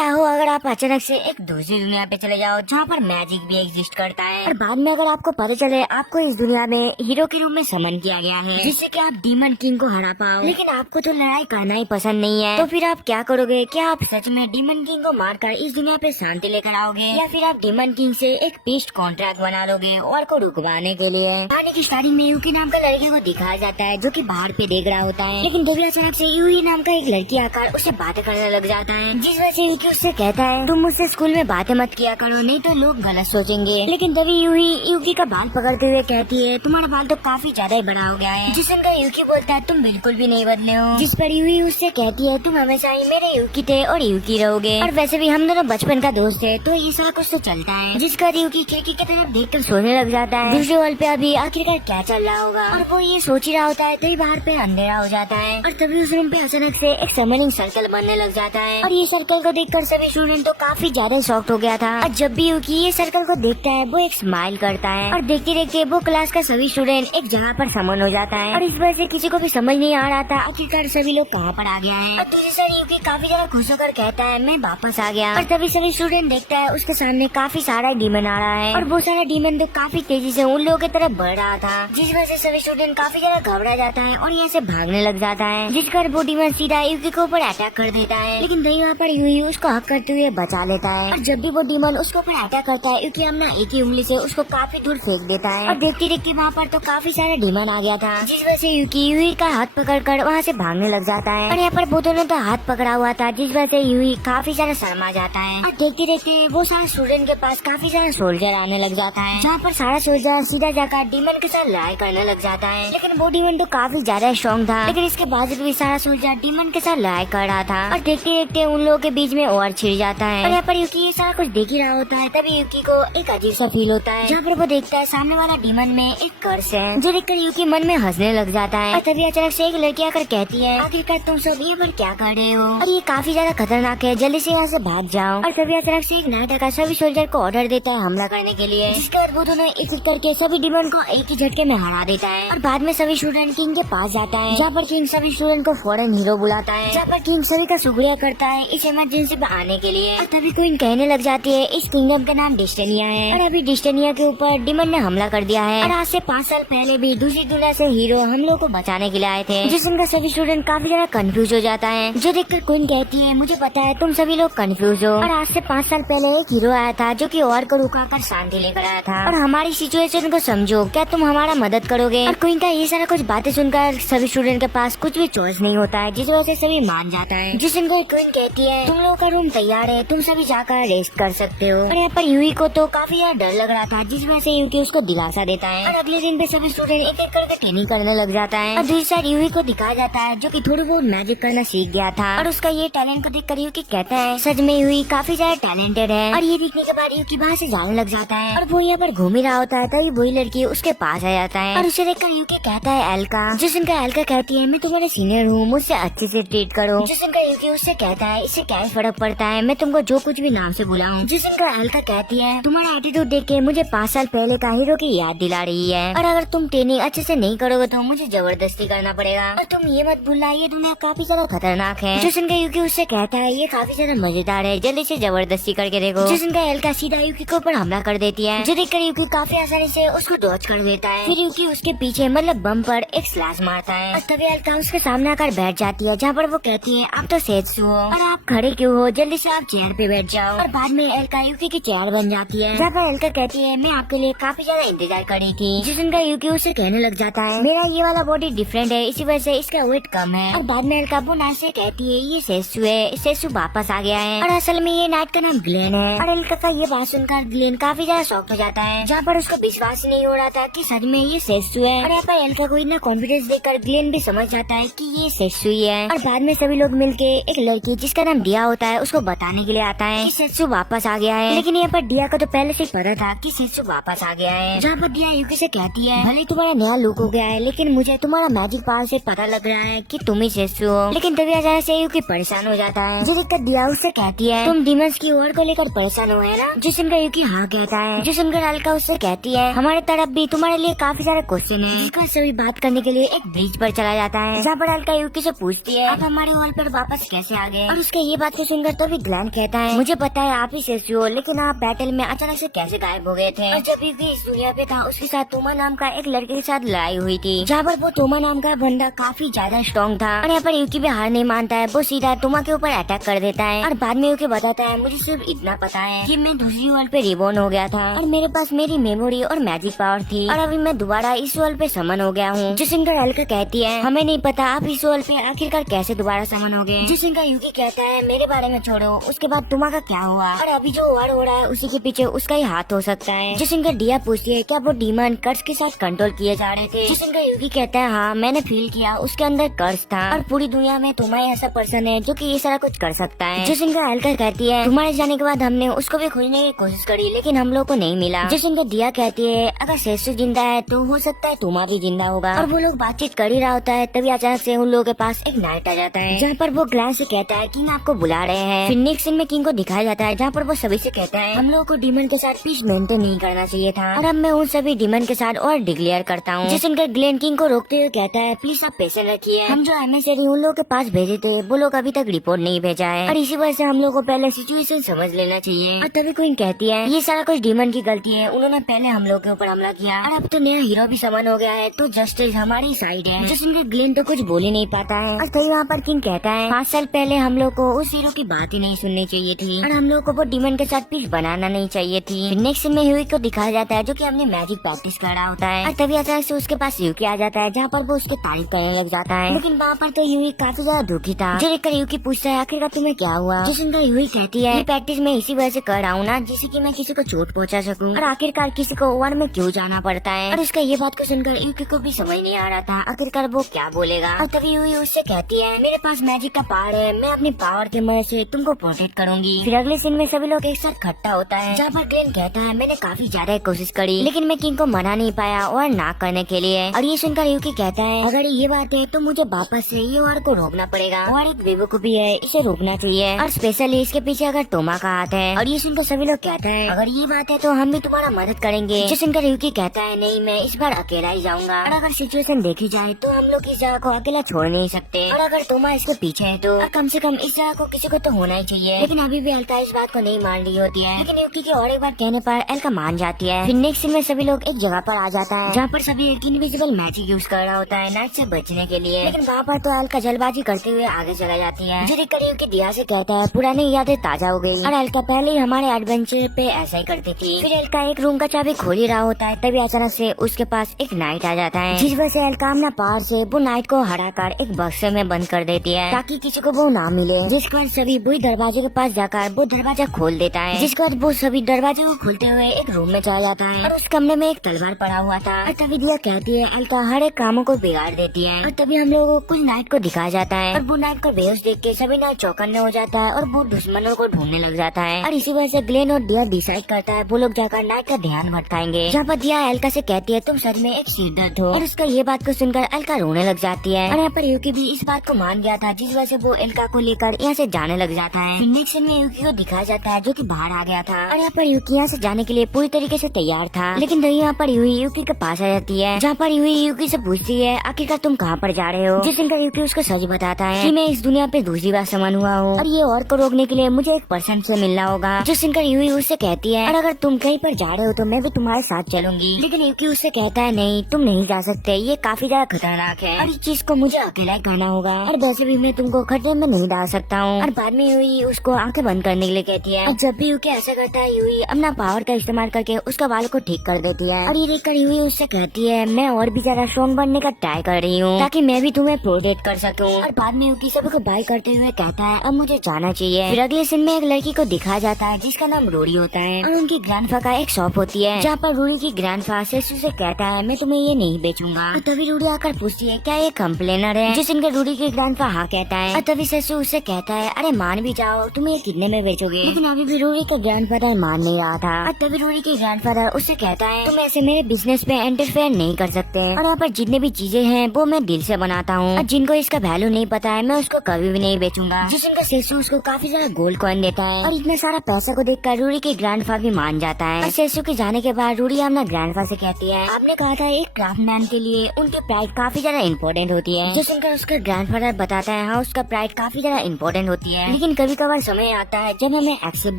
क्या हो अगर आप अचानक से एक दूसरी दुनिया पे चले जाओ जहाँ पर मैजिक भी एग्जिस्ट करता है और बाद में अगर आपको पता चले आपको इस दुनिया में हीरो के रूप में समन किया गया है जिससे कि आप डीमन किंग को हरा पाओ, लेकिन आपको तो लड़ाई करना ही पसंद नहीं है। तो फिर आप क्या करोगे? क्या आप सच में डीमन किंग को मारकर इस दुनिया पे शांति लेकर आओगे या फिर आप डीमन किंग से एक पीस कॉन्ट्रैक्ट बना लोगे और को रुकवाने के लिए? कहानी की स्टार्टिंग में यूकी नाम का लड़के को दिखाया जाता है जो कि बाहर पे देख रहा होता है, लेकिन तभी अचानक से यूही नाम का एक लड़की आकर उससे बातें करने लग जाता है, जिस वजह से यूकी उससे कहता है तुम मुझसे स्कूल में बातें मत किया करो नहीं तो लोग गलत सोचेंगे। लेकिन तभी यूही यूकी का बाल पकड़ते हुए कहती है तुम्हारा बाल तो काफी ज्यादा ही बड़ा हो गया है, जिसका यूकी बोलता है तुम बिल्कुल भी नहीं बदले हो, जिस पर यूही उससे कहती है तुम हमेशा ही मेरे यूकी थे और यूकी रहोगे और वैसे भी हम दोनों बचपन का दोस्त है तो ये सारा कुछ तो चलता है। जिसका यूकी केकी की तरफ देखकर सोने लग जाता है। दूसरे वॉल पे अभी आखिरकार क्या चल रहा होगा और वो ये सोच ही रहा होता है तभी बाहर पे अंधेरा हो जाता है और तभी उस रूम पे अचानक से एक समनिंग सर्कल बनने लग जाता है और ये सर्कल को देखकर सभी स्टूडेंट तो काफी ज्यादा शॉक्ड हो गया था। और जब भी यूकी ये सर्कल को देखता है वो एक स्माइल करता है और देखते देखते वो क्लास का सभी स्टूडेंट एक जगह पर समन हो जाता है और इस वजह से किसी को भी समझ नहीं आ रहा था आखिरकार सभी लोग कहाँ पर आ गया है। और दूसरी साइड यूकी काफी ज्यादा खुश होकर कहता है मैं वापस आ गया और तभी सभी स्टूडेंट देखता है उसके सामने काफी सारा डीमन आ रहा है और वो सारा डीमन तो काफी तेजी से उन लोगों की तरफ बढ़ रहा था, जिस वजह से सभी स्टूडेंट काफी ज्यादा घबरा जाता है और यहाँ से भागने लग जाता है, जिसकर वो डीमन सीधा यूकी के ऊपर अटैक कर देता है। लेकिन दही वहाँ पर यूही उसको हक करते हुए बचा लेता है और जब भी वो डीमन उसके ऊपर अटैक करता है यूकी अपना एक ही उंगली से उसको काफी दूर फेंक देता है और देखते देखते वहाँ पर तो काफी सारा डीमन आ गया था, जिस वजह से यूकी यूही का हाथ पकड़कर वहाँ से भागने लग जाता है और यहाँ पर वो दोनों तो हाथ पकड़ा हुआ था, जिस वजह से यूही काफी सारा शर्मा जाता है और देखते देखते वो सारा स्टूडेंट के पास काफी सारा सोल्जर आने लग जाता है, जहाँ पर सारा सोल्जर सीधा जाकर डीमन के साथ लड़ाई करने लग जाता है। लेकिन वो डीमन तो काफी ज्यादा स्ट्रॉन्ग था, लेकिन इसके बावजूद भी सारा सोल्जर डीमन के साथ लड़ाई कर रहा था और देखते देखते उन लोगों के बीच में और छिड़ जाता है और यहाँ पर यूकी ये सारा कुछ देख ही रहा होता है। तभी यूकी को एक अजीब सा फील होता है, जहाँ पर वो देखता है सामने वाला डीमन में एक कर्स है, जो देखकर यूकी मन में हंसने लग जाता है और तभी अचानक से एक लड़की आकर कहती है आखिरकार तुम सब यहाँ पर क्या कर रहे हो और ये काफी ज्यादा खतरनाक है, जल्दी से यहाँ से भाग जाओ। और तभी अचानक से एक नाइट आकर सभी सोल्जर को ऑर्डर देता है हमला करने के लिए, जिसके बाद वो दोनों एक एक करके सभी डीमन को एक ही झटके में हरा देता है और बाद में सभी स्टूडेंट किंग के पास जाता है, जहाँ पर किंग सभी स्टूडेंट को फौरन हीरो बुलाता है, जहाँ पर किंग सभी का शुक्रिया करता है इस इमरजेंसी में आने के लिए। और तभी क्वीन कहने लग जाती है इस किंगडम का नाम डिस्टेनिया है और अभी डिस्टेनिया के ऊपर डीमन ने हमला कर दिया है और आज से 5 साल पहले भी दूसरी दुनिया से हीरो हम लोग को बचाने के लिए आए थे, जिसका सभी स्टूडेंट काफी ज्यादा कंफ्यूज हो जाता है, जो देखकर क्वीन कहती है मुझे पता है तुम सभी लोग कंफ्यूज हो और आज से 5 साल पहले एक हीरो आया था जो कि और को रुका कर शांति लेकर आया था और हमारी सिचुएशन को समझो, क्या तुम हमारा मदद करोगे? और क्वीन का ये सारा कुछ बातें सुनकर सभी स्टूडेंट के पास कुछ भी चॉइस नहीं होता है, जिस वजह से सभी मान जाता है, जिसको क्वीन कहती है तुम लोगों का रूम तैयार है, तुम सभी जाकर रेस्ट कर सकते हो। और यहाँ पर यूही को तो काफी ज्यादा डर लग रहा था, जिस वजह से यूकी उसको दिलासा देता है और अगले दिन पे सभी स्टूडेंट एक एक करके ट्रेनिंग करने लग जाता है और दूसरी साइड यूही को दिखाया जाता है जो कि थोड़ी बहुत मैजिक करना सीख गया था और उसका ये टैलेंट को देखकर यूकी कहता है सच में यूही काफी ज्यादा टैलेंटेड है। और ये देखने के बाद यूकी वहाँ से जाने लग जाता है और वो यहाँ पर घूम ही रहा होता है तभी वही लड़की उसके पास आ जाता है और उसे देखकर यूकी कहता है एल्का, जिसका एल्का कहती है मैं तुम्हारे सीनियर हूँ, मुझसे अच्छे से ट्रीट करो, जिसका यूकी उससे कहता है इससे क्या फर्क पड़ता है, मैं तुमको जो कुछ भी नाम से बुलाऊं, जिसका एल्का कहती है तुम्हारा एटीट्यूड देख के मुझे 5 साल पहले का हीरो की याद दिला रही है और अगर तुम ट्रेनिंग अच्छे से नहीं करोगे तो मुझे जबरदस्ती करना पड़ेगा और तुम ये मत भूलना ये दुनिया काफी ज्यादा खतरनाक है। जिसका यूकी उससे कहता है ये काफी ज्यादा मजेदार है, जल्दी से जबरदस्ती करके देखो। जिसका एल्का सीधा यूकी के ऊपर हमला कर देती है, जो देखकर यूकी काफी आसानी से उसको डॉज कर देता है। फिर यूकी उसके पीछे मतलब बम पर एक स्लैश मारता है और तभी एल्का उसके सामने आकर बैठ जाती है, जहाँ पर वो कहती है आप तो सेत्सु हो और आप खड़े क्यों हो, जल्दी से आप चेयर पे बैठ जाओ। और बाद में एल्का यूकी की चेयर बन जाती है, जहाँ पर एल्का कहती है मैं आपके लिए काफी ज्यादा इंतजार कर रही थी। जिसका यूकी उससे कहने लग जाता है मेरा ये वाला बॉडी डिफरेंट है इसी वजह से इसका वेट कम है। और बाद में एल्का वो नाइट से कहती है ये सेत्सु है, सेत्सु वापस आ गया है और असल में ये नाइट का नाम ग्लेन है। और एल्का का ये बात सुनकर ग्लेन काफी ज्यादा शॉक हो जाता है, जहाँ पर उसको विश्वास नहीं हो रहा था कि सच में ये सेत्सु है। और यहाँ पर एल्का को इतना कॉन्फिडेंस देकर ग्लेन भी समझ जाता है कि ये सेत्सु ही है। और बाद में सभी लोग मिलके एक लड़की जिसका नाम दिया होता है उसको बताने के लिए आता है कि सेत्सु वापस आ गया है। लेकिन यहाँ पर दिया को तो पहले से पता था कि सेत्सु वापस आ गया है, जहाँ पर दिया यूकी से कहती है भले तुम्हारा नया लुक हो गया है लेकिन मुझे तुम्हारा मैजिक पावर से पता लग रहा है कि तुम ही सेत्सु हो। लेकिन तभी अचानक से यूकी परेशान हो जाता है, जो देखकर दिया उससे कहती है तुम डीमंस की ओर को लेकर परेशान हो है ना, जो सुनकर यूकी हाँ कहता है। जो सुनकर एल्का उससे कहती है हमारे तरफ भी तुम्हारे लिए काफी सारे क्वेश्चन है, जिसका सभी बात करने के लिए एक ब्रिज पर चला जाता है, जहाँ पर एल्का यूकी से पूछती है आप हमारे हॉल पर वापस कैसे आ गए। और उसके ये बात को सुनकर जिसका तभी ग्लैन कहता है मुझे पता है आप ही सेसु हो, लेकिन आप बैटल में अचानक से कैसे गायब हो गए थे। और जब यूकी इस दुनिया पे था उसके साथ तोमा नाम का एक लड़के के साथ लड़ाई हुई थी, जहाँ पर वो तोमा नाम का बंदा काफी ज्यादा स्ट्रॉन्ग था। और यहाँ पर यूकी भी हार नहीं मानता है, वो सीधा तोमा के ऊपर अटैक कर देता है। और बाद में यूकी बताता है मुझे सिर्फ इतना पता है कि मैं दूसरी वर्ल्ड पे रिबॉर्न हो गया था और मेरे पास मेरी मेमोरी और मैजिक पावर थी, और अभी मैं दोबारा इस वर्ल्ड पे समन हो गया हूँ। जिसिंगा एल्का कहती है हमें नहीं पता आप इस वर्ल्ड पे आखिरकार कैसे दोबारा समन हो गए। जिसिंगा यूकी कहता है मेरे बारे में छोड़ो, उसके बाद तुम्हारा क्या हुआ, और अभी जो वार हो रहा है उसी के पीछे उसका ही हाथ हो सकता है। जिसिंगा डिया पूछती है क्या वो डीमन कर्स के साथ कंट्रोल किए जा रहे थे। जिसिंगा यूकी कहता है हाँ मैंने फील किया उसके अंदर कर्स था, और पूरी दुनिया में तुम्हारा ऐसा पर्सन है जो कि ये सारा कुछ कर सकता है। जिसिंगा एल्का कहती है तुम्हारे जाने के बाद हमने उसको भी खोजने की कोशिश करी लेकिन हम लोग को नहीं मिला। जिसिंगा डिया कहती है अगर सेसु जिंदा है तो हो सकता है तुम्हारा भी जिंदा होगा। और वो लोग बातचीत कर ही रहा होता है तभी अचानक से उन लोगों के पास एक नाइट आ जाता है, जहाँ पर वो ग्लैन से कहता है किंग आपको बुला रहे हैं। फिर नेक्स्ट सीन में किंग को दिखाया जाता है जहाँ पर वो सभी से कहता है हम लोगों को डीमन के साथ पीस मेंटेन नहीं करना चाहिए था, और अब मैं उन सभी डीमन के साथ और डिक्लेयर करता हूँ। जिसिंगा ग्लेन किंग को रोकते हुए कहता है प्लीज आप पेशेंट रखिए, हम जो एमएसएरी उन लोगों के पास भेजे थे वो लोग अभी तक रिपोर्ट नहीं भेजा है, और इसी वजह से हम लोग को पहले सिचुएशन समझ लेना चाहिए। और तभी क्वीन कहती है ये सारा कुछ डीमन की गलती है, उन्होंने पहले हम लोग के ऊपर हमला किया और अब तो नया हीरो भी समन हो गया है तो जस्टिस हमारी साइड है। जिसिंगा ग्लेन तो कुछ बोल ही नहीं पाता है, और तभी वहाँ पर किंग कहता है 5 साल पहले हम लोग को उस हीरो की बात ही नहीं सुननी चाहिए थी, और हम लोग को वो डीमन के साथ पीस बनाना नहीं चाहिए थी। नेक्स्ट में ह्यूई को दिखाया जाता है जो कि हमने मैजिक प्रैक्टिस कर रहा होता है, और तभी अचानक से उसके पास यूकी आ जाता है जहाँ पर वो उसके तारीफ करने लग जाता है। लेकिन वहाँ पर तो ह्यूई काफी ज्यादा दुखी था, जो देखकर यूकी पूछता है आखिरकार तुम्हें क्या हुआ। जिसिंगा ह्यूई कहती है ये प्रैक्टिस मैं इसी वजह से कर रहा हूँ ना जिससे कि मैं किसी को चोट पहुँचा सकूँ, और आखिरकार किसी को वर में क्यों जाना पड़ता है। और उसका ये बात को सुनकर यूकी को भी समझ नहीं आ रहा था आखिरकार वो क्या बोलेगा। और तभी ह्यूई उससे कहती है मेरे पास मैजिक का पावर है, मैं अपनी पावर के मदद से तुमको प्रोटेक्ट करूंगी। फिर अगले सीन में सभी लोग एक साथ इकट्ठा होता है जहाँ पर ग्लेन कहता है मैंने काफी ज्यादा कोशिश करी लेकिन मैं किंग को मना नहीं पाया और ना करने के लिए। और ये सुनकर यूकी कहता है अगर ये बात है तो मुझे वापस से ये वार को रोकना पड़ेगा, और एक बेवकूफी है इसे रोकना चाहिए, और स्पेशली इसके पीछे अगर टोमा का हाथ है। और ये सुनकर सभी लोग कहते हैं अगर ये बात है तो हम भी तुम्हारा मदद करेंगे। जो सुनकर यूकी कहता है नहीं मैं इस बार अकेला ही जाऊंगा, और अगर सिचुएशन देखी जाए तो हम लोग इस जगह को अकेला छोड़ नहीं सकते, और अगर टोमा इसके पीछे है तो कम से कम इस जगह को किसी को तो होना ही चाहिए। लेकिन अभी भी एल्का इस बात को नहीं मान रही होती है, लेकिन यूकी के और एक बार कहने पर एल्का मान जाती है। फिर नेक्स्ट सीन में सभी लोग एक जगह पर आ जाता है जहाँ पर सभी एक इनविजिबल मैजिक यूज कर रहा होता है नाइट से बचने के लिए, लेकिन वहाँ पर तो एल्का जल्दबाजी करते हुए आगे चला जाती है। जो देखकर यूकी दिया से कहता है पुरानी यादें ताजा हो गई, और एल्का पहले ही हमारे एडवेंचर पे ऐसा ही करती थी। फिर एल्का एक रूम का चाबी खोल ही रहा होता है तभी अचानक से उसके पास एक नाइट आ जाता है, जिस वजह से एल्का अपना पावर से वो नाइट को हराकर एक बक्से में बंद कर देती है ताकि किसी को वो ना मिले। जिसके बाद सभी वही दरवाजे के पास जाकर वो दरवाजा खोल देता है, जिसके बाद वो सभी दरवाजे को खोलते हुए एक रूम में चला जाता है, और उस कमरे में एक तलवार पड़ा हुआ था। और तभी दिया कहती है एल्का हर एक कामों को बिगाड़ देती है, और तभी हम लोगों को कुछ नाइट को दिखाया जाता है, और वो नाइट का बेहोश देख के सभी नाइट चौकन्ने हो जाता है और वो दुश्मनों को ढूंढने लग जाता है। और इसी वजह से ग्लेन और दिया डिसाइड करता है वो लोग जाकर नाइट का ध्यान भटकाएंगे, जहाँ पर दिया एल्का से कहती है तुम सच में एक सिरदर्द हो, और उसका ये बात को सुनकर एल्का रोने लग जाती है। और यहाँ पर यूकी भी इस बात को मान गया था जिस वजह से वो एल्का को लेकर यहाँ से जाने लग जाता है। नेक्स्ट सीन में यूकी को दिखाया जाता है जो कि बाहर आ गया था, और यहाँ पर यूकी यहाँ से जाने के लिए पूरी तरीके से तैयार था, लेकिन दही यहाँ पर यूही यूकी के पास आ जाती है, जहाँ पर यूही यूकी से पूछती है आखिरकार तुम कहाँ पर जा रहे हो। जिस दिन यूकी उसको सच बताता है कि मैं इस दुनिया पे दूसरी बार समन हुआ हूँ, और ये और को रोकने के लिए मुझे एक पर्सन से मिलना होगा। जिस दिन यूही उससे कहती है और अगर तुम कहीं पर जा रहे हो तो मैं भी तुम्हारे साथ चलूंगी, लेकिन यूकी उससे कहता है नहीं तुम नहीं जा सकते, ये काफी ज्यादा खतरनाक है और इस चीज को मुझे अकेला ही करना होगा, और वैसे भी मैं तुमको खड्डे में नहीं डाल सकता हूँ। और बाद में यूही उसको आंखें बंद करने के लिए कहती है, और जब भी यूकी ऐसा करता है यूही अपना पावर का इस्तेमाल करके उसका बाल को ठीक कर देती है, और ये देखकर यूही उससे कहती है मैं और भी ज्यादा स्ट्रॉन्ग बनने का ट्राई कर रही हूँ ताकि मैं भी तुम्हें प्रोटेक्ट कर सकूँ। और बाद में यूकी सभी को बाय करते हुए कहता है अब मुझे जाना चाहिए। फिर अगले सीन में एक लड़की को दिखाया जाता है जिसका नाम रूडी होता है, और उनकी ग्रैंडफा का एक शॉप होती है जहाँ पर रूडी की ग्रैंडफा सेसु से कहता है मैं तुम्हें ये नहीं बेचूंगा। और तभी रूडी आकर पूछती है क्या ये कंप्लेनर है, जिस इनका रूडी की ग्रैंडफा हाँ कहता है, और तभी सेसु उससे कहता है अरे मान भी जाओ तुम ये कितने में बेचोगे, लेकिन अभी भी रूडी का ग्रैंडफादर मान नहीं रहा था। और तभी रूडी के ग्रैंडफादर उससे कहता है तुम ऐसे मेरे बिजनेस पे इंटरफेयर नहीं कर सकते, और यहाँ पर जितने भी चीजें हैं वो मैं दिल से बनाता हूँ, और जिनको इसका वैल्यू नहीं पता है मैं उसको कभी भी नहीं बेचूंगा। जिस इनका सेसु उसको काफी सारा गोल्ड कॉइन देता है, और इतना सारा पैसा को देखकर रूडी के ग्रैंडफा भी मान जाता है। और सेसु के जाने के बाद रूडी अपना ग्रैंडफा से कहती है आपने कहा था एक क्राफ्टमैन के लिए उनकी प्राइड काफी ज्यादा इम्पोर्टेंट होती है, जो सुनकर उसका ग्रैंडफादर बताता है हाँ उसका प्राइड काफी ज्यादा इम्पोर्टेंट होती है, है, लेकिन कभी कभार समय आता है जब हमें एक्सेप्ट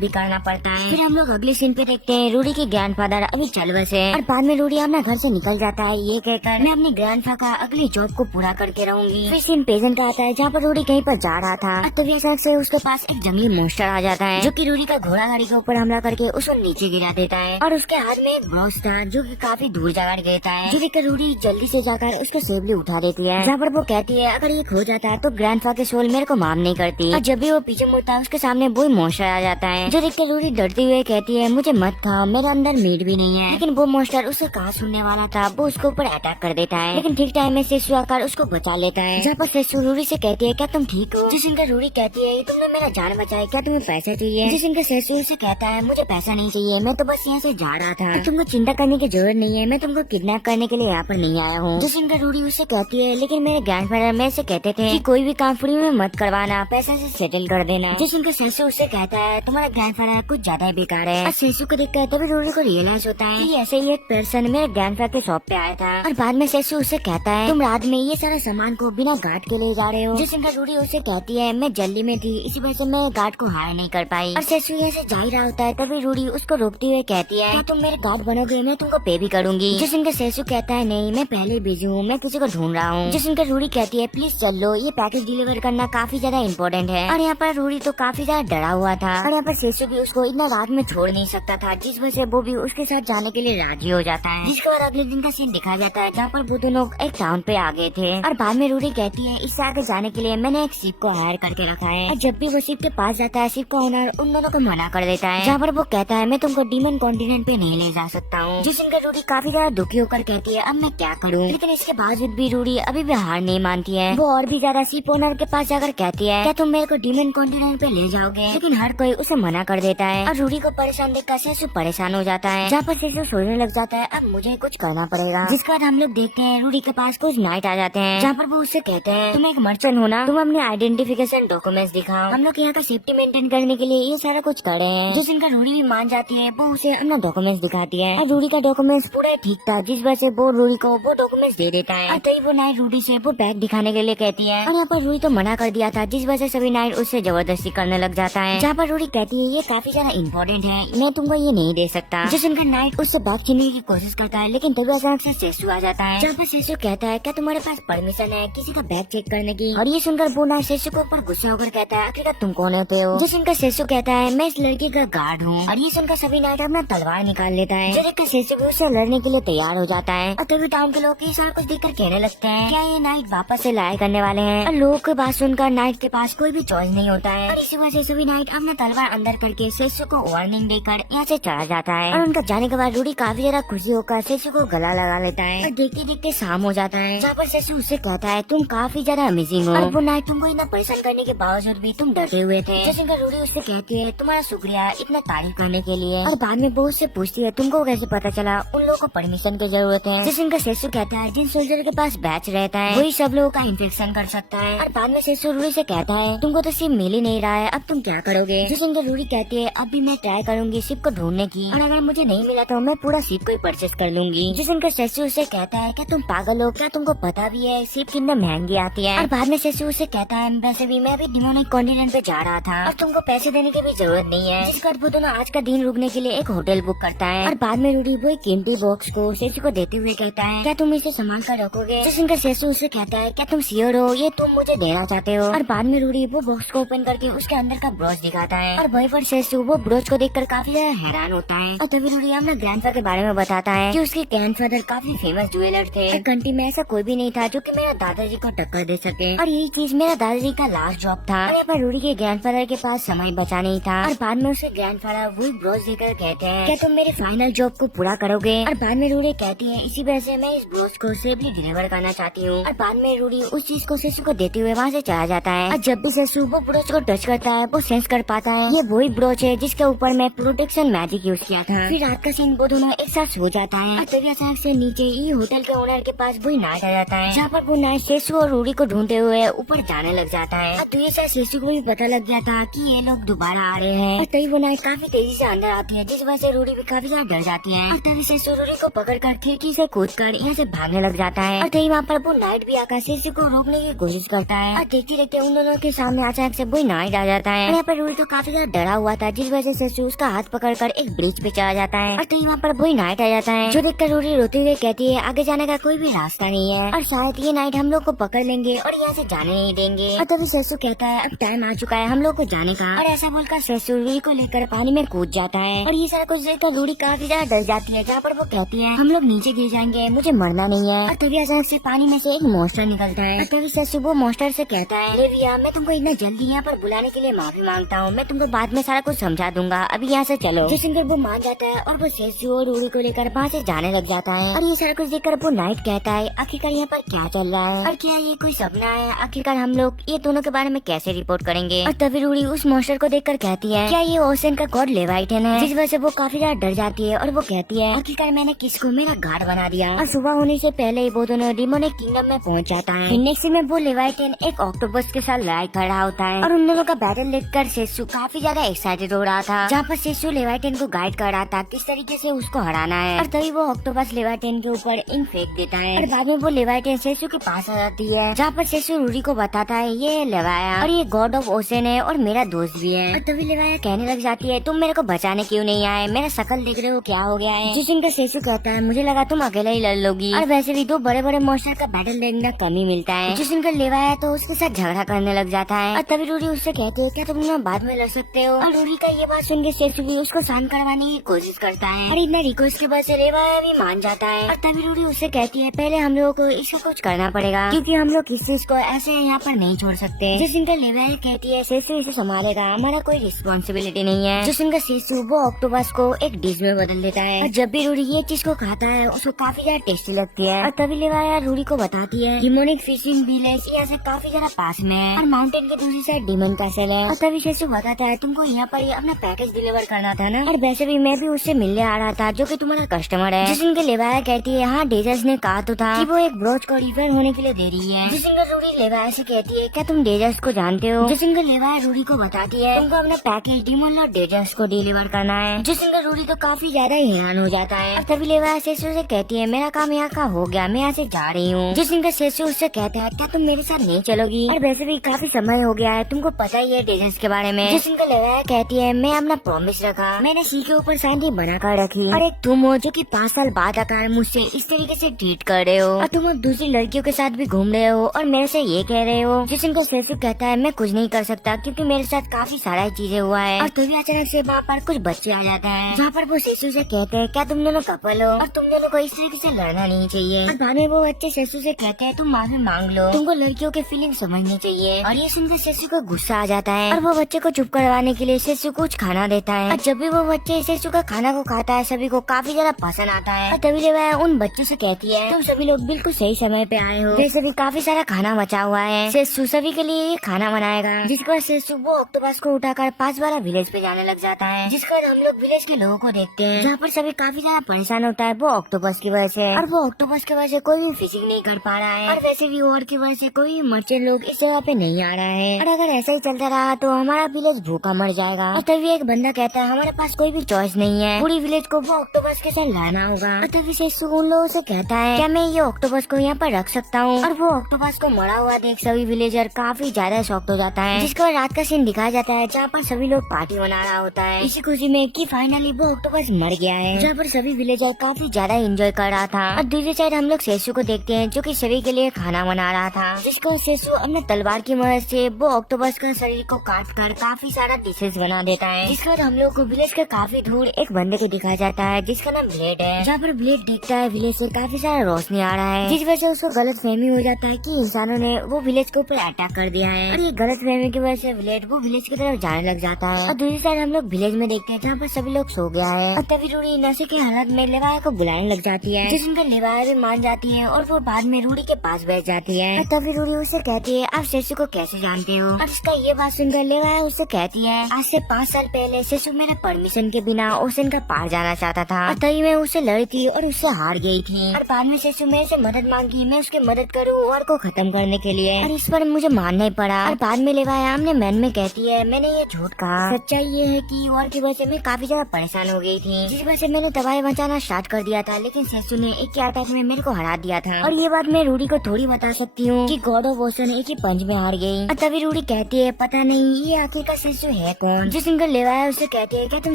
भी करना पड़ता है। फिर हम लोग अगले सीन पे देखते हैं रूडी के ग्रैंडफादर अभी चल बसे और बाद में रूडी अपना घर से निकल जाता है ये कहकर मैं अपने ग्रैंडफा का अगली जॉब को पूरा करके रहूंगी। फिर सीन पेजेंट का आता है जहाँ पर रूडी कहीं पर जा रहा था, तभी अचानक से उसके पास एक जंगली मॉन्स्टर आ जाता है जो कि रूडी का घोड़ा गाड़ी के ऊपर हमला करके उसको नीचे गिरा देता है और उसके हाथ में एक ब्रॉस था जो कि काफी दूर जगह गिरता है, जो देखकर रूडी जल्दी से जाकर उसको सेफली उठा देती है, जहाँ पर वो कहती है अगर ये खो जाता है तो ग्रैंडफा के सोल मेरे को माफ नहीं करती। और जब भी वो पीछे मुड़ता है उसके सामने वो मॉन्स्टर आ जाता है जो देखकर रूडी डरती हुए कहती है मुझे मत खाओ, मेरे अंदर मीट भी नहीं है। लेकिन वो मॉन्स्टर उससे कहा सुनने वाला था, वो उसके ऊपर अटैक कर देता है, लेकिन ठीक टाइम में सेसु आकर उसको बचा लेता है, जहाँ पर सेसु रूडी से कहती है क्या तुम ठीक हो? जिसका रूडी कहती है तुमने मेरा जान बचाया, क्या तुम्हें पैसा चाहिए? जिसका सेसु से कहता है मुझे पैसा नहीं चाहिए, मैं तो बस यहाँ से जा रहा था, तो तुमको चिंता करने की जरूरत नहीं है, मैं तुमको किडनैप करने के लिए यहाँ पर नहीं आया हूँ। जिसका रूडी उससे कहती है लेकिन मेरे ग्रैंडफादर मेरे से कहते थे कि कोई भी काम फ्री में मत करवाना, पैसा से सेटल कर देना। जिसका सेसु उससे कहता है तुम्हारा ग्रैंडफादर कुछ ज्यादा ही बेकार है। और सेसु को देखकर तभी रूडी को रियलाइज होता है कि ऐसे ही एक पर्सन मेरे ग्रैंडफादर के शॉप पे आया था। और बाद में सेसु उससे कहता है तुम रात में ये सारा सामान को बिना गार्ड के ले जा रहे हो। जिसका रूडी उससे कहती है मैं जल्दी में थी, इसी वजह से मैं गार्ड को हायर नहीं कर पाई। और सेसु यहाँ से जा ही रहा होता है तभी रूडी उसको रोकते हुए कहती है क्या तुम मेरे गार्ड बनोगे, मैं तुमको पे भी करूंगी। जिसका सेसु कहता है नहीं मैं पहले बिजी हूँ, मैं किसी को ढूंढ रहा हूँ। जिसका रूडी कहती है प्लीज चल लो, ये पैकेज डिलीवर करना काफी ज्यादा इम्पोर्टेंट है। और यहाँ पर रूडी तो काफी ज्यादा डरा हुआ था और यहाँ पर सेसु भी उसको इतना रात में छोड़ नहीं सकता था, जिस वजह से वो भी उसके साथ जाने के लिए राजी हो जाता है। जिसके बाद अगले दिन का सीन दिखाया जाता है जहाँ पर वो दोनों एक टाउन पे आ गए थे और बाद में रूडी कहती है इससे आगे जाने के लिए मैंने एक शिप को हायर करके रखा है। और जब भी वो शिप के पास जाता है शिप का ओनर उन दोनों को मना कर देता है, जहाँ पर वो कहता है मैं तुमको डीमन कॉन्टिनेंट पे नहीं ले जा सकता हूँ। जिसका रूडी काफी ज्यादा दुखी होकर कहती है अब मैं क्या करूँ, लेकिन इसके बावजूद भी रूडी अभी भी हार नहीं मानती है। वो और भी ज्यादा शिप ओनर के पास जाकर कहती है क्या तुम मेरे को डीमन कॉन्टिनेंट पे ले जाओगे, लेकिन हर कोई उसे मना कर देता है। और रूडी को परेशान देखकर सेसु परेशान हो जाता है, जहाँ पर सेसु सोचने लग जाता है अब मुझे कुछ करना पड़ेगा। जिसके बाद हम लोग देखते हैं रूडी के पास कुछ नाइट आ जाते हैं, जहाँ पर वो उससे कहते हैं तुम एक मर्चेंट हो ना, तुम अपने आइडेंटिफिकेशन डॉक्यूमेंट्स दिखाओ, हम लोग यहाँ का सेफ्टी मेंटेन करने के लिए ये सारा कुछ कर रहे हैं। जिस इनका रूडी भी मान जाती है, वो उसे अपना डॉक्यूमेंट्स दिखाती है और रूडी का डॉक्यूमेंट्स पूरा ठीक था, जिस वजह से वो रूडी को वो डॉक्यूमेंट्स दे देता है। और तभी वो नाइट रूडी से वो बैग दिखाने के लिए कहती है और यहाँ पर रूडी तो मना कर दिया था, जिस वजह से सभी नाइट उससे जबरदस्ती करने लग जाता है, जहाँ पर रूडी कहती है ये काफी ज्यादा इम्पोर्टेंट है, मैं तुमको ये नहीं दे सकता। जिस इनका नाइट उससे बैग छीनने की कोशिश करता है, लेकिन तभी अचानक से सेसु आ जाता है, जहाँ पर सेसु कहता है क्या तुम्हारे पास परमिशन है किसी का बैग चेक करने की। और ये सुनकर वो नाइट सेसु के ऊपर गुस्सा होकर कहता है आखिरकार तुम कौन होते हो। जिस इनका सेसु कहता है मैं इस लड़की का गार्ड हूँ। और ये सुनकर सभी नाइट अपना तलवार निकाल लेता है, जो देखकर सेसु भी उससे लड़ने के लिए तैयार हो जाता है। और तभी टाउन के लोग ये सारा कुछ देखकर कहने लगते हैं क्या ये नाइट वापस से लड़ाई करने वाले हैं। और लोगों की बात सुनकर नाइट के पास कोई भी चॉइस नहीं होता है, और इसी वजह से सभी नाइट अपना तलवार अंदर करके सेसु को वार्निंग देकर यहाँ से चला जाता है। और उनका जाने के बाद रूडी काफी ज्यादा खुशी होकर सेसु को गला लगा लेता है और देखते देखते शाम हो जाता है, जहाँ पर सेसु उससे कहता है तुम काफी ज्यादा अमेजिंग हो और वो नाइट तुमको इतना परेशान करने के बावजूद भी तुम डटे हुए थे। जैसे रूडी उससे कहती है तुम्हारा शुक्रिया इतना तारीफ करने के लिए। और बाद में वो उससे पूछती है तुमको कैसे पता चला उन लोगों को परमिशन की जरूरत है। जैसे इनका सेसु कहता है जिन सोल्जर के पास बैच रहता है वही सब लोगों का इन्फेक्शन कर सकता है। और बाद में सेसु रूडी से कहता है तुमको तो सिर्फ मिल ही नहीं रहा है, अब तुम क्या करोगे। जैसे इनका रूडी कहती है अब भी मैं ट्राई करूंगी शिप को ढूंढने की, और अगर मुझे नहीं मिला तो मैं पूरा शिप को ही परचेस कर लूंगी। जैसे इनका सेसु उससे कहता है क्या तुम पागल हो, क्या तुमको पता भी है शिप कितना महंगी आती है। और बाद में सेसु उससे कहता है वैसे भी मैं भी डिमोनिक कॉन्टिनेंट पे जा रहा था, अब तुमको पैसे देने की भी जरूरत नहीं है। जिसके बाद वो दोनों आज का दिन रुकने के लिए एक होटल बुक करता है। और बाद में रूडी वो एक कीमती बॉक्स को सेसु को देते हुए कहता है क्या तुम इसे संभाल कर रखोगे। जिसका सेसु उससे कहता है क्या तुम श्योर हो ये तुम मुझे देना चाहते हो। और बाद में रूडी वो बॉक्स को ओपन करके उसके अंदर का ब्रोच दिखाता है, और वही पर सेसु वो ब्रोच को देखकर काफी ज्यादा हैरान होता है। और तभी रूडी अपना ग्रैंडफादर के बारे में बताता है कि उसके ग्रैंडफादर काफी फेमस ज्वेलर थे, कंट्री में ऐसा कोई भी नहीं था जो कि मेरा दादाजी को टक्कर दे सके, और यही चीज मेरा दादाजी का लास्ट जॉब था। और यहाँ पर रूडी के ग्रैंडफादर के पास समय बचा नहीं था, और बाद में उसे ग्रैंडफादर वही ब्रोच देकर कहते हैं क्या तुम मेरे फाइनल जॉब को पूरा करोगे। और बाद में रूडी कहती है इसी वजह से मैं इस ब्रोच को सेफली डिलीवर करना चाहती हूँ। और बाद में रूडी उस चीज को सेसु को देते हुए वहाँ से चला जाता है, और जब भी सेसु वो ब्रोच को टच करता है वो सेंस कर पाता है ये वही ब्रोच है जिसके ऊपर मैं प्रोटेक्शन मैजिक यूज किया था। फिर रात का सीन वो दोनों एक साथ सो जाता है, और तभी अचानक से नीचे ही होटल के ओनर के पास वही नाइट आ जाता है, जहाँ पर वो नाइट सेसु और रूडी को ढूंढते हुए ऊपर जाने लग जाता है। और तभी से सेसु को भी पता लग गया था कि ये लोग दोबारा आ रहे हैं, और तभी वो नाइट काफी तेजी से अंदर आती है, जिस वजह से रूडी भी काफी ज्यादा डर जाती है। और तभी सेसु रूडी को पकड़कर खिड़की से कूदकर यहाँ से भागने लग जाता है, और तभी वहाँ पर वो नाइट भी आकर सेसु को रोकने की कोशिश करता है। और देखते देखते उन दोनों के सामने अचानक से से वही नाइट आ जाता है। यहाँ पर रूही तो काफी ज्यादा डरा हुआ था, जिस वजह से सेसु उसका हाथ पकड़कर एक ब्रिज पे चला जाता है। और तभी वहाँ पर वही नाइट आ जाता है, जो देखकर रूही रोती हुई कहती है आगे जाने का कोई भी रास्ता नहीं है और शायद ये नाइट हम लोग को पकड़ लेंगे और यहाँ से जाने नहीं देंगे। और तभी सेसु कहता है अब टाइम आ चुका है हम लोग को जाने का। और ऐसा बोलकर सेसु रूही को लेकर पानी में कूद जाता है। और ये सारा कुछ देखकर रूही काफी ज्यादा डर जाती है, जहाँ पर वो कहती है हम लोग नीचे गिर जाएंगे, मुझे मरना नहीं है। और तभी अचानक से पानी में से एक मॉन्स्टर निकलता है। और तभी सेसु वो मॉन्स्टर से कहता है अरे भैया मैं तुमको इतना जल्दी यहाँ पर बुलाने के लिए माफी मांगता हूँ, मैं तुमको बाद में सारा कुछ समझा दूंगा, अभी यहाँ से चलो। जो सुनकर वो मान जाता है और वो सेसु और रूही को लेकर वहाँ से जाने लग जाता है। और ये सारा कुछ देखकर वो नाइट कहता है आखिरकार यहाँ पर क्या चल रहा है और क्या ये कोई सपना है, आखिरकार हम लोग ये दोनों के बारे में कैसे रिपोर्ट करेंगे। और तभी रूही उस मॉन्स्टर को देखकर कहती है क्या ये ओशन का गॉड लेवाइटन है, जिस वजह से वो काफी ज्यादा डर जाती है। और वो कहती है आखिरकार मैंने किसको मेरा गार्ड बना दिया। और सुबह होने से पहले ही वो दोनों डेमोनिक किंगडम में पहुंच जाता है। नेक्स्ट में वो लेवाइटन एक ऑक्टोपस के साथ लड़ाई कर रहा होता है और उन दोनों का बैटल देखकर सेसु काफी ज्यादा एक्साइटेड हो रहा था, जहाँ पर सेसु लेवाइटन को गाइड कर रहा था किस तरीके से उसको हराना है। और तभी वो ऑक्टोपस लेवाइटन के ऊपर इंक फेंक देता है और बाद में वो लेवाइटन सेसु के पास आ जाती है, जहाँ पर सेसु रूही को बताता है ये लेवाया और ये गॉड ऑफ ओशन है और मेरा दोस्त भी है। और तभी लेवाया कहने लग जाती है तुम मेरे को बचाने क्यों नहीं आए, मेरा शकल देख रहे हो क्या हो गया है। जिस का सेसु कहता है मुझे लगा तुम अकेला ही लड़ लोगी, और वैसे भी दो बड़े बड़े मॉन्स्टर का बैटल देखना कम ही मिलता है। जिस का लेवाया तो उसके साथ झगड़ा करने लग जाता है। और तभी रूही उससे कहती है क्या तुम लोग बाद में लड़ सकते हो। और रूही का ये बात सुन के सेसु भी उसको शांत करवाने की कोशिश करता है और इतना रिक्वेस्ट के बाद से लेवाया भी मान जाता है। और तभी रूही उससे कहती है पहले हम लोगों को इसको कुछ करना पड़ेगा, क्योंकि हम लोग किसी चीज को ऐसे यहाँ पर नहीं छोड़ सकते। जिस का लेवाया कहती है सेसु इसे संभालेगा, हमारा कोई रिस्पॉन्सिबिलिटी नहीं है। जिस का सेसु वो ऑक्टोपस को एक डिश में बदल देता है और जब भी रूही ये चीज को खाता है उसको काफी ज्यादा टेस्टी लगती है। और तभी लेवाया रूही को बताती है डिमोनिक फिशिंग विलेज यहाँ से काफी ज्यादा पास में है और माउंटेन के दूसरी साइड डीमन कैसल है। और तभी सेसु बताता है तुमको यहाँ पर ही अपना पैकेज डिलीवर करना था ना, और वैसे भी मैं भी उससे मिलने आ रहा था जो कि तुम्हारा कस्टमर है। जिस के लेवाया कहती है हाँ डेजर्स ने कहा तो था कि वो एक ब्रोच को रिपेयर होने के लिए दे रही है। जिस रूही लेवाया से कहती है क्या तुम डेजर्स को जानते हो। जिस लेवाया रूही को बताती है तुमको अपना पैकेज डीमन और डेजर्स को डिलीवर करना है। जिस रूही तो काफी ज्यादा हैरान हो जाता है। और तभी लेवाया सेसु से कहती है मेरा काम यहाँ का हो गया, मैं यहाँ से जा रही हूँ। जिस सेसु उससे कहता है क्या तुम मेरे साथ नहीं चलोगी, और वैसे भी काफी समय हो गया है, तुमको पता ही है डेजर्स के बारे में। जिस लेवाया कहती है मैं अपना प्रॉमिस रखा, मैंने सी के ऊपर शांति बनाकर रखी, और एक तुम हो जो कि 5 साल बाद आकर मुझसे इस तरीके से ट्रीट कर रहे हो, और तुम अब दूसरी लड़कियों के साथ भी घूम रहे हो और मेरे से ये कह रहे हो। जिसको सेसु कहता है मैं कुछ नहीं कर सकता क्योंकि मेरे साथ काफी सारा चीजें हुआ है। और तभी अचानक से वहाँ पर कुछ बच्चे आ जाते हैं, जहाँ पर वो सेसु से कहते हैं क्या तुम दोनों कपल हो और तुम दोनों को इस तरीके से लड़ना नहीं चाहिए। और बाद में वो बच्चे सेसु से कहते हैं तुम माफी मांग लो, तुमको लड़कियों के फीलिंग समझनी चाहिए। और ये सुनकर सेसु को गुस्सा आ जाता है और वो बच्चे को चुप करवाने के लिए सेसु कुछ खाना देता है। और जब भी वो बच्चे सेसु का खाना को खाता है सभी को काफी ज्यादा पसंद आता है। और तभी लेवाया उन बच्चों से कहती है तुम सभी लोग बिल्कुल सही समय पे आए हो, वैसे भी काफी सारा खाना बचा हुआ है, सेसु सभी के लिए ये खाना बनाएगा। जिसके बाद सेसु वो ऑक्टोपस को उठाकर 5-12 विलेज पे जाने लग जाता है। जिसके बाद हम लोग विलेज के लोगों को देखते हैं, जहाँ पर सभी काफी ज्यादा परेशान होता है वो ऑक्टोपस की वजह से, और वो ऑक्टोपस की वजह से कोई भी फिशिंग नहीं कर पा रहा है, और वैसे भी और की वजह से कोई मर्चेंट लोग इस जगह पे नहीं आ रहा है। और अगर ऐसा ही चलता रहा तो हमारा विलेज भूखा मर जाएगा। और तभी एक बंदा कहता है हमारे पास कोई भी चॉइस नहीं है, पूरी विलेज को वो ऑक्टोपस के साथ लड़ना होगा। और तभी सेसु उन लोगों से कहता है क्या मैं ये ऑक्टोपस को यहाँ पर रख सकता हूँ। और वो ऑक्टोपस को मरा हुआ देख सभी विलेजर काफी ज्यादा शॉक्ड हो जाता है। जिसके बाद रात का सीन दिखाया जाता है, जहाँ पर सभी लोग पार्टी मना रहा होता है इसी खुशी में कि फाइनली वो ऑक्टोपस मर गया है, जहाँ पर सभी विलेजर काफी ज्यादा एंजॉय कर रहा था। और दूसरी साइड हम लोग सेसु को देखते हैं जो कि सभी के लिए खाना बना रहा था। जिसको सेसु अपने तलवार की मदद से वो ऑक्टोपस का शरीर को काट कर काफी सारा डिशेज बना देता है। जिसके बाद हम लोग को विलेज के काफी दूर एक बंदे को दिखाया जाता है जिसका नाम ब्लेड है, जहाँ पर ब्लेड देखता है विलेज से काफी सारा रोशनी आ रहा है, जिस वजह से उसको गलत फहमी हो जाता है कि इंसानों ने वो विलेज के ऊपर अटैक कर दिया है। और ये गलत फहमी की वजह से ब्लेड वो विलेज की तरफ जाने लग जाता है। और दूसरी साइड हम लोग विलेज में देखते हैं जहाँ पर सभी लोग सो गया है। और तभी रूही नशे के हालत में लेवाया को बुलाने लग जाती है, जिसमें लेवाया भी मान जाती है और वो बाद में रूही के पास बैठ जाती है। और तभी रूही उससे कहती है आप सेसु को कैसे जानते हो। और इसका ये बात सुनकर लेवाया उससे कहती है आज से 5 साल पहले सेसु मेरे परमिशन के बिना ओशन का पार जाना चाहता था, और तभी मैं उससे लड़ी थी और उससे हार गई थी। और बाद में सेसु मेरे से मदद मांगी, मैं उसकी मदद करूँ और को खत्म करने के लिए, और इस पर मुझे मानना ही पड़ा। और बाद में लेवाया हमने मन में कहती है मैंने ये झूठ कहा। सच्चाई ये है कि और की वजह से मैं काफी ज्यादा परेशान हो गई थी, जिस वजह से मैंने दवाई बचाना स्टार्ट कर दिया था, लेकिन सेसु ने एक ही अटैक में मेरे को हरा दिया था। और ये बात मैं रूडी को थोड़ी बता सकती हूँ कि गॉड ऑफ ओशन एक ही पंच में हार गई। और तभी रूडी कहती है पता नहीं ये आखिर का सेसु है कौन। जो सिंगर लेवाया उससे कहती है क्या तुम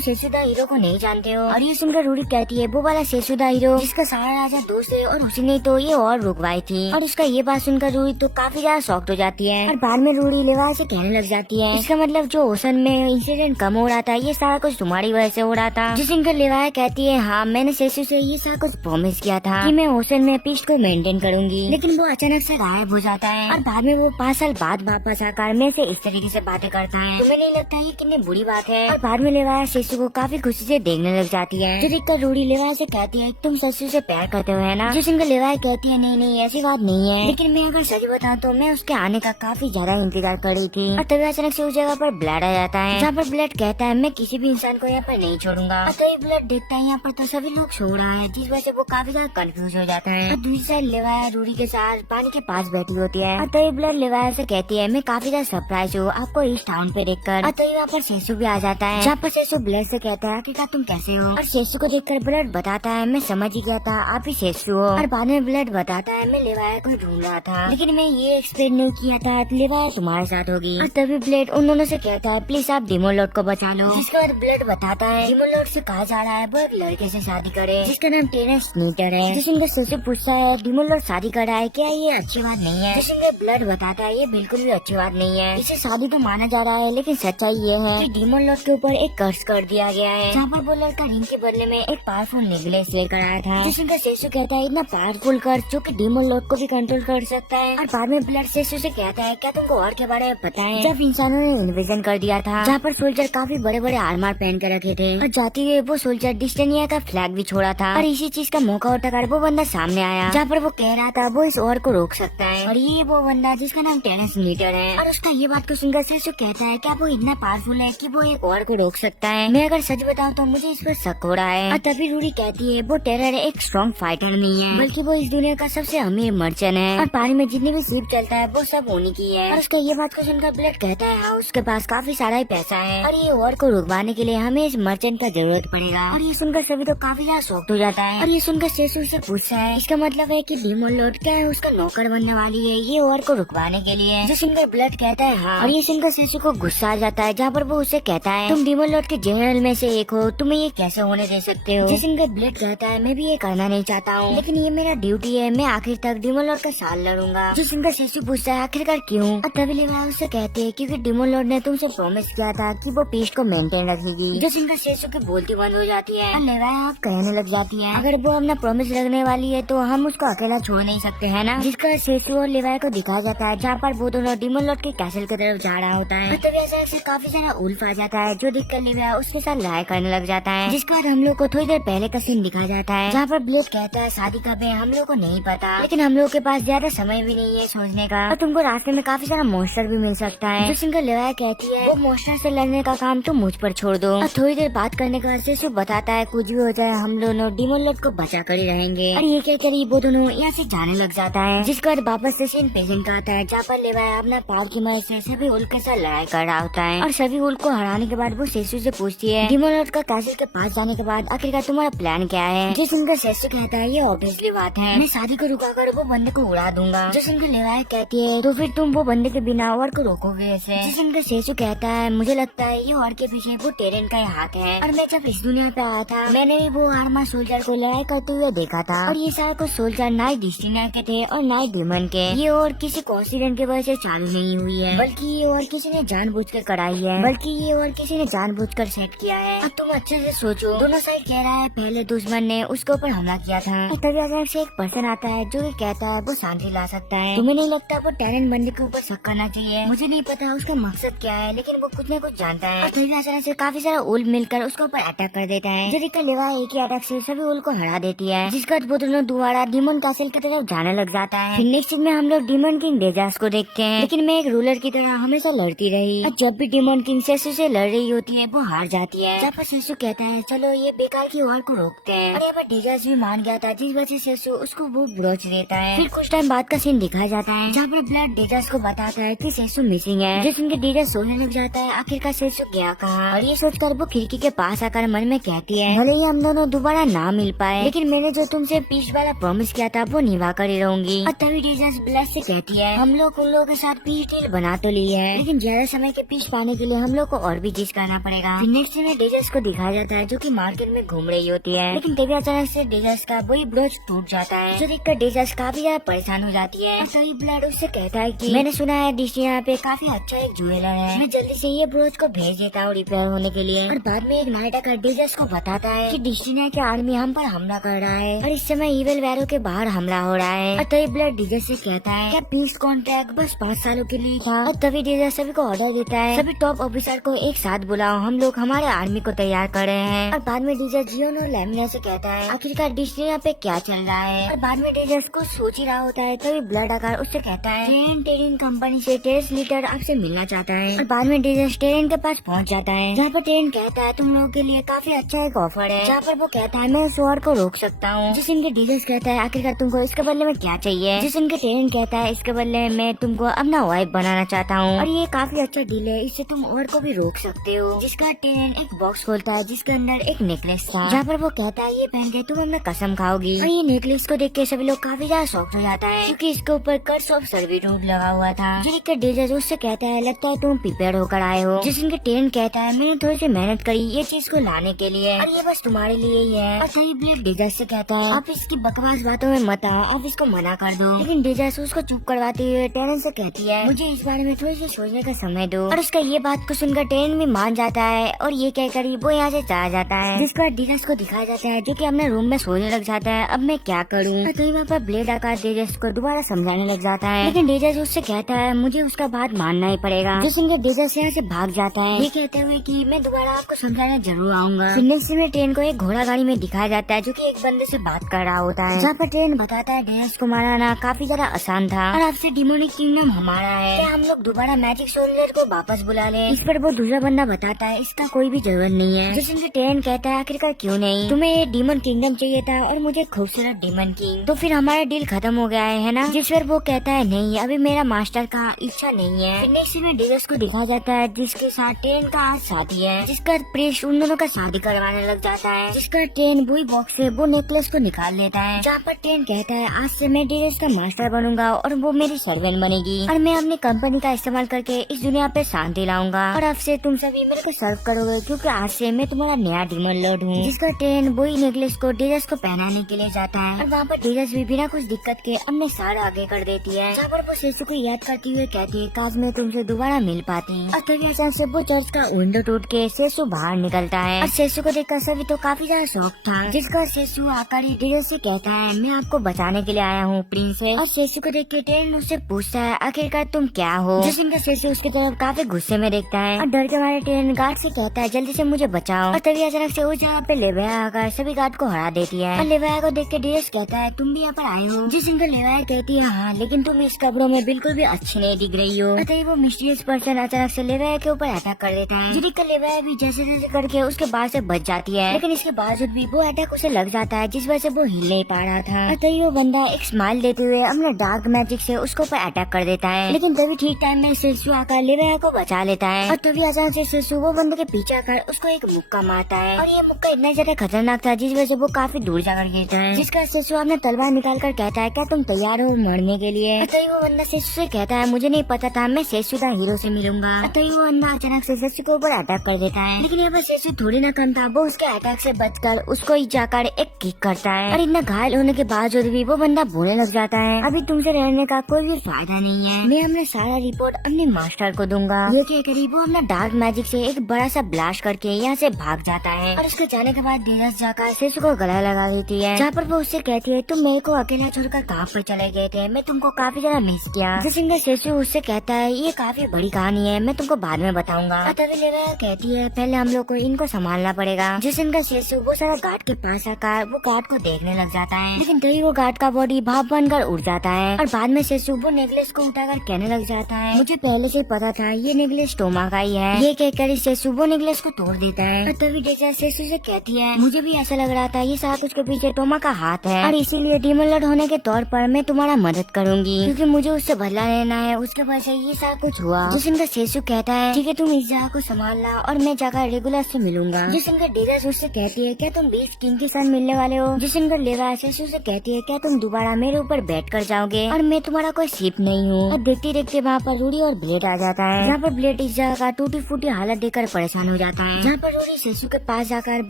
सेसु द हीरो को नहीं जानते हो। और ये सुनकर रूडी कहती है वो वाला सेसु द हीरो जिसका सारा राजा दोस्त है और उसी ने तो ये और रुकवाई थी। और उसका ये बात सुनकर रूडी तो काफी ज्यादा शॉक्ड हो जाती है। और बाद में रूडी लेवाया से कहने लग जाती है इसका मतलब जो ओशन में इंसिडेंट कम हो रहा था ये सारा कुछ तुम्हारी वजह से हो रहा था। जो सिंगर लेवाया कहती है हाँ मैंने सेसु से ये सारा कुछ प्रॉमिस किया था कि मैं ओशन में पीस को मेंटेन करूंगी, लेकिन वो अचानक से गायब हो जाता है। और बाद में वो 5 साल बाद वापस आकर मेरे से इस तरीके से बातें करता है। तुम्हें नहीं लगता ये कितनी बुरी बात है। और बाद में लेवाया सेसु को काफी खुशी से देखने लग जाती है। जो देखकर रूडी लेवाया से कहती है तुम सेसु से प्यार करते हो है ना। जो सिंगर लेवाया कहती है नहीं ऐसी बात नहीं है, लेकिन मैं अगर सच बताऊं तो मैं उसके आने का काफी ज्यादा इंतजार कर रही थी। और तभी अचानक से उस जगह पर ब्लड आ जाता है, जहाँ पर ब्लड कहता है मैं किसी भी इंसान को यहाँ पर नहीं छोड़ूंगा। और तभी ब्लड देखता है यहाँ पर तो सभी लोग सो रहा है, जिस वजह से वो काफी ज्यादा कंफ्यूज हो जाता है। और दूसरी साइड लेवाया रूडी के साथ पानी के पास बैठी होती है। और तभी ब्लड लेवाया से कहती है मैं काफी ज्यादा सरप्राइज हूँ आपको इस टाउन पे देखकर। और तभी वहाँ पर सेसु भी आ जाता है, जहाँ पर सेसु ब्लड से कहता है आखिरकार तुम कैसे हो। और सेसु को देखकर ब्लड बताता है मैं समझ ही गया था आप ही सेसु हो। और बाद में ब्लड बताता है मैं लेवाया को ढूंढ रहा था, लेकिन मैं ये एक्सपेक्ट नहीं किया था लेवाया तुम्हारे साथ होगी। और तभी ब्लड उन दोनों से कहता है प्लीज आप डेमन लॉर्ड को बचा लो। जिसके बाद ब्लड बताता है डेमन लॉर्ड से कहा जा रहा है वो एक लड़के से शादी करे जिसका नाम टेरेंस स्नीटर है। जिसमें सेसु पूछता है डेमन लॉर्ड शादी कर रहा है क्या ये अच्छी बात नहीं है। जिसमें ब्लड बताता है ये बिल्कुल भी अच्छी बात नहीं है, इसे शादी तो माना जा रहा है, लेकिन सच्चाई ये है कि डेमन लॉर्ड के ऊपर एक कर्ज कर दिया गया है, जहाँ पर वो लड़का रिंग के बदले में एक पावरफुल नेकलेस लेकर आया था। जिसमें सेसु कहता है इतना पावरफुल कर्ज जो कि डेमन लॉर्ड को भी कंट्रोल कर सकता है। और बाद में ब्लड सेसु से कहता है क्या तुमको और के बारे में पता है जब इंसानों ने इन्वेजन कर दिया था, जहाँ पर सोल्जर काफी बड़े बड़े आर्मर पहन के रखे थे, और जाते हुए वो सोल्जर डिस्टेनिया का फ्लैग भी छोड़ा था। और इसी चीज का मौका उठाकर वो बंदा सामने आया, जहाँ पर वो कह रहा था वो इस वॉर को रोक सकता है। और ये वो बंदा जिसका नाम टेरेंस मीटर है। और उसका ये बात को सुनकर सेसु कहता है क्या वो इतना पावरफुल है कि वो एक वॉर को रोक सकता है। मैं अगर सच बताऊँ तो मुझे इस पर शक हो रहा है। और तभी रूडी कहती है वो टेरर एक स्ट्रॉन्ग फाइटर नहीं है, बल्कि वो इस दुनिया का सबसे अमीर मर्चेंट है, और पानी में जितनी भी शिप चलता है वो सब उन्हीं की है। और उसका ये बात को सुनकर ब्लड कहता है हाँ उसके पास काफी सारा ही पैसा है, और ये वॉर को रुकवाने के लिए हमें इस मर्चेंट का जरूरत पड़ेगा। और ये सुनकर सभी तो काफी ज्यादा शॉक्ड हो जाता है। और ये सुनकर सेसु से पूछता है इसका मतलब है कि डेमन लॉर्ड क्या है उसका नौकर बनने वाली है ये वॉर को रुकवाने के लिए। जो सुनकर ब्लड कहता है हाँ। और ये सुनकर सेसु को गुस्सा आ जाता है, जहाँ पर वो उसे कहता है तुम डेमन लॉर्ड के जनरल में से एक हो, तुम्हें ये कैसे होने दे सकते हो। जो सुनकर ब्लड कहता है मैं भी ये करना नहीं चाहता हूँ, लेकिन ये मेरा ड्यूटी है, मैं आखिर तक डेमन लॉर्ड का साथ लड़ूंगा। जो सुनकर सेसु पूछता है आखिरकार क्यों। और तभी लेवाया उससे कहते हैं क्योंकि डेमन लॉर्ड ने तुमसे प्रॉमिस किया था कि वो पीस को मेंटेन रखेगी। जो सुनकर सेसु की बोलती बंद हो जाती है। लेवाया आप कहने लग जाती है अगर वो अपना प्रॉमिस रखने वाली है तो हम उसको अकेला छोड़ नहीं सकते है ना। जिसका सेसु और लेवाया को दिखाया जाता है, जहाँ पर वो दोनों डेमन लॉर्ड के कैसल की तरफ जा रहा होता है। तभी अचानक से काफी सारा उल्फ आ जाता है, जो देखकर लेवाया उसके साथ लड़ाई करने लग जाता है। जिसके बाद हम लोग को थोड़ी देर पहले का सीन दिखाया जाता है, जहाँ पर ब्लेड कहता है शादी कब है हम लोग को नहीं पता, लेकिन हम लोग के पास ज्यादा समय भी नहीं है सोचने का, और तुमको रास्ते में काफी सारा मॉन्स्टर भी मिल सकता है। जो सिंगर लेवाया कहती है वो मॉन्स्टर से लड़ने का काम तुम मुझ पर छोड़ दो। और थोड़ी देर बात करने के बाद सेसु बताता है कुछ भी हो जाए हम दोनों डेमन लॉर्ड को बचा कर ही रहेंगे। और ये कहकर वो दोनों यहाँ से जाने लग जाता है। जिसके बाद वापस से सीन पेजेंट का आता है, जहाँ पर लेवाया अपना पावर की मदद से सभी उल्फ के साथ लड़ाई कर रहा होता है। और सभी उल्फ को हराने के बाद वो सेसु से पूछती है डेमन लॉर्ड का कैसल के पास जाने के बाद आखिरकार तुम्हारा प्लान क्या है। जिस सिंगर सेसु कहता है ये ऑब्वियसली बात है, मैं शादी को रुका कर वो बंदे को उड़ा दूंगा। जो सिंगर लेवाया कहती है तो फिर तुम वो बंदे के बिना और को रोकोगे ऐसे। जिस सिंगर सेसु कहता है मुझे लगता है ये और के पीछे वो टेरेन का ही हाथ है, और मैं जब इस दुनिया पे आया था मैंने भी वो आर्मा सोल्जर को लड़ाई करते हुए देखा था, और ये सारे कुछ सोल्जर ना ही डिस्टिनिया के थे और ना ही डेमन के। ये और किसी कॉन्सिडेंट की वजह से चालू नहीं हुई है, बल्कि ये और किसी ने जानबूझकर कराई है, बल्कि ये और किसी ने जानबूझकर सेट किया है। अब तुम अच्छे से सोचो, दोनों साइड कह रहा है पहले दुश्मन ने उसके ऊपर हमला किया था, तभी अचानक से एक पर्सन आता है जो कहता है वो शांति ला सकता है। तुम्हें नहीं लगता वो टेरेन बंदे के ऊपर शक करना चाहिए? मुझे नहीं पता उसका मकसद क्या है, लेकिन वो कुछ न कुछ जानता है। तभी अचानक से काफी सारा उल्फ मिलकर उसके ऊपर अटैक कर देता है, जो देखकर लेवाया एक ही अटैक से सभी उल्फ को हरा देती है। जिसका वो दोनों दोबारा डीमन कैसल की तरफ जाने लग जाता है। फिर नेक्स्ट में हम लोग डीमन किंग डेजास को देखते हैं, लेकिन मैं एक रूलर की तरह हमेशा लड़ती रही, और जब भी डीमन किंग सेसु से लड़ रही होती है वो हार जाती है। जब सेसु कहता है चलो ये बेकार की वॉर को रोकते हैं, और यहाँ पर डेजास भी मान गया था, जिस वजह से सेसु उसको वो ब्रोच देता है। फिर कुछ टाइम बाद का सीन दिखाया दिखाया जाता है, जहाँ पर ब्लड डेजर्स को बताता है कि सेसु मिसिंग है। जिसम के डेजर्स सोचने लग जाता है आखिरकार सेसु गया कहाँ, और ये सोचकर वो खिड़की के पास आकर मन में कहती है, भले ही हम दोनों दोबारा ना मिल पाए, लेकिन मैंने जो तुमसे पीस वाला प्रॉमिस किया था वो निभा कर ही रहूंगी। और तभी डेजर्स ब्लड से कहती है, हम लोग उन लोगों के साथ पीस डील बना तो ली है, लेकिन ज्यादा समय के पीस पाने के लिए हम लोग को और भी चीज करना पड़ेगा। नेक्स्ट में डेजर्स को दिखाया जाता है जो कि मार्केट में घूम रही होती है, लेकिन तभी अचानक से डेजर्स का वही ब्रोच टूट जाता है, जो देखकर डेजर्स काफी ज्यादा परेशान हो जाती है। तभी ब्लड उससे कहता है कि मैंने सुना है डिस्नी यहाँ पे काफी अच्छा एक ज्वेलर है, मैं जल्दी से ये ब्रोच को भेज देता हूँ रिपेयर होने के लिए। और बाद में एक नाइट आकर डेजर्स को बताता है कि डिस्नी की आर्मी हम पर हमला कर रहा है और इस समय इविल वैरो के बाहर हमला हो रहा है। और तभी ब्लड डेजर्स से कहता है क्या पीस कॉन्ट्रैक्ट बस 5 सालों के लिए था। और तभी डेजर्स सभी को ऑर्डर देता है, सभी टॉप ऑफिसर को एक साथ बुलाओ, हम लोग हमारे आर्मी को तैयार कर रहे हैं। और बाद में डेजर्स जियोन और लैमिना से कहता है आखिरकार डिस्नी यहाँ पे क्या चल रहा है। और बाद में डेजर्स को सोच ही रहा होता है, तभी ब्लड आकर उससे कहता है टेरेन कंपनी से टेरेस लीटर आपसे मिलना चाहता है। और बाद में डेजर्स टेरेन के पास पहुँच जाता है, जहाँ पर टेरेन कहता है तुम लोगों के लिए काफी अच्छा एक ऑफर है, जहाँ पर वो कहता है मैं उस वॉर को रोक सकता हूँ। जिस इनके डेजर्स कहता है आखिरकार तुमको इसके बदले में क्या चाहिए। जिस इनके टेरेन कहता है इसके बदले मैं तुमको अपना वाइफ बनाना चाहता हूँ और ये काफी अच्छा डील है, इससे तुम और को भी रोक सकते हो। जिसका टेरेन एक बॉक्स खोलता है जिसके अंदर एक नेकलेस था, जहाँ पर वो कहता है ये पहन के तुम हमें कसम खाओगी। और ये नेकलेस को देख के सभी लोग काफी ज्यादा शॉक्ड हो जाता है, क्योंकि इसके ऊपर कर्स ऑफ सर्विट्यूड लगा हुआ था। जिसके डेजर्स उससे कहता है लगता है तुम प्रिपेयर होकर आए हो। जिसके टेरेन कहता है मैंने थोड़ी सी मेहनत करी ये चीज को लाने के लिए और ये बस तुम्हारे लिए ही है। और तभी ब्लेड डेजर्स से कहता है आप इसकी बकवास बातों में मत आओ, आप इसको मना कर दो। लेकिन डेजर्स उसको चुप करवाते हुए टेरेन से कहती है मुझे इस बारे में थोड़ी सी सोचने का समय दो। और उसका ये बात को सुनकर टेरेन भी मान जाता है और ये कहकर वो यहाँ से चला जाता है। जिसके बाद डेजर्स को दिखाया जाता है जो कि अपने रूम में सोने लग जाता है, अब मैं क्या करूँ। तो वहाँ पर ब्लेड आकर डेजर्स को दोबारा समझाने लग जाता है, लेकिन डेजर्स उससे कहता है मुझे उसका बात मानना ही पड़ेगा। जिसके डेजर्स यहाँ से भाग जाता है ये कहते हुए कि मैं दोबारा आपको समझाने जरूर आऊंगा। नेक्स्ट में ट्रेन को एक घोड़ा गाड़ी में दिखाया जाता है जो कि एक बंदे से बात कर रहा होता है, जहाँ पर ट्रेन बताता है डेजर्स को मारना काफी ज्यादा आसान था और आपसे डिमोनिक किंगडम हमारा है, हम लोग दोबारा मैजिक सोल्जर को वापस बुला ले। इस पर वो दूसरा बंदा बताता है इसका कोई भी जरूरत नहीं है। जिसमें ट्रेन कहता है आखिरकार क्यों नहीं, तुम्हें ये डीमन किंगडम चाहिए था और मुझे खूबसूरत डीमन किंग, तो फिर हमारा डील खत्म हो गया है ना। जिस पर वो कहता है नहीं अभी मेरा मास्टर का इच्छा नहीं है। नेक्स्ट में डेजर्स को दिखाया जाता है जिसके साथ ट्रेन का आज शादी है, जिसका प्रेस उन दोनों का शादी करवाने लग जाता है। जिसका ट्रेन वही बॉक्स से वो नेकलेस को निकाल लेता है, जहाँ पर ट्रेन कहता है आज से मैं डेजर्स का मास्टर बनूंगा और वो मेरी सर्वेंट बनेगी और मैं अपनी कंपनी का इस्तेमाल करके इस दुनिया पे शांति लाऊंगा और अब से तुम सभी मेरे को सर्व करोगे क्योंकि आज से मैं तुम्हारा नया डीमन लॉर्ड हूँ। जिसका ट्रेन वही नेकलेस को डेजर्स को पहनाने के लिए जाता है और वहाँ पर डेजर्स भी बिना कुछ दिक्कत के अपने सार आगे कर देती है, जहाँ पर वो सेसु को याद करती हुए कहती है काश मैं तुमसे दोबारा मिल पाती। और तभी अचानक से वो चर्च का विंडो टूट के सेसु बाहर निकलता है और सेसु को देखकर सभी तो काफी ज्यादा शौक था। जिसका सेसु आकर ही डेजर्स से कहता है मैं आपको बचाने के लिए आया हूँ प्रिंस से। और सेसु को देख के ट्रेन उससे पूछता है आखिरकार तुम क्या हो। जिसका सेसु उसकी तरफ काफी गुस्से में देखता है और डर के मारे ट्रेन गार्ड से कहता है जल्दी से मुझे बचाओ। और तभी अचानक से उस जगह पे लेवाया आकर सभी गार्ड को हरा देती है और लेवाया को देख के डेजर्स कहता है तुम भी यहाँ पर आए हो। जिसका लेवाया कहती है हाँ लेकिन तुम इस कपड़ों में बिल्कुल भी अच्छी नहीं दिख रही हो। तभी वो मिस्टीरियस पर्सन अचानक से लेवाया के ऊपर अटैक कर देता है, जिसका लेवाया भी जैसे जैसे करके उसके बाहर से बच जाती है, लेकिन इसके बावजूद भी वो अटैक उसे लग जाता है जिस वजह से वो हिल नहीं पा रहा था। और तभी वो बंदा एक स्माइल देते हुए अपने डार्क मैजिक से उसके ऊपर अटैक कर देता है, लेकिन तभी ठीक टाइम में सेसु आकर लेवाया को बचा लेता है। और तभी अचानक से सेसु वो बंदे के पीछे आकर उसको एक मुक्का मारता है और ये मुक्का इतना ज्यादा खतरनाक था जिस वजह से वो काफी दूर जाकर गिरता है। जिसका सेसु अपने तलवार निकाल कर कहता है क्या तुम तैयार हो मरने के लिए। तभी वो बंदा सेसु से कहता है मुझे नहीं पता था मैं सेसु का हीरो से मिलूंगा। तभी वो बंदा अचानक से सेसु के ऊपर अटैक कर देता है, लेकिन यहाँ पर सेसु थोड़ी ना कम था, वो उसके अटैक से बचकर उसको ही जाकर एक किक करता है और इतना घायल होने के बावजूद भी वो बंदा बोलने लग जाता है अभी तुमसे रहने का कोई भी फायदा नहीं है, मैं अपना सारा रिपोर्ट अपने मास्टर को दूंगा। ये कहकर वो अपना डार्क मैजिक से एक बड़ा सा ब्लास्ट करके यहाँ से भाग जाता है और उसके जाने के बाद डेजर्स जाकर सेसु को गला लगा देती है, जहाँ पर वो उससे कहती है तुम मेरे को अकेला छोड़कर कहाँ पर चले गए थे, मैं तुमको काफी ज्यादा मिस किया। जिसका सेसु उससे कहता है ये काफी बड़ी कहानी है मैं तुमको बाद में बताऊंगा। तभी लेवाया कहती है पहले हम लोग को इनको संभालना पड़ेगा। जिसका सेसु वो सारा गार्ड के पास आकर वो गार्ड को देखने लग जाता है, लेकिन तभी वो गार्ड का बॉडी भाप बनकर उड़ जाता है और बाद में सेसु वो नेकलेस को उठाकर कहने लग जाता है मुझे पहले से पता था ये नेकलेस टोमा का ही है। ये कहकर सेसु वो नेकलेस को तोड़ देता है और तभी डेजर्स सेसु से कहती है मुझे भी ऐसा लग रहा था ये सारा कुछ के पीछे टोमा का हाथ है और इसीलिए डीमन लॉर्ड होने के तौर पर मैं तुम्हारा मदद करूंगी क्योंकि मुझे उससे बदला लेना है, उसके वजह से ये सारा कुछ हुआ। जिसका सेसु कहता है ठीक है तुम इस जगह को संभालना और मैं जाकर रेगुलर से मिलूंगा। जिसका डेजर्स उससे कहती है क्या तुम 20 किंग के साथ मिलने वाले हो। जिसका लेवा सेसु से कहती है क्या तुम दोबारा मेरे ऊपर बैठ कर जाओगे और मैं तुम्हारा कोई शिप नहीं हूँ। और देखते देखते वहाँ पर रूडी और ब्लेड आ जाता है। जहाँ पर ब्लेड इस जगह का टूटी फूटी हालत देखकर परेशान हो जाता है। जहाँ पर रूडी सेसु के पास जाकर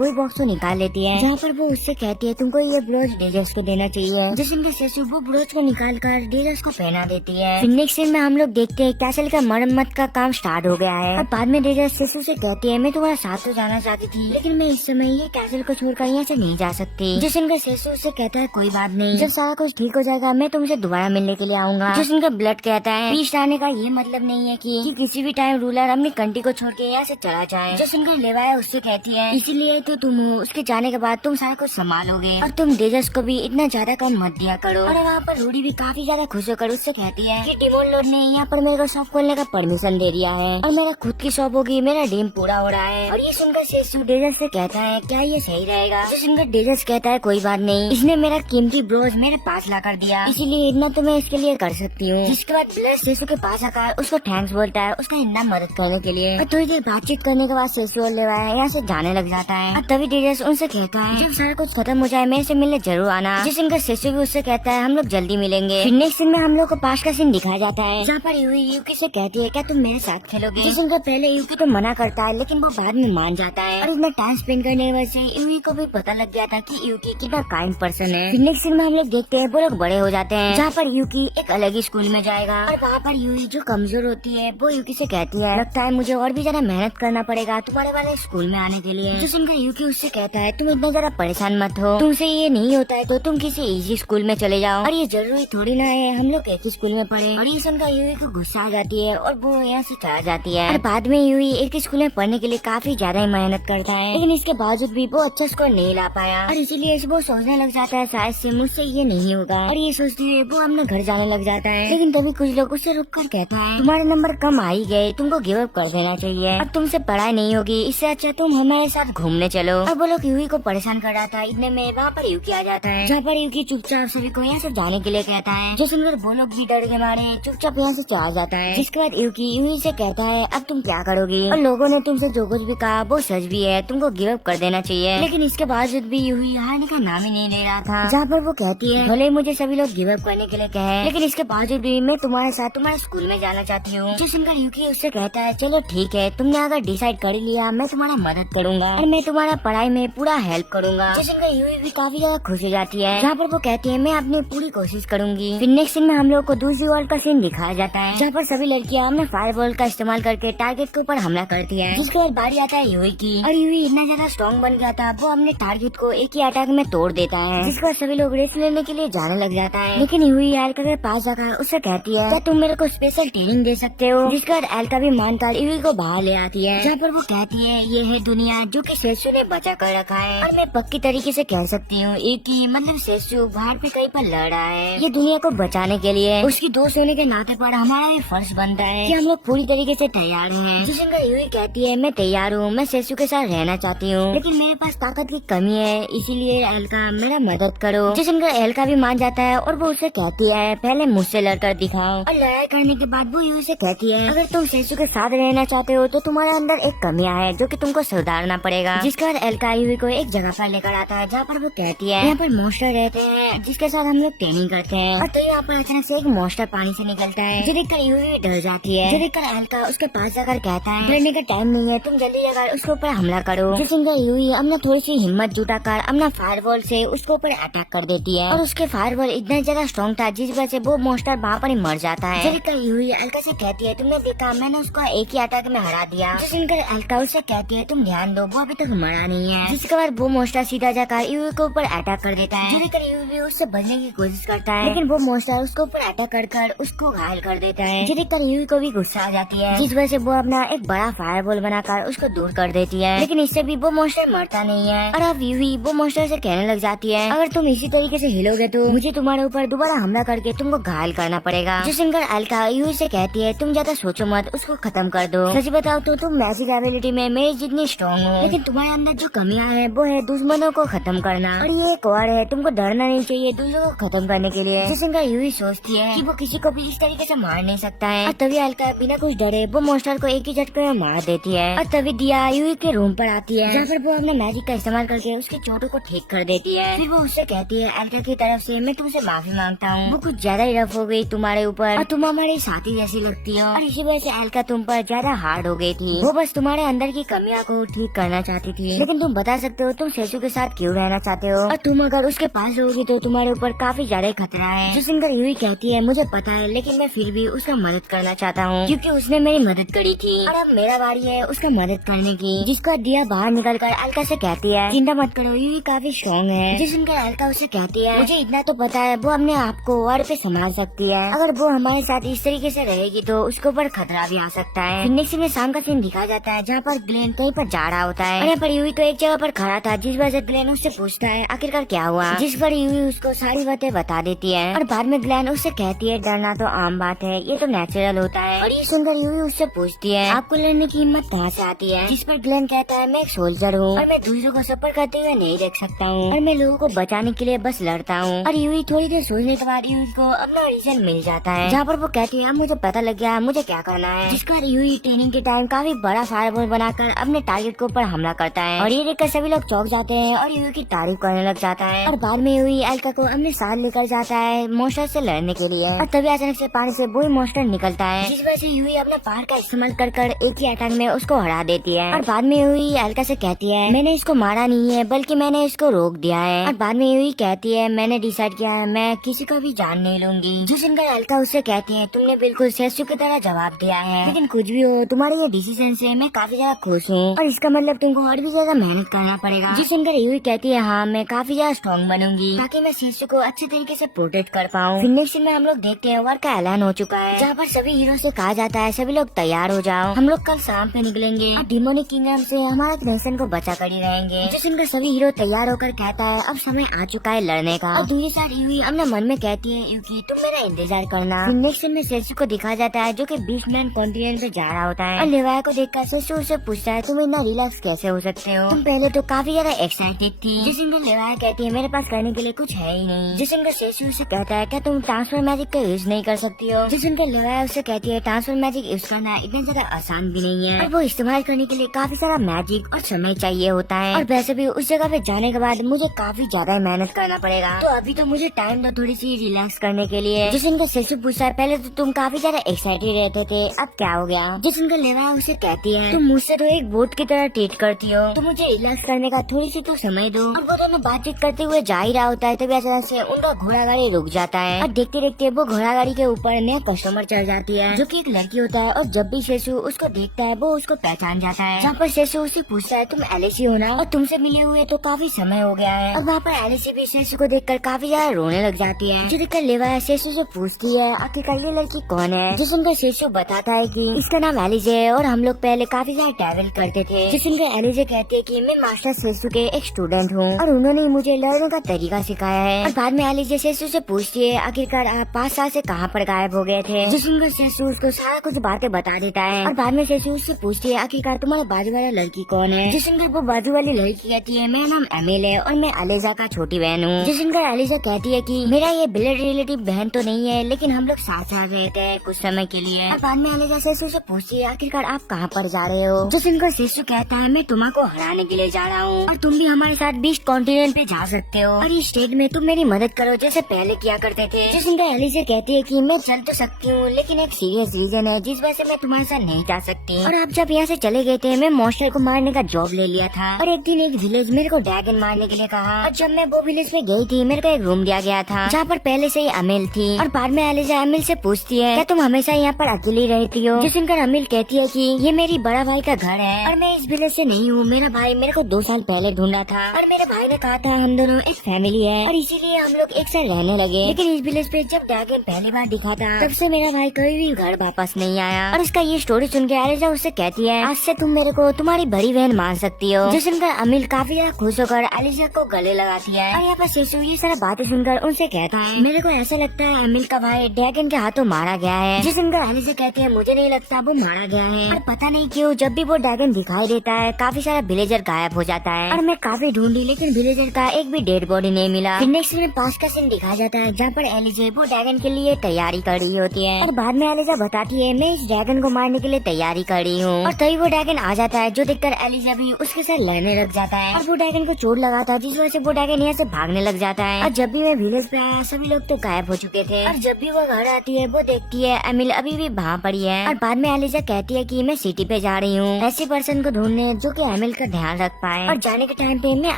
वही बॉक्स को निकाल लेती है, जहाँ पर वो उससे कहती है तुमको ये ब्रोच डेजर्स को देना चाहिए। जिसका सेसु वो ब्रोच को निकाल कर डेजर्स को पहना देती है। फिर नेक्स्ट सीन में हम लोग देखते हैं कैसल का मरम्मत का काम स्टार्ट हो गया है। और बाद में डेजर्स सेसु से कहती है मैं तुम्हारा साथ तो जाना चाहती थी लेकिन मैं इस समय ये कैसल को छोड़कर यहाँ से नहीं जा सकती। जिसका सेसु से कहता है कोई बात नहीं, जब सारा कुछ ठीक हो जाएगा मैं तुमसे दोबारा मिलने के लिए आऊंगा। जिसका ब्लड कहता है पीस आने का ये मतलब नहीं है कि किसी भी टाइम रूलर अपनी कंट्री को छोड़ के यहाँ से चला जाए। जिसका लेवा है उससे कहती है इसीलिए तो तुम हो, उसके जाने के बाद तुम सारा कुछ संभालोगे और तुम डेजर्स को भी इतना ज्यादा कम मत दिया करो। और वहाँ पर रूडी भी काफी ज्यादा खुश होकर उससे कहती है कि डिमोन लॉर्ड ने यहाँ पर मेरे को शॉप खोलने का परमिशन दे दिया है और मेरा खुद की शॉप होगी, मेरा ड्रीम पूरा हो रहा है। और ये सुनकर सेसु डेजर्स से कहता है क्या ये सही रहेगा। जो सुनकर डेजर्स कहता है कोई बात नहीं, इसने मेरा कीमती ब्रोच मेरे पास ला कर दिया इसीलिए इतना तो मैं इसके लिए कर सकती हूँ। जिसके बाद ब्लेड सेसु के पास आकर उसको थैंक्स बोलता है उसका इतना मदद करने के लिए। और थोड़ी देर बातचीत करने के बाद सेसु और लेवा यहाँ से जाने लग जाता है। और तभी डेजर्स उनसे कहता है जब सारा कुछ खत्म हो जाए मेरे से मिलने जरूर आना। जिसका सेसु भी उससे कहता है हम लोग जल्दी मिलेंगे। फिर नेक्स्ट सीन में हम लोग को पास का सीन दिखाया जाता है जहाँ पर यूकी से कहती है क्या तुम मेरे साथ खेलोगे। जिसका पहले यूकी तो मना करता है लेकिन वो बाद में मान जाता है और इतना टाइम स्पेंड करने की वजह से यूकी को भी पता लग गया था कि यूकी कितना काइंड पर्सन है। फिर नेक्स्ट सीन में हम लोग देखते हैं वो लोग बड़े हो जाते हैं जहाँ पर यूकी एक अलग ही स्कूल में जाएगा और वहाँ पर यूकी जो कमजोर होती है वो यूकी से कहती है लगता है मुझे और भी ज्यादा मेहनत करना पड़ेगा तुम्हारे वाले स्कूल में आने के लिए। जो सुनकर यूकी उससे कहता है तुम इतना ज्यादा परेशान मत हो, तुमसे ये नहीं होता है तो तुम किसी इजी स्कूल में चले जाओ और ये जरूरी थोड़ी ना है हम लोग एक ही स्कूल में पढ़े। और ये सुनकर यूकी को गुस्सा आ जाती है और वो यहाँ से चला जाती है। और बाद में यूकी एक ही स्कूल में पढ़ने के लिए काफी ज्यादा ही मेहनत करता है लेकिन इसके बावजूद भी वो अच्छा स्कोर नहीं ला पाया और इसीलिए वो सोचने लग जाता है शायद से मुझसे ये नहीं होगा। और ये सोचती है वो अपने घर जाने लग जाता है लेकिन तभी कुछ लोग उससे रुक कर कहता है तुम्हारे नंबर कम आ ही गए, तुमको गिव अप कर देना चाहिए, अब तुमसे पढ़ाई नहीं होगी, इससे अच्छा तुम हमारे साथ घूमने चलो। और वो लोग यूकी को परेशान कर रहा था इतने में वहाँ पर यूकी आ जाता है जहाँ पर यूकी चुपचाप सभी को यहाँ से जाने के लिए कहता है। जो सुनकर वो लोग भी डर के मारे चुपचाप यहाँ से चला जाता है। जिसके बाद यूकी से कहता है अब तुम क्या करोगी और लोगों ने तुमसे जो कुछ भी कहा वो सच भी है, तुमको गिव अप कर देना चाहिए। लेकिन इसके बावजूद भी यूकी हारने का नाम ही नहीं ले रहा था। जहाँ पर वो कहती है भले मुझे सभी लोग गिव अप करने के लिए कहे लेकिन इसके बावजूद भी मैं तुम्हारे साथ तुम्हारे स्कूल में जाना चाहती हूँ। जो सुनकर यूकी उससे कहता है चलो ठीक है तुमने अगर डिसाइड कर लिया मैं तुम्हारा मदद करूंगा और मैं तुम्हारा पढ़ाई में पूरा हेल्प करूंगा। जो सुनकर यूकी भी काफी ज्यादा खुश हो जाती है जहाँ पर वो कहती है मैं अपनी पूरी कोशिश करूंगी। फिर नेक्स्ट सीन में हम लोग को दूसरी वर्ल्ड का सीन दिखाया जाता है जहाँ पर सभी लड़कियां अपने फायरबॉल का इस्तेमाल करके टारगेट के ऊपर हमला करती है। जिसके बाद बारी आता है यूकी की और यूकी इतना ज्यादा स्ट्रॉन्ग बन गया था वो अपने टारगेट को एक ही अटैक में तोड़ देता है। जिसके बाद सभी लोग रेस लेने के लिए जाने लग जाता है लेकिन यूकी एल्का के पास जाकर उससे कहती है क्या तुम मेरे को स्पेशल ट्रेनिंग दे सकते हो। जिसके बाद एल्का भी मानकर यूकी को बाहर ले आती है जहाँ पर वो कहती है ये है दुनिया जो कि सेसु ने बचा कर रखा है और मैं पक्की तरीके से कह सकती हूँ यूकी मतलब सेसु बाहर पे कहीं पर लड़ रहा है। ये दुनिया को बचाने के लिए उसकी दोस्त होने के नाते पर हमारा ये फर्ज बनता है कि हम लोग पूरी तरीके से तैयार हैं। जिसका यूकी कहती है मैं तैयार हूँ, मैं सेसु के साथ रहना चाहती हूँ लेकिन मेरे पास ताकत की कमी है इसीलिए एल्का मेरा मदद करो। जिसका एल्का भी मान जाता है और वो उसे कहती है पहले मुझसे लड़कर दिखाओ। और लड़ाई करने के बाद वो यूकी से कहती है अगर तुम सेसु के साथ रहना चाहते हो तो तुम्हारे अंदर एक कमियां है जो कि तुमको सुधारना पड़ेगा। जिसके बाद एल्का यूकी को एक जगह पर लेकर आता है जहाँ पर वो कहती है यहाँ पर मॉन्स्टर रहते हैं जिसके साथ हम लोग ट्रेनिंग करते हैं। और तो यहाँ पर अचानक से एक मॉन्स्टर पानी से निकलता है जो देखकर यूकी डर जाती है। जो देखकर एल्का उसके पास जाकर कहता है लड़ने का टाइम नहीं है, तुम जल्दी जाकर उसके ऊपर हमला करो। जिसका यूकी अपना थोड़ी सी हिम्मत जुटाकर अपना फायरबॉल से उसके ऊपर अटैक कर देती है और उसके फायरबॉल इतना ज्यादा स्ट्रॉन्ग था जिस वजह से वो मॉन्स्टर वहाँ पर ही मर जाता है। जो यूकी एल्का से कहती है तुमने देखा मैंने उसको एक ही अटैक में हरा दिया। जिसका एल्का उससे कहती है तुम ध्यान दो वो अभी तक मरा नहीं है। जिसके बाद वो मॉन्स्टर सीधा जाकर यूकी के ऊपर अटैक कर देता है। जो यूकी उससे बचने की कोशिश करता है लेकिन वो मॉन्स्टर उसके ऊपर अटैक कर उसको घायल कर देता है। जो यूकी को भी गुस्सा आ जाती है जिस वजह से वो अपना एक बड़ा फायरबॉल बनाकर उसको दूर कर देती है लेकिन इससे भी वो मॉन्स्टर मरता नहीं है। और अब यूकी वो मॉन्स्टर से कहने लग जाती है अगर तुम इसी तरीके से हिलोगे तो मुझे तुम्हारे ऊपर दोबारा हमला करके तुमको घायल करना पड़ेगा। जो सिंगर एल्का यूकी से कहती है तुम ज्यादा सोचो मत, उसको खत्म कर दो। सच बताओ तो तुम मैजिक एबिलिटी में मेरी जितनी स्ट्रॉन्ग हो लेकिन तुम्हारे अंदर जो कमियां है वो है दुश्मनों को खत्म करना और ये एक और है तुमको डरना नहीं चाहिए दूसरों को खत्म करने के लिए। जिस सुनकर यूही सोचती है कि वो किसी को भी इस तरीके से मार नहीं सकता है। और तभी अलका बिना कुछ डरे वो मॉन्स्टर को एक ही झटके में मार देती है। और तभी दिया यूही के रूम पर आती है, जहाँ पर वो अपना मैजिक का इस्तेमाल करके उसकी चोटों को ठीक कर देती है। फिर वो उससे कहती है अलका की तरफ से मैं तुमसे माफी मांगता हूँ, वो कुछ ज्यादा ही रफ हो गई तुम्हारे ऊपर और तुम हमारे साथी जैसी लगती हो, और इसी वजह से अलका तुम पर ज्यादा हार्ड हो गई थी। वो बस तुम्हारे अंदर की कमियों को ठीक करना चाहती थी, लेकिन तुम बता सकते हो तुम सेसु के साथ क्यों रहना चाहते हो, और तुम अगर उसके पास रहोगी तो तुम्हारे ऊपर काफी ज्यादा खतरा है। जो सुनकर यूही कहती है मुझे पता है, लेकिन मैं फिर भी उसका मदद करना चाहता हूँ क्योंकि उसने मेरी मदद करी थी और अब मेरा बारी है उसका मदद करने की। जिसको दिया बाहर निकल कर अलका से कहती है चिंता मत करो, यूही काफी स्ट्रॉन्ग है। जिस सुनकर अलका उससे कहती है मुझे इतना तो पता है वो अपने आप को वार पे संभाल सकती है, अगर वो हमारे साथ इस तरीके से रहेगी तो उसके ऊपर खतरा भी आ सकता है। फिर नेक्स्ट में शाम का सीन दिखाया जाता है, जहाँ पर ग्लेन कहीं पर जा रहा होता है और यहाँ पर यूही तो एक जगह पर खड़ा था, जिस वजह से ग्लेन उससे पूछता है आखिरकार क्या हुआ, जिस पर यूही उसको सारी बातें बता देती है। और बाद में ग्लेन उससे कहती है डरना तो आम बात है, ये तो नेचुरल होता है। और ये सुनकर यूही उससे पूछती है आपको लड़ने की हिम्मत कहाँ से आती है, जिस पर ग्लेन कहता है मैं एक सोल्जर हूँ और मैं दूसरों को सफर करते हुए नहीं देख सकता हूँ और मैं लोगों को बचाने के लिए बस लड़ता हूँ। और यूही थोड़ी देर सोचने के बाद यूही को अपना रीजन मिल जाता है, जहाँ पर वो कहती है मुझे पता लग गया मुझे क्या करना है। जिसका यूही ट्रेनिंग के टाइम काफी बड़ा फायरबॉल बनाकर अपने टारगेट के ऊपर हमला करता है और ये देखकर सभी लोग चौंक जाते हैं और यूही की तारीफ करने लग जाता है। और बाद में यूही अलका को अपने साथ लेकर जाता है मॉन्स्टर से लड़ने के लिए। और तभी अचानक से पानी से वही मॉन्स्टर निकलता है, जिस वजह से यूही अपने पावर का इस्तेमाल कर एक ही अटैक में उसको हरा देती है। और बाद में यूही अलका से कहती है मैंने इसको मारा नहीं है बल्कि मैंने इसको रोक दिया है। और बाद में यूही कहती है मैंने डिसाइड किया है मैं किसी का भी जान नहीं लूंगी। जो सुनकर अलका उससे कहती है तुमने बिल्कुल सेसु की तरह जवाब दिया है, लेकिन कुछ भी हो तुम्हारे ये डिसीजन से मैं काफी ज्यादा खुश हूँ और इसका मतलब तुमको और भी ज्यादा मेहनत करना पड़ेगा। जो सुनकर यूही कहती है हाँ मैं काफी ज्यादा स्ट्रॉन्ग बनूंगी ताकि मैं सेसु को अच्छे तरीके से प्रोटेक्ट कर पाऊँ। फिर नेक्स्ट में हम लोग देखते हैं वार का ऐलान हो चुका है, जहाँ पर सभी हीरो से कहा जाता है सभी लोग तैयार हो जाओ, हम लोग कल शाम पे निकलेंगे और डिमोनिक किंगडम से हमारा नेशन को बचा कर ही रहेंगे। जो सुनकर सभी हीरो तैयार होकर कहता है अब समय आ चुका है लड़ने का। और दूसरी साइड यूही अपने मन में कहती है यूकी तुम मेरा इंतजार करना। नेक्स्ट में सेसु को दिखाया जाता है जो कि बीस्टमैन कॉन्टिनेंट पे जा रहा होता है और लेवाया को देखकर सेसु उससे पूछता है तुम इतना रिलैक्स कैसे हो सकते हो, तुम पहले तो काफी ज्यादा एक्साइटेड थी। जिसको लेवाया कहती है मेरे पास करने के लिए कुछ है ही नहीं। जिसको सेसु से कहता है क्या तुम ट्रांसफर मैजिक का यूज नहीं कर सकती हो। जिसको लेवाया उससे कहती है ट्रांसफर मैजिक यूज करना इतना ज्यादा आसान भी नहीं है और वो इस्तेमाल करने के लिए काफी सारा मैजिक और समय चाहिए होता है, और वैसे भी उस जगह पे जाने के बाद मुझे काफी ज्यादा मेहनत करना पड़ेगा, तो अभी तो मुझे टाइम दो थोड़ी सी रिलैक्स करने के लिए। जिसको सेसु पूछता है पहले तो तुम काफी ज्यादा एक्साइटेड रहते थे अब क्या हो गया। जिसको लेवाया उसे कहती है तुम मुझसे तो एक बोट की तरह ट्रीट करती हो, तो मुझे रिलैक्स करने का थोड़ी सी तो समय दो। और वो दोनों बातचीत करते हुए जा ही रहा होता है, तभी अचानक से उनका घोड़ा गाड़ी रुक जाता है और देखते देखते वो घोड़ा गाड़ी के ऊपर नया कस्टमर चढ़ जाती है जो कि एक लड़की होता है। और जब भी सेसु उसको देखता है वो उसको पहचान जाता है। जहाँ पर सेसु उससे पूछता है तुम एलिसी हो ना, और तुमसे मिले हुए तो काफी समय हो गया है। और वहाँ पर एलिसी भी सेसु को देखकर काफी ज्यादा रोने लग जाती है, जो देखकर लेवाया सेसु से पूछती है आखिरकार ये लड़की कौन है। जो सुनकर सेसु बताता है कि इसका नाम एलिस है और हम लोग पहले काफी ज्यादा ट्रैवल करते थे। जो सुनकर एलिस कहती है कि मैं मास्टर सेसु के एक स्टूडेंट हूँ और उन्होंने मुझे लड़ने का तरीका सिखाया है। और बाद में एलिस सेसु से पूछती है आखिरकार आप 5 साल से कहाँ पर गायब हो गए थे। जो सुनकर सेसु उसको सारा कुछ बातें बता देता है और बाद में सेसु उससे पूछती है आखिरकार तुम्हारे बाजू वाला लड़की कौन है। जो सुनकर वो बाजू वाली लड़की कहती है मेरा नाम एमिल है और मैं अलेजा का छोटी बहन हूँ। जो सुनकर अलेजा कहती है कि मेरा ये ब्लड रिलेटिव बहन तो नहीं है, लेकिन हम लोग साथ साथ रहते हैं कुछ समय के लिए। और बाद में अलेजा सेसु से पूछती है आखिरकार आप कहाँ पर जा रहे हो। जो सुनकर सेसु कहता है मैं तुम्हारा को हराने के लिए जा रहा हूँ और तुम भी हमारे साथ 20 कॉन्टिनेंट पे जा सकते हो और इस स्टेट में तुम मेरी मदद करो जैसे पहले किया करते थे। जो सुनकर एलिसा कहती है कि मैं चल तो सकती हूँ, लेकिन एक सीरियस रीजन है जिस वजह से मैं तुम्हारे साथ नहीं जा सकती। और आप जब यहाँ से चले गए थे मैं मॉन्स्टर को मारने का जॉब ले लिया था और एक दिन एक विलेज मेरे को ड्रैगन मारने के लिए कहा और जब मैं वो विलेज में गई थी मेरे को एक रूम दिया गया था जहाँ पर पहले से ही अमिल थी। और बाद में एलिसा अमिल से पूछती है क्या तुम हमेशा यहाँ पर अकेली रहती हो। जो सुनकर अमिल कहती है कि ये मेरी बड़ा भाई का घर है और मैं इस विलेज से नहीं हूँ, मेरा भाई मेरे को 2 साल पहले ढूंढा था और मेरे भाई ने कहा था हम दोनों एक फैमिली है और इसीलिए हम लोग एक साथ रहने लगे। लेकिन इस विलेज पे जब ड्रैगन पहली बार दिखा था तब से मेरा भाई कभी भी घर वापस नहीं आया। और उसका ये स्टोरी सुन के एलिसा उससे कहती है आज से तुम मेरे को तुम्हारी बड़ी बहन मान सकती हो। जो सुनकर अमिल काफी ज्यादा खुश होकर एलिसा को गले लगाती है और यहाँ पर सेसु ये सारा बातें सुनकर उनसे कहता है मेरे को ऐसा लगता है अमिल का भाई ड्रैगन के हाथों मारा गया है। जो सुनकर एलिसा कहती है मुझे नहीं लगता वो मारा गया है और पता नहीं क्यों जब भी वो ड्रैगन दिखाई देता है काफी सारा विलेजर गायब हो जाता है और मैं काफी ढूंढी लेकिन विलेजर का एक भी डेड बॉडी नहीं मिला। फिर नेक्स्ट में पास का सीन दिखाया जाता है जहाँ पर एलिजा वो ड्रैगन के लिए तैयारी कर रही होती है और बाद में एलिजा बताती है मैं इस ड्रैगन को मारने के लिए तैयारी कर रही हूँ। और तभी वो ड्रैगन आ जाता है जो देखकर एलिजा भी उसके साथ लड़ने लग जाता है और वो ड्रैगन को चोट लगाता है जिस वजह से वो ड्रैगन यहाँ से भागने लग जाता है। और जब भी मैं विलेज पे आया सभी लोग तो गायब हो चुके थे और जब भी वो घर आती है वो देखती है एमिल अभी भी वहाँ पड़ी है। और बाद में एलिजा कहती है कि मैं सिटी पे जा रही हूँ ऐसे पर्सन को ढूंढने जो कि एमिल का ध्यान रख पाए। और जाने के टाइम पे मैं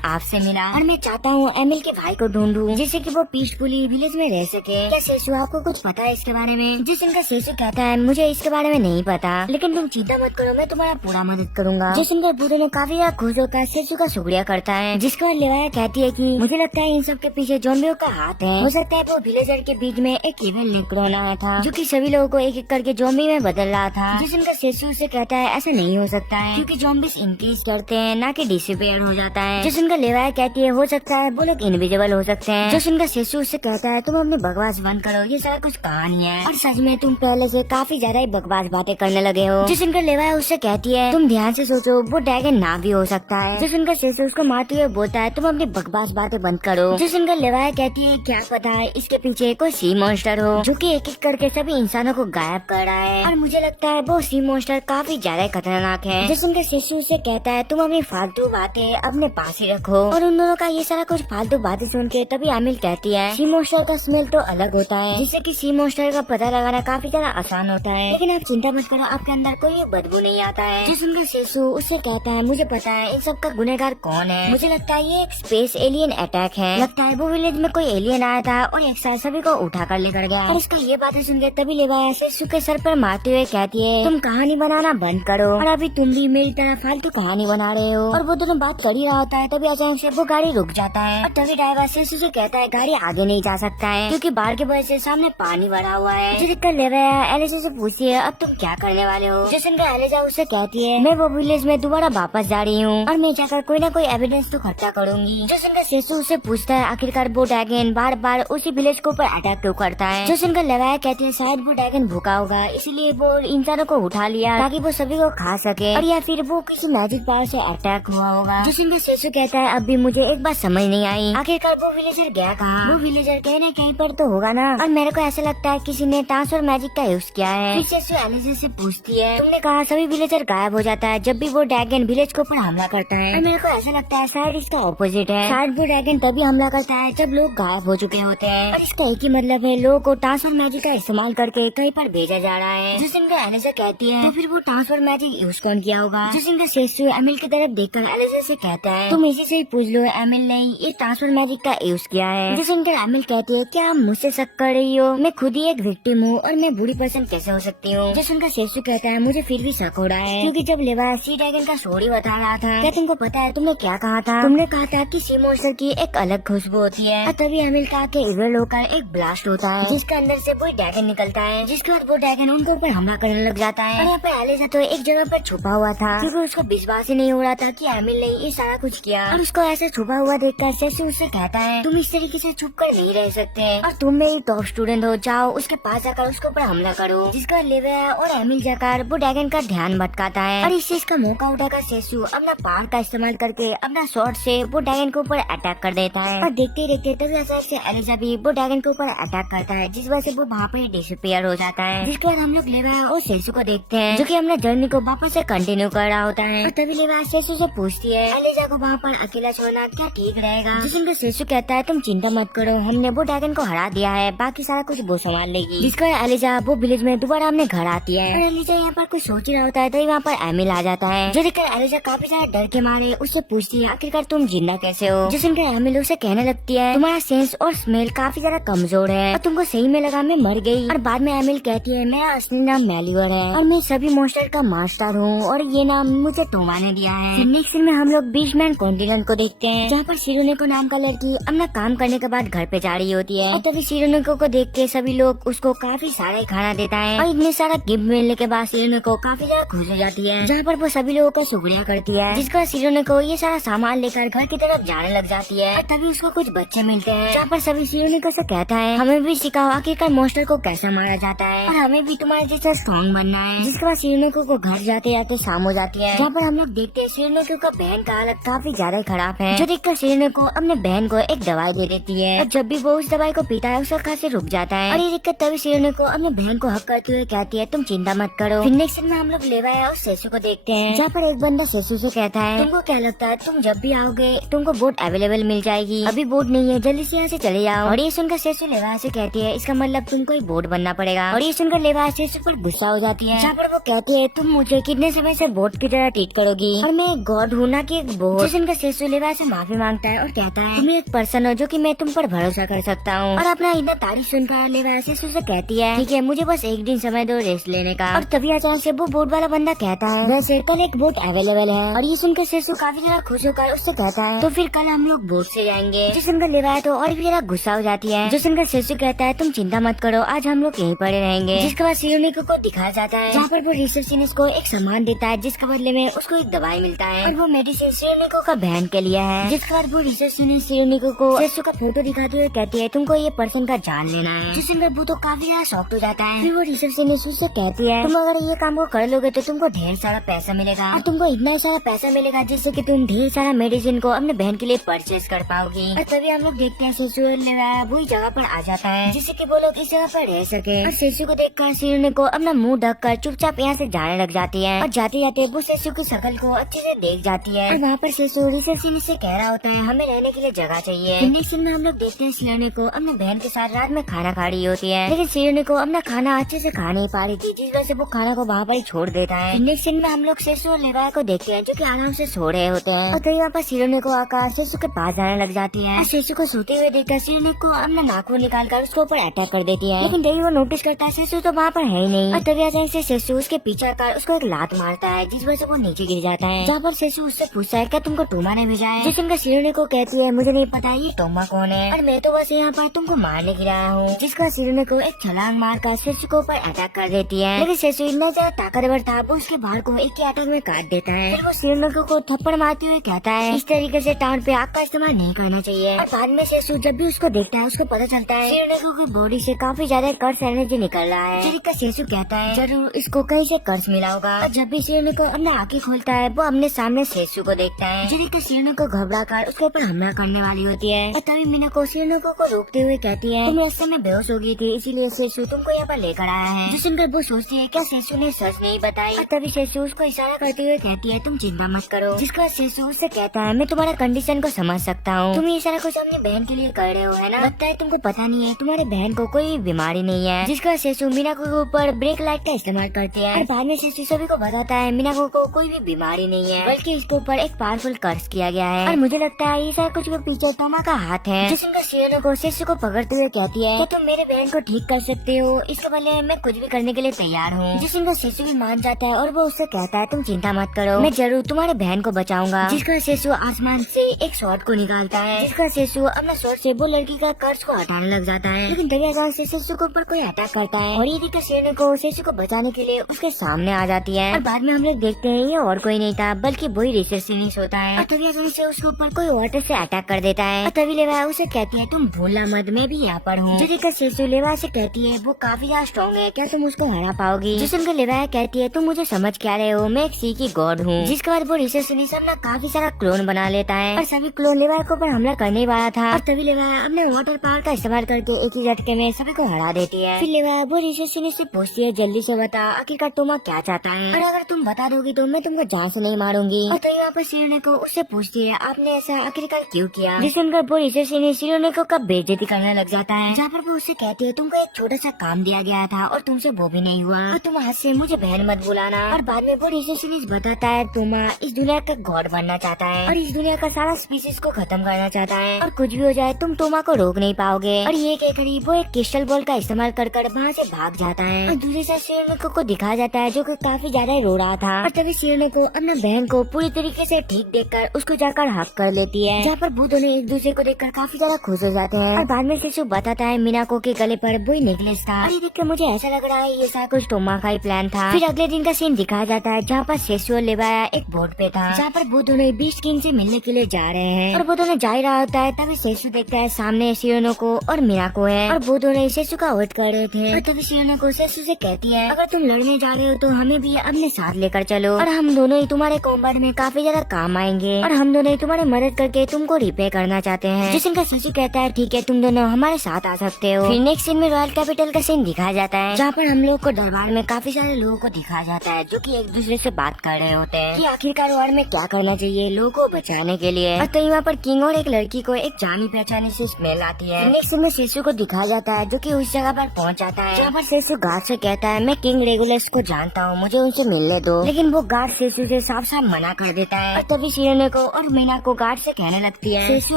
आपसे मिला और मैं चाहता हूँ एमिल के भाई को ढूंढूं जिससे कि वो पीसफुली विलेज में रह सके। क्या सेसु आपको कुछ पता है इसके बारे में? जिस इनका सेसु कहता है मुझे इसके बारे में नहीं पता लेकिन तुम चिंता मत करो मैं तुम्हारा पूरा मदद करूंगा। जिसनकर बूढ़े ने काफी ज्यादा खुश होकर सेसु का शुक्रिया करता है जिसके बाद लेवाया कहती है कि मुझे लगता है इन सब के पीछे ज़ॉम्बियों का हाथ है। हो सकता है वो विलेजर के बीच में एक इवेल निकलने आया था जो कि सभी लोगों को एक एक करके ज़ॉम्बी में बदल रहा था। जिसनका सेसु से कहता है ऐसा नहीं हो सकता है क्योंकि ज़ॉम्बीज इंक्रीज करते हैं ना कि डिसअपीयर हो जाता है। जिसनका लेवाया कहती है हो सकता है वो लोग इनविजिबल हो सकते हैं। जिसनका सेसु से कहता है तुम अपनी बकवास बंद करो ये सारा कुछ कहानी है और सच में तुम पहले से काफी ज्यादा ही बकवास बातें करने लगे हो। जिसनका लेवाया उससे कहती है तुम ध्यान से सोचो वो ड्रैगन ना भी हो सकता है। जिसनका सेसु उसको मारते हुए बोलता है तुम अपनी बकवास बातें बंद करो। जिसनका लेवाया कहती है क्या पता है इसके पीछे कोई सी मॉन्स्टर हो जो कि एक एक करके सभी इंसानों को गायब कर रहा है और मुझे लगता है वो सी मॉन्स्टर काफी ज्यादा खतरनाक है। जिसनका सेसु से कहता है तुम अपनी फालतू बातें अपने पास ही रखो। और उन दोनों का ये सारा कुछ फालतू बातें सुन के तभी आमिल कहती है सी मॉन्स्टर का स्मेल तो अलग होता है जिससे कि सी मॉन्स्टर का पता लगाना काफी ज्यादा आसान होता है लेकिन आप चिंता मत करो आपके अंदर कोई बदबू नहीं आता है। जिसनका सेसु उससे कहता है मुझे पता है इन सब का गुनहगार कौन है। मुझे लगता है ये एक स्पेस एलियन अटैक है। लगता है वो विलेज में कोई एलियन आया था और एक साथ सभी को उठा कर लेकर गया और इसका ये बातें सुन के तभी लेवाया सेसु के सर पर मारते हुए कहती है तुम कहानी बनाना बंद करो और अभी तुम भी मेरी तरह फालतू कहानी बना रहे हो। और वो दोनों बात कर ही रहा होता है तभी अचानक से वो गाड़ी रुक जाता है और तभी ड्राइवर सेसु से कहता है गाड़ी आगे नहीं जा सकता है क्योंकि बाढ़ की वजह से सामने पानी भरा हुआ है। जो देखकर लेवाया एलिजा से पूछती है अब तुम क्या करने वाले हो। जिसनका एलिजा उससे कहती है मैं वो विलेज में दोबारा वापस जा रही हूँ और मैं जाकर कोई ना कोई एविडेंस तो इकट्ठा करूंगी। जिसनका सेसु उससे पूछता है आखिरकार वो ड्रैगन बार बार उसी विलेज के ऊपर अटैक क्यों करता है। जिसनका लेवाया कहती है शायद वो ड्रैगन भूखा होगा इसलिए वो इंसानों को उठा लिया ताकि वो सभी को खा सके और या फिर वो किसी मैजिक पावर से अटैक हुआ होगा। जिसनका सेसु कहता है अब भी मुझे एक बात समझ नहीं आई आखिरकार वो विलेजर गया कहाँ। वो विलेजर कहीं न कहीं पर तो होगा ना और मेरे को ऐसा लगता है किसी ने ट्रांसफर मैजिक का यूज किया है। फिर सेसु एलिजा से पूछती है तुमने कहा सभी विलेजर गायब हो जाता है जब भी वो ड्रैगन विलेज के ऊपर हमला करता है और मेरे को ऐसा लगता है शायद इसका ऑपोजिट है। शायद वो ड्रैगन तभी हमला करता है जब लोग गायब हो चुके होते हैं और इसका एक ही मतलब है लोगों को ट्रांसफर मैजिक का इस्तेमाल करके कहीं पर भेजा जा रहा है। जिसनका एलिजा कहती है तो फिर वो ट्रांसफर मैजिक यूज कौन किया होगा। जिसनका सेसु एमिल की तरफ देखकर एलिजा से कहता है तुम इसी से ही पूछ लो एमिल ने ये ट्रांसफर मैजिक का यूज किया है। जिसनका एमिल कहती है क्या आप मुझसे शक कर रही हो मैं खुद ही एक विक्टिम हूँ और मैं बुरी पर्सन कैसे हो सकती हूँ। जिसनका सेसु कहता है मुझे फिर भी शक हो रहा है क्योंकि जब लेवाया सी ड्रैगन का स्टोरी बता रहा था क्या तुमको पता है तुमने क्या कहा था। तुमने कहा था कि सी मॉन्स्टर की एक अलग खुशबू होती है और तभी एमिल कहा कि इवेल होकर एक ब्लास्ट होता है जिसके अंदर से वो ड्रैगन निकलता है जिसके बाद वो ड्रैगन उनके ऊपर हमला करने लग जाता है। और यहाँ पे एलिजा तो एक जगह पर छुपा हुआ था क्योंकि उसको विश्वास ही नहीं हो रहा था कि एमिल ने ये सारा कुछ किया और उसको ऐसे छुपा हुआ देखकर सेसु उससे कहता है तुम इस तरीके से छुप कर नहीं रह सकते और तुम मेरी टॉप स्टूडेंट हो जाओ उसके पास जाकर उसके ऊपर हमला करो। जिसका लेवाया और एमिल जाकर वो ड्रैगन का ध्यान भटकाता है और इस चीज का मौका उठाकर सेसु अपना पावर का इस्तेमाल करके अपना शॉर्ट से वो ड्रैगन के ऊपर अटैक कर देता है और देखते देखते तभी अचानक से एलिजा भी वो ड्रैगन के ऊपर अटैक करता है जिस वजह से वो वहाँ पर डिसअपीयर हो जाता है। जिसके बाद हम लोग लेवाया और सेसु को देखते हैं जो कि अपना जर्नी को वापस से कंटिन्यू कर रहा होता है और तभी लेवाया सेसु से पूछती है एलिजा को वहाँ पर अकेला छोड़ना क्या ठीक रहेगा। जिसका सेसु कहता है तुम चिंता मत करो हमने वो ड्रैगन को हरा दिया है बाकी सारा कुछ वो संभाल लेगी। जिसका एलिजा वो विलेज में दोबारा अपने घर आती है और एलिजा यहाँ पर कुछ सोच ही रहा होता है तभी वहाँ पर एमिल आ जाता है जो देखकर एलिजा काफी ज्यादा डर के मारे उससे पूछती है आखिरकार तुम जिंदा कैसे हो। जो सुनकर एमिल उसे कहने लगती है तुम्हारा सेंस और स्मेल काफी ज्यादा कमजोर है और तुमको सही में लगा मैं मर गई। और बाद में एमिल कहती है मेरा असली नाम मेल्यूर है और मैं सभी मॉन्स्टर का मास्टर हूँ और ये नाम मुझे टोमा ने दिया है। नेक्स्ट सीन में हम लोग बीचमैन कॉन्टिनेंट को देखते हैं जहाँ पर सिरोनेको नाम का लड़की अपना काम करने के बाद घर पे जा रही होती है और तभी सिरोनेको को देख के सभी लोग उसको काफी सारा खाना देता है और इतने सारा गिफ्ट मिलने के बाद सिरोनेको काफी ज्यादा खुश हो जाती है जहाँ पर वो सभी लोगों का शुक्रिया करती है। जिसका सिरोनेको ये सारा सामान लेकर घर की तरफ जाने लग जाती है और तभी उसको कुछ बच्चे मिलते हैं जहाँ पर सभी सिरोनेको से कहता है हमें भी सिखाओ आखिरकार मॉन्स्टर को कैसे मारा जाता है और हमें भी तुम्हारे जैसा स्ट्रॉन्ग बनना है। जिसके बाद सिरोनेको को घर जाते जाते शाम हो जाती है जहाँ पर हम लोग देखते हैं सिरोनेको का बहन का हालत काफी ज्यादा खराब है जो देखकर सिरोनेको अपने बहन को एक दवाई दे देती है और जब भी वो उस दवाई को पीता है उसका खांसी रुक जाता है। और ये दिक्कत तभी शिरोनी को अपने बहन को हक करते हुए कहती है तुम चिंता मत करो। फिर नेक्स्ट सीन में हम लोग लेवाया और सेसु को देखते हैं, जहाँ पर एक बंदा सेसु से कहता है तुमको क्या लगता है तुम जब भी आओगे तुमको बोट अवेलेबल मिल जाएगी, अभी बोट नहीं है, जल्दी से यहाँ से चले जाओ। और ये सुनकर सेसु लेवाया से कहती है इसका मतलब तुमको ही बोट बनना पड़ेगा। और ये सुनकर लेवाया सेसु पर गुस्सा हो जाती है, जहाँ पर वो कहती है तुम मुझे कितने समय से बोट की तरह ट्रीट करोगी और मैं एक गॉड हूँ ना कि एक बोट। जिस सुनकर सेसु लेवाया से माफी मांगता है और कहता है तुम एक पर्सन हो जो कि मैं तुम पर भरोसा कर सकता हूँ। और अपना इतना तारीफ सुनकर लेवाया सेसु से कहती है ठीक है मुझे बस एक दिन समय दो रेस्ट लेने का। और तभी अचानक से वो बोट वाला बंदा कहता है वैसे कल एक बोट अवेलेबल है। और ये सुनकर सेसु काफी ज्यादा खुश होकर उससे कहता है तो फिर कल हम लोग बोट से जाएंगे। जो सुनकर लेवाया तो और भी ज्यादा गुस्सा हो जाती है। जो सुनकर सेसु कहता है तुम चिंता मत करो आज हम लोग यहीं पड़े रहेंगे। जिसके बाद शिरोनी को दिखाया जाता है जहाँ पर वो रिसेप्शनिस्ट को एक सामान देता है जिसके बदले में उसको एक दवाई मिलता है और वो मेडिसिन शिरोनी का बहन के लिए है। जिसके बाद वो रिसेप्शनिस्ट शिरोनी को सेसु का फोटो दिखाते हुए कहती है तुमको ये पर्सन का जान लेना है। जिस सुनकर वो तो काफी ज्यादा शॉक्ड हो जाता है। फिर वो रिसेप्शनिस्ट उससे कहती है तुम अगर ये काम को कर लोगे तो तुमको ढेर सारा पैसा मिलेगा और तुमको इतना सारा पैसा मिलेगा जिससे कि तुम ढेर सारा मेडिसिन को अपने बहन के लिए परचेज कर पाओगी। और तभी हम लोग देखते हैं सेसु वही जगह पर आ जाता है जिससे कि वो लोग इस जगह पर रह सके। और सेसु को देखकर शिरोनी को अपना मुंह ढककर चुपचाप यहाँ से जाने लग जाती है। और जाते जाते वो सेसु की शक्ल को अच्छे से देख जाती है। और वहाँ पर सेसु रिसेप्शनिस्ट से कह रहा होता है हमें रहने के लिए जगह चाहिए। नेक्स्ट सीन में हम लोग देखते हैं शिरोनी को अपने बहन के साथ रात में खाना खा रही होती है, लेकिन शिरोनी को अपना खाना अच्छे से खा नहीं पा रही थी जिस वजह से वो खाना को वहाँ पर ही छोड़ देता है। नेक्स्ट सीन में हम लोग सेसु और लेवाया को देखते हैं जो कि आराम से सो रहे होते हैं। और तभी वहाँ पर शिरोनी को आकर सेसु के पास जाने लग जाती है। और सेसु को सोते हुए देखकर शिरोनी को अपना नाखून निकाल कर उसके ऊपर अटैक कर देती है, लेकिन तभी वो नोटिस करता है सेसु तो वहाँ पर है ही नहीं। और तभी अचानक से सेसु उसके पीछे कर उसको एक लात मारता है जिस वजह से वो नीचे गिर जाता है। जहाँ पर सेसु उससे पूछता है क्या तुमको टोमा ने भेजा है। जिस उनका शिरोनी को कहती है मुझे नहीं पता ये टोमा कौन है और मैं तो बस यहाँ पर तुमको मारने गिरा हूँ। जिसका शिरोनी को एक छलांग मारकर सेसु को ऊपर अटैक कर देती है, लेकिन सेसु इतना ज्यादा ताकतवर था वो उसके बाल को एक ही अटैक में काट देता है। फिर वो शिरोनी को थप्पड़ मारते हुए कहता है इस तरीके से टाउन पे आग का इस्तेमाल नहीं करना चाहिए। और बाद में सेसु जब भी उसको देखता है उसको पता चलता है शिरोनी की बॉडी से काफी ज्यादा कर्स एनर्जी निकल रहा है। जिसका सेसु कहता है जरूर इसको कहीं से कर्स मिला होगा। और जब भी शिरोनी को अपने आंखें खोलता है वो अपने सामने सेसु को देखता है जिसका शिरोनी को घबरा कर उसके ऊपर हमला करने वाली होती है। और तभी मिनाको शिरोनी को रोकते हुए कहती है तुम रास्ते में बेहोश हो गई थी इसीलिए सेसु तुमको यहाँ पर लेकर आया है। जो सुनकर वो सोचती है क्या सेसु ने सच नहीं बताई। और तभी सेसु उसको इशारा करते हुए कहती है तुम चिंता मत करो। जिसका सेसु उससे कहता है मैं तुम्हारा कंडीशन को समझ सकता हूँ, तुम ये सारा कुछ अपनी बहन के लिए कर रहे हो है ना, लगता है तुमको पता नहीं है तुम्हारे बहन को कोई बीमारी नहीं है। जिसका सेसु मिनाको के ऊपर ब्रेक लाइट का इस्तेमाल करती है और बाद में सेसु सभी को बताता है मिनाको को कोई भी बीमारी नहीं है बल्कि इसके ऊपर एक पावरफुल कर्स किया गया है। और मुझे लगता है ये सारा कुछ के पीछे टोमा का हाथ है। जिसका शिरोनी को सेसु को पकड़ते हुए कहती है तुम मेरे बहन को ठीक कर सकते हो, इसके बदले मैं कुछ भी करने के लिए तैयार हूँ। जिसका सेसु भी मान जाता है और वो उससे कहता है तुम चिंता मत करो मैं जरूर तुम्हारे बहन को बचाऊंगा। जिसका सेसु आसमान से एक शॉट को निकालता है। जिसका सेसु अपना शॉट से वो लड़की का कर्ज को हटाने लग जाता है, लेकिन तभी अचानक से सेसु के ऊपर कोई अटैक करता है और ये देखकर शिरोनी को सेसु को बचाने के लिए उसके सामने आ जाती है। और बाद में हम लोग देखते हैं ये और कोई नहीं था बल्कि वही रिसेप्शनिस्ट होता है। और तभी अचानक से उसके ऊपर कोई वाटर से अटैक कर देता है। और तभी लेवा उसे कहती है तुम भूलना मत मैं भी यहाँ पर हूँ। जो देखकर सेसु लेवा से कहती है वो काफी ज्यादा स्ट्रॉन्ग है, क्या तुम उसको हरा पाओगी। जो सुनकर लेवा कहती है तुम मुझे समझ क्या रहे हो, मैं एक सी की गॉड हूँ। जिसके बाद वो रिसेप्शनिस्ट अपना काफी सारा क्लोन बना लेता है और सभी क्लोन लेवा के ऊपर हमला करने वाला था। और तभी लेवा अपने वाटर पावर का इस्तेमाल करके एक ही झटके में सभी को हरा देती है। फिर लेवा वो रिसेप्शनिस्ट से पूछती है जल्दी से बता आखिरकार टोमा क्या चाहता है और अगर तुम बता दोगी तो मैं तुमको जान से नहीं मारूंगी। और तभी वहाँ पर शिरोनी को उससे पूछती है आपने ऐसा आखिरकार क्यों किया। जिस सुनकर वो रिसेप्शनिस्ट शिरोनी को कब बेइज्जती करने लग जाता है, जहाँ पर वो उससे कहती है तुमको एक छोटा सा काम दिया गया था और तुमसे वो भी नहीं हुआ और तुम आज से मुझे बहन मत बुलाना। और बाद में वो रिसेप्शनिस्ट बताता है टोमा इस दुनिया का गॉड बनना चाहता है और इस दुनिया का सारा स्पीसीज को खत्म करना चाहता है और कुछ भी हो जाए तुम टोमा को रोक नहीं पाओगे। और ये कहकर वो एक क्रिस्टल बॉल का इस्तेमाल कर वहाँ से भाग जाता है। और दूसरी साइड शिरोनी को दिखाया जाता है जो कि काफी ज्यादा रो रहा था। और तभी शिरोनी को अपने बहन को पूरी तरीके से ठीक देखकर उसको जाकर हक कर लेती है, जहाँ पर वो दोनों एक दूसरे को देखकर काफी ज्यादा खुश हो जाते हैं। और बाद में सेसु बताता है मिनाको के गले पर वही नेकलेस था और ये देखकर मुझे ऐसा लग रहा है ये सारा कुछ टोमा का ही प्लान था। फिर अगले दिन का सीन दिखाया जाता है जहाँ पर सेसु और लेवाया एक बोट पे था, जहाँ पर वो दोनों बीस्ट किंग से मिलने के लिए जा रहे हैं। और वो दोनों जा ही रहा होता है तभी सेसु देखता है सामने शिरोनी को और मिनाको है और वो दोनों सेसु का वेट कर रहे थे। और तभी शिरोनी को सेसु से कहती है अगर तुम लड़ने जा रहे हो तो हमें भी अपने साथ लेकर चलो और हम दोनों ही तुम्हारे कॉम्बैट में काफी ज्यादा काम आएंगे और हम दोनों ही तुम्हारी मदद करके तुमको रिपेयर करना चाहते हैं। जिसका सेसु कहता है ठीक है है तुम दोनों हमारे साथ आ सकते हो। फिर नेक्स्ट सीन में रॉयल कैपिटल का सीन दिखाया जाता है, जहाँ पर हम लोग को दरबार में काफी सारे लोगों को दिखाया जाता है जो कि एक दूसरे से बात कर रहे होते हैं कि आखिरकार वार में क्या करना चाहिए लोगों को बचाने के लिए। और तो यहाँ पर किंग और एक लड़की को एक जानी पहचानी से स्मेल आती है। नेक्स्ट सीन में सेसु को दिखाया जाता है जो कि उस जगह पर पहुँच जाता है, जहाँ पर सेसु गार्ड से कहता है मैं किंग रेगुलस को जानता हूँ, मुझे उनसे मिलने दो। लेकिन वो गार्ड सेसु से साफ साफ मना कर देता है। और तभी सिरेने को और मीना को गार्ड से कहने लगती है सेसु